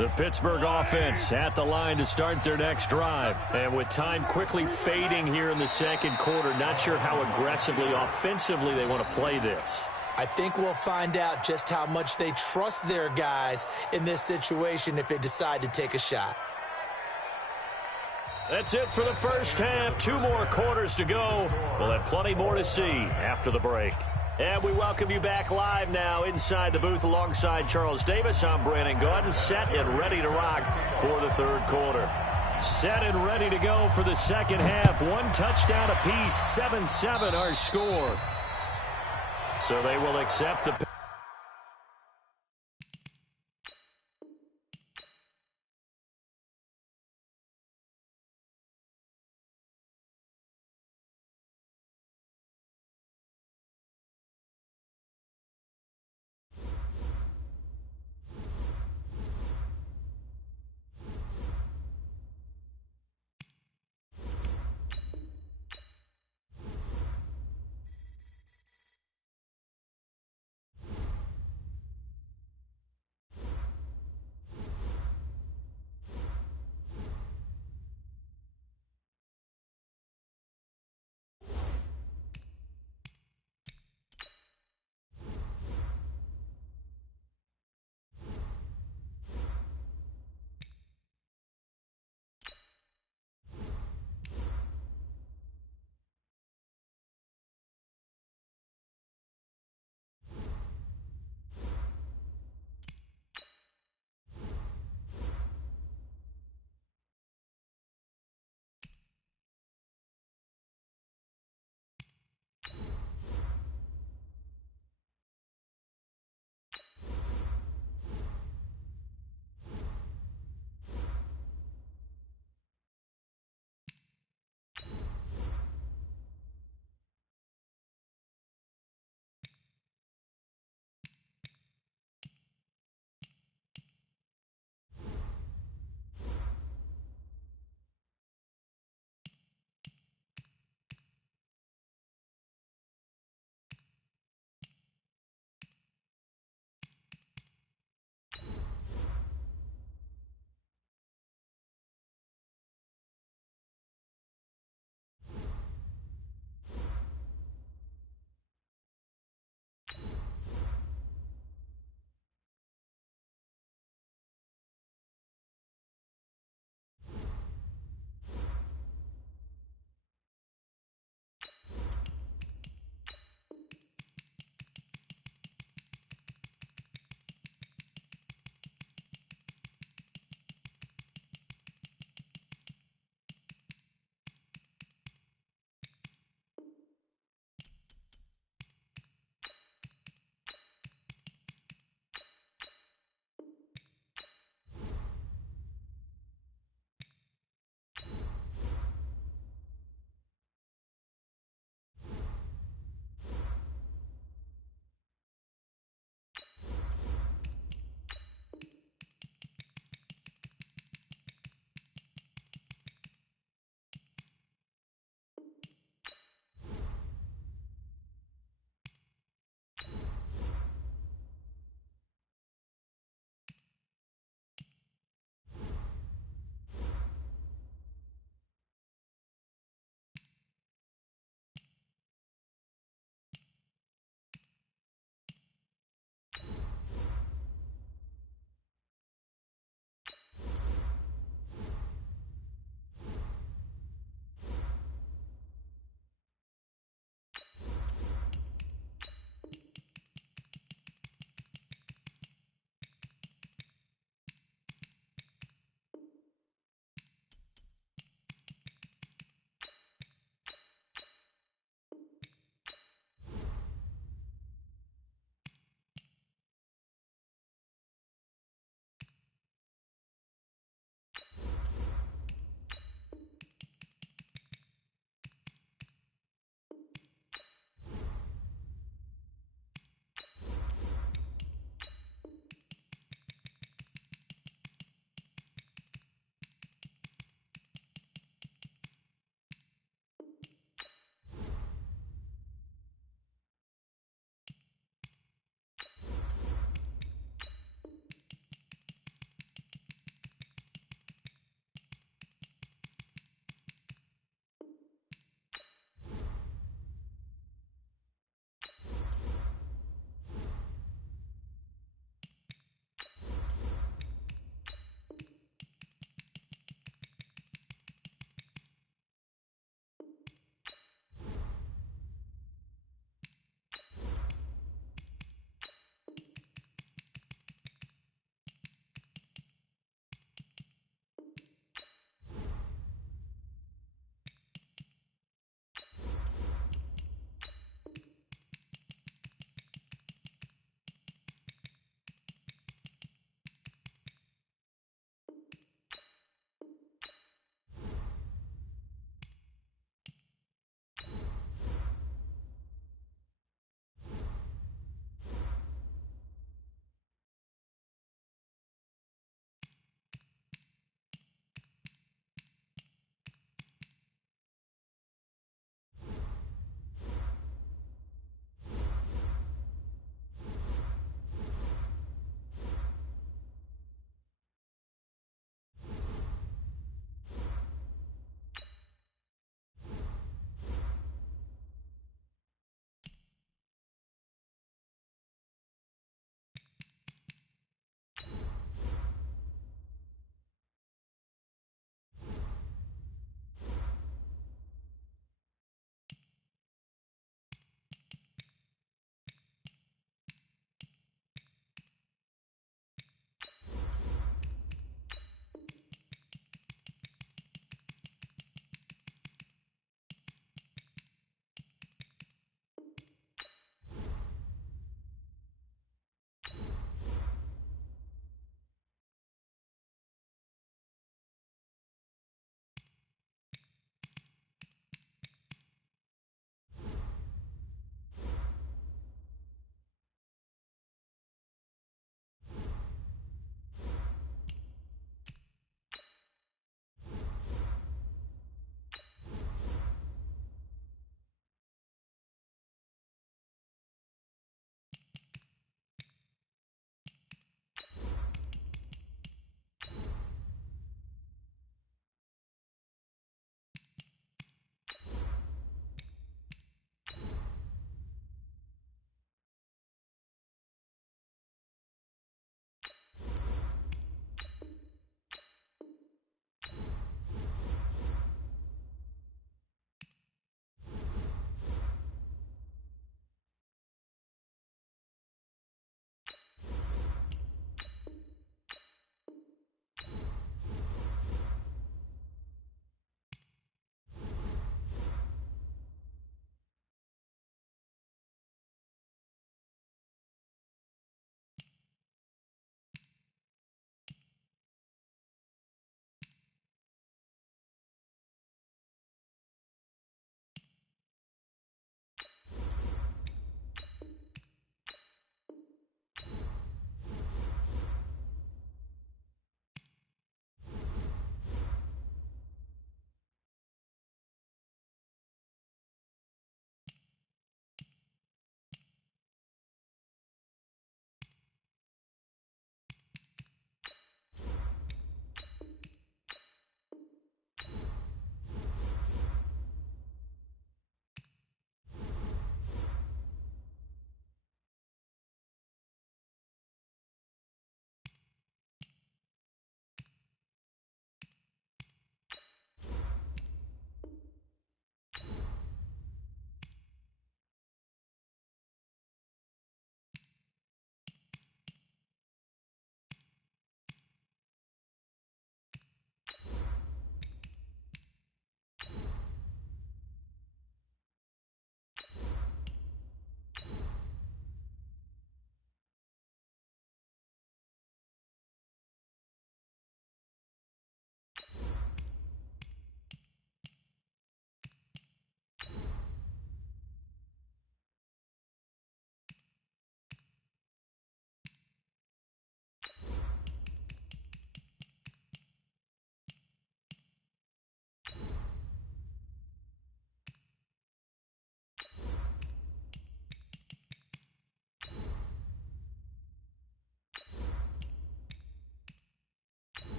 The Pittsburgh offense at the line to start their next drive. And with time quickly fading here in the second quarter, not sure how aggressively, offensively they want to play this. I think we'll find out just how much they trust their guys in this situation if they decide to take a shot. That's it for the first half. 2 more quarters to go. We'll have plenty more to see after the break. And we welcome you back live now inside the booth alongside Charles Davis. I'm Brandon Gaudin, set and ready to rock for the third quarter. Set and ready to go for the second half. 1 touchdown apiece, 7-7 our score. So they will accept the...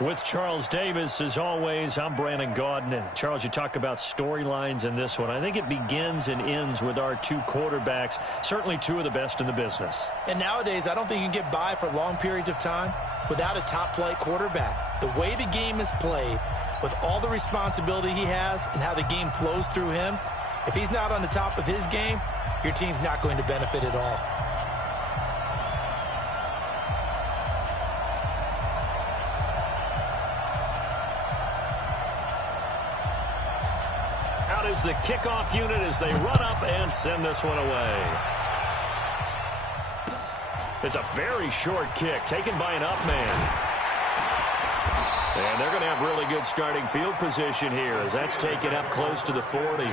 With Charles Davis, as always, I'm Brandon Gaudin. Charles, you talk about storylines in this one. I think it begins and ends with our two quarterbacks, certainly two of the best in the business. And nowadays, I don't think you can get by for long periods of time without a top-flight quarterback. The way the game is played, with all the responsibility he has and how the game flows through him, if he's not on the top of his game, your team's not going to benefit at all. Is the kickoff unit as they run up and send this one away. It's a very short kick taken by an up man. And they're going to have really good starting field position here as that's taken up close to the 40.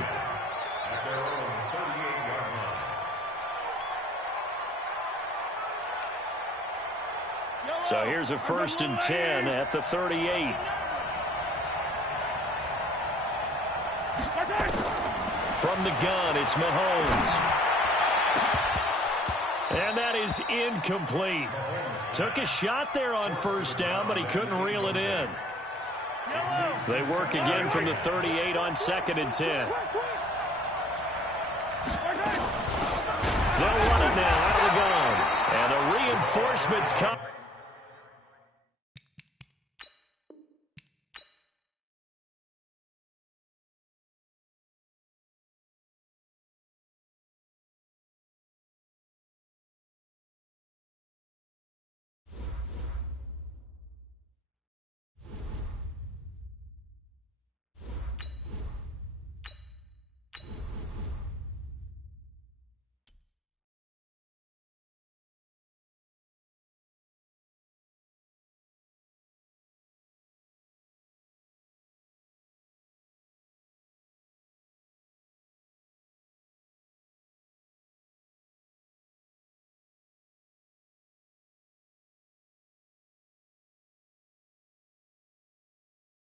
So here's a 1st and 10 at the 38. From the gun, it's Mahomes. And that is incomplete. Took a shot there on 1st down, but he couldn't reel it in. They work again from the 38 on 2nd and 10. They'll run it now out of the gun. And the reinforcements come.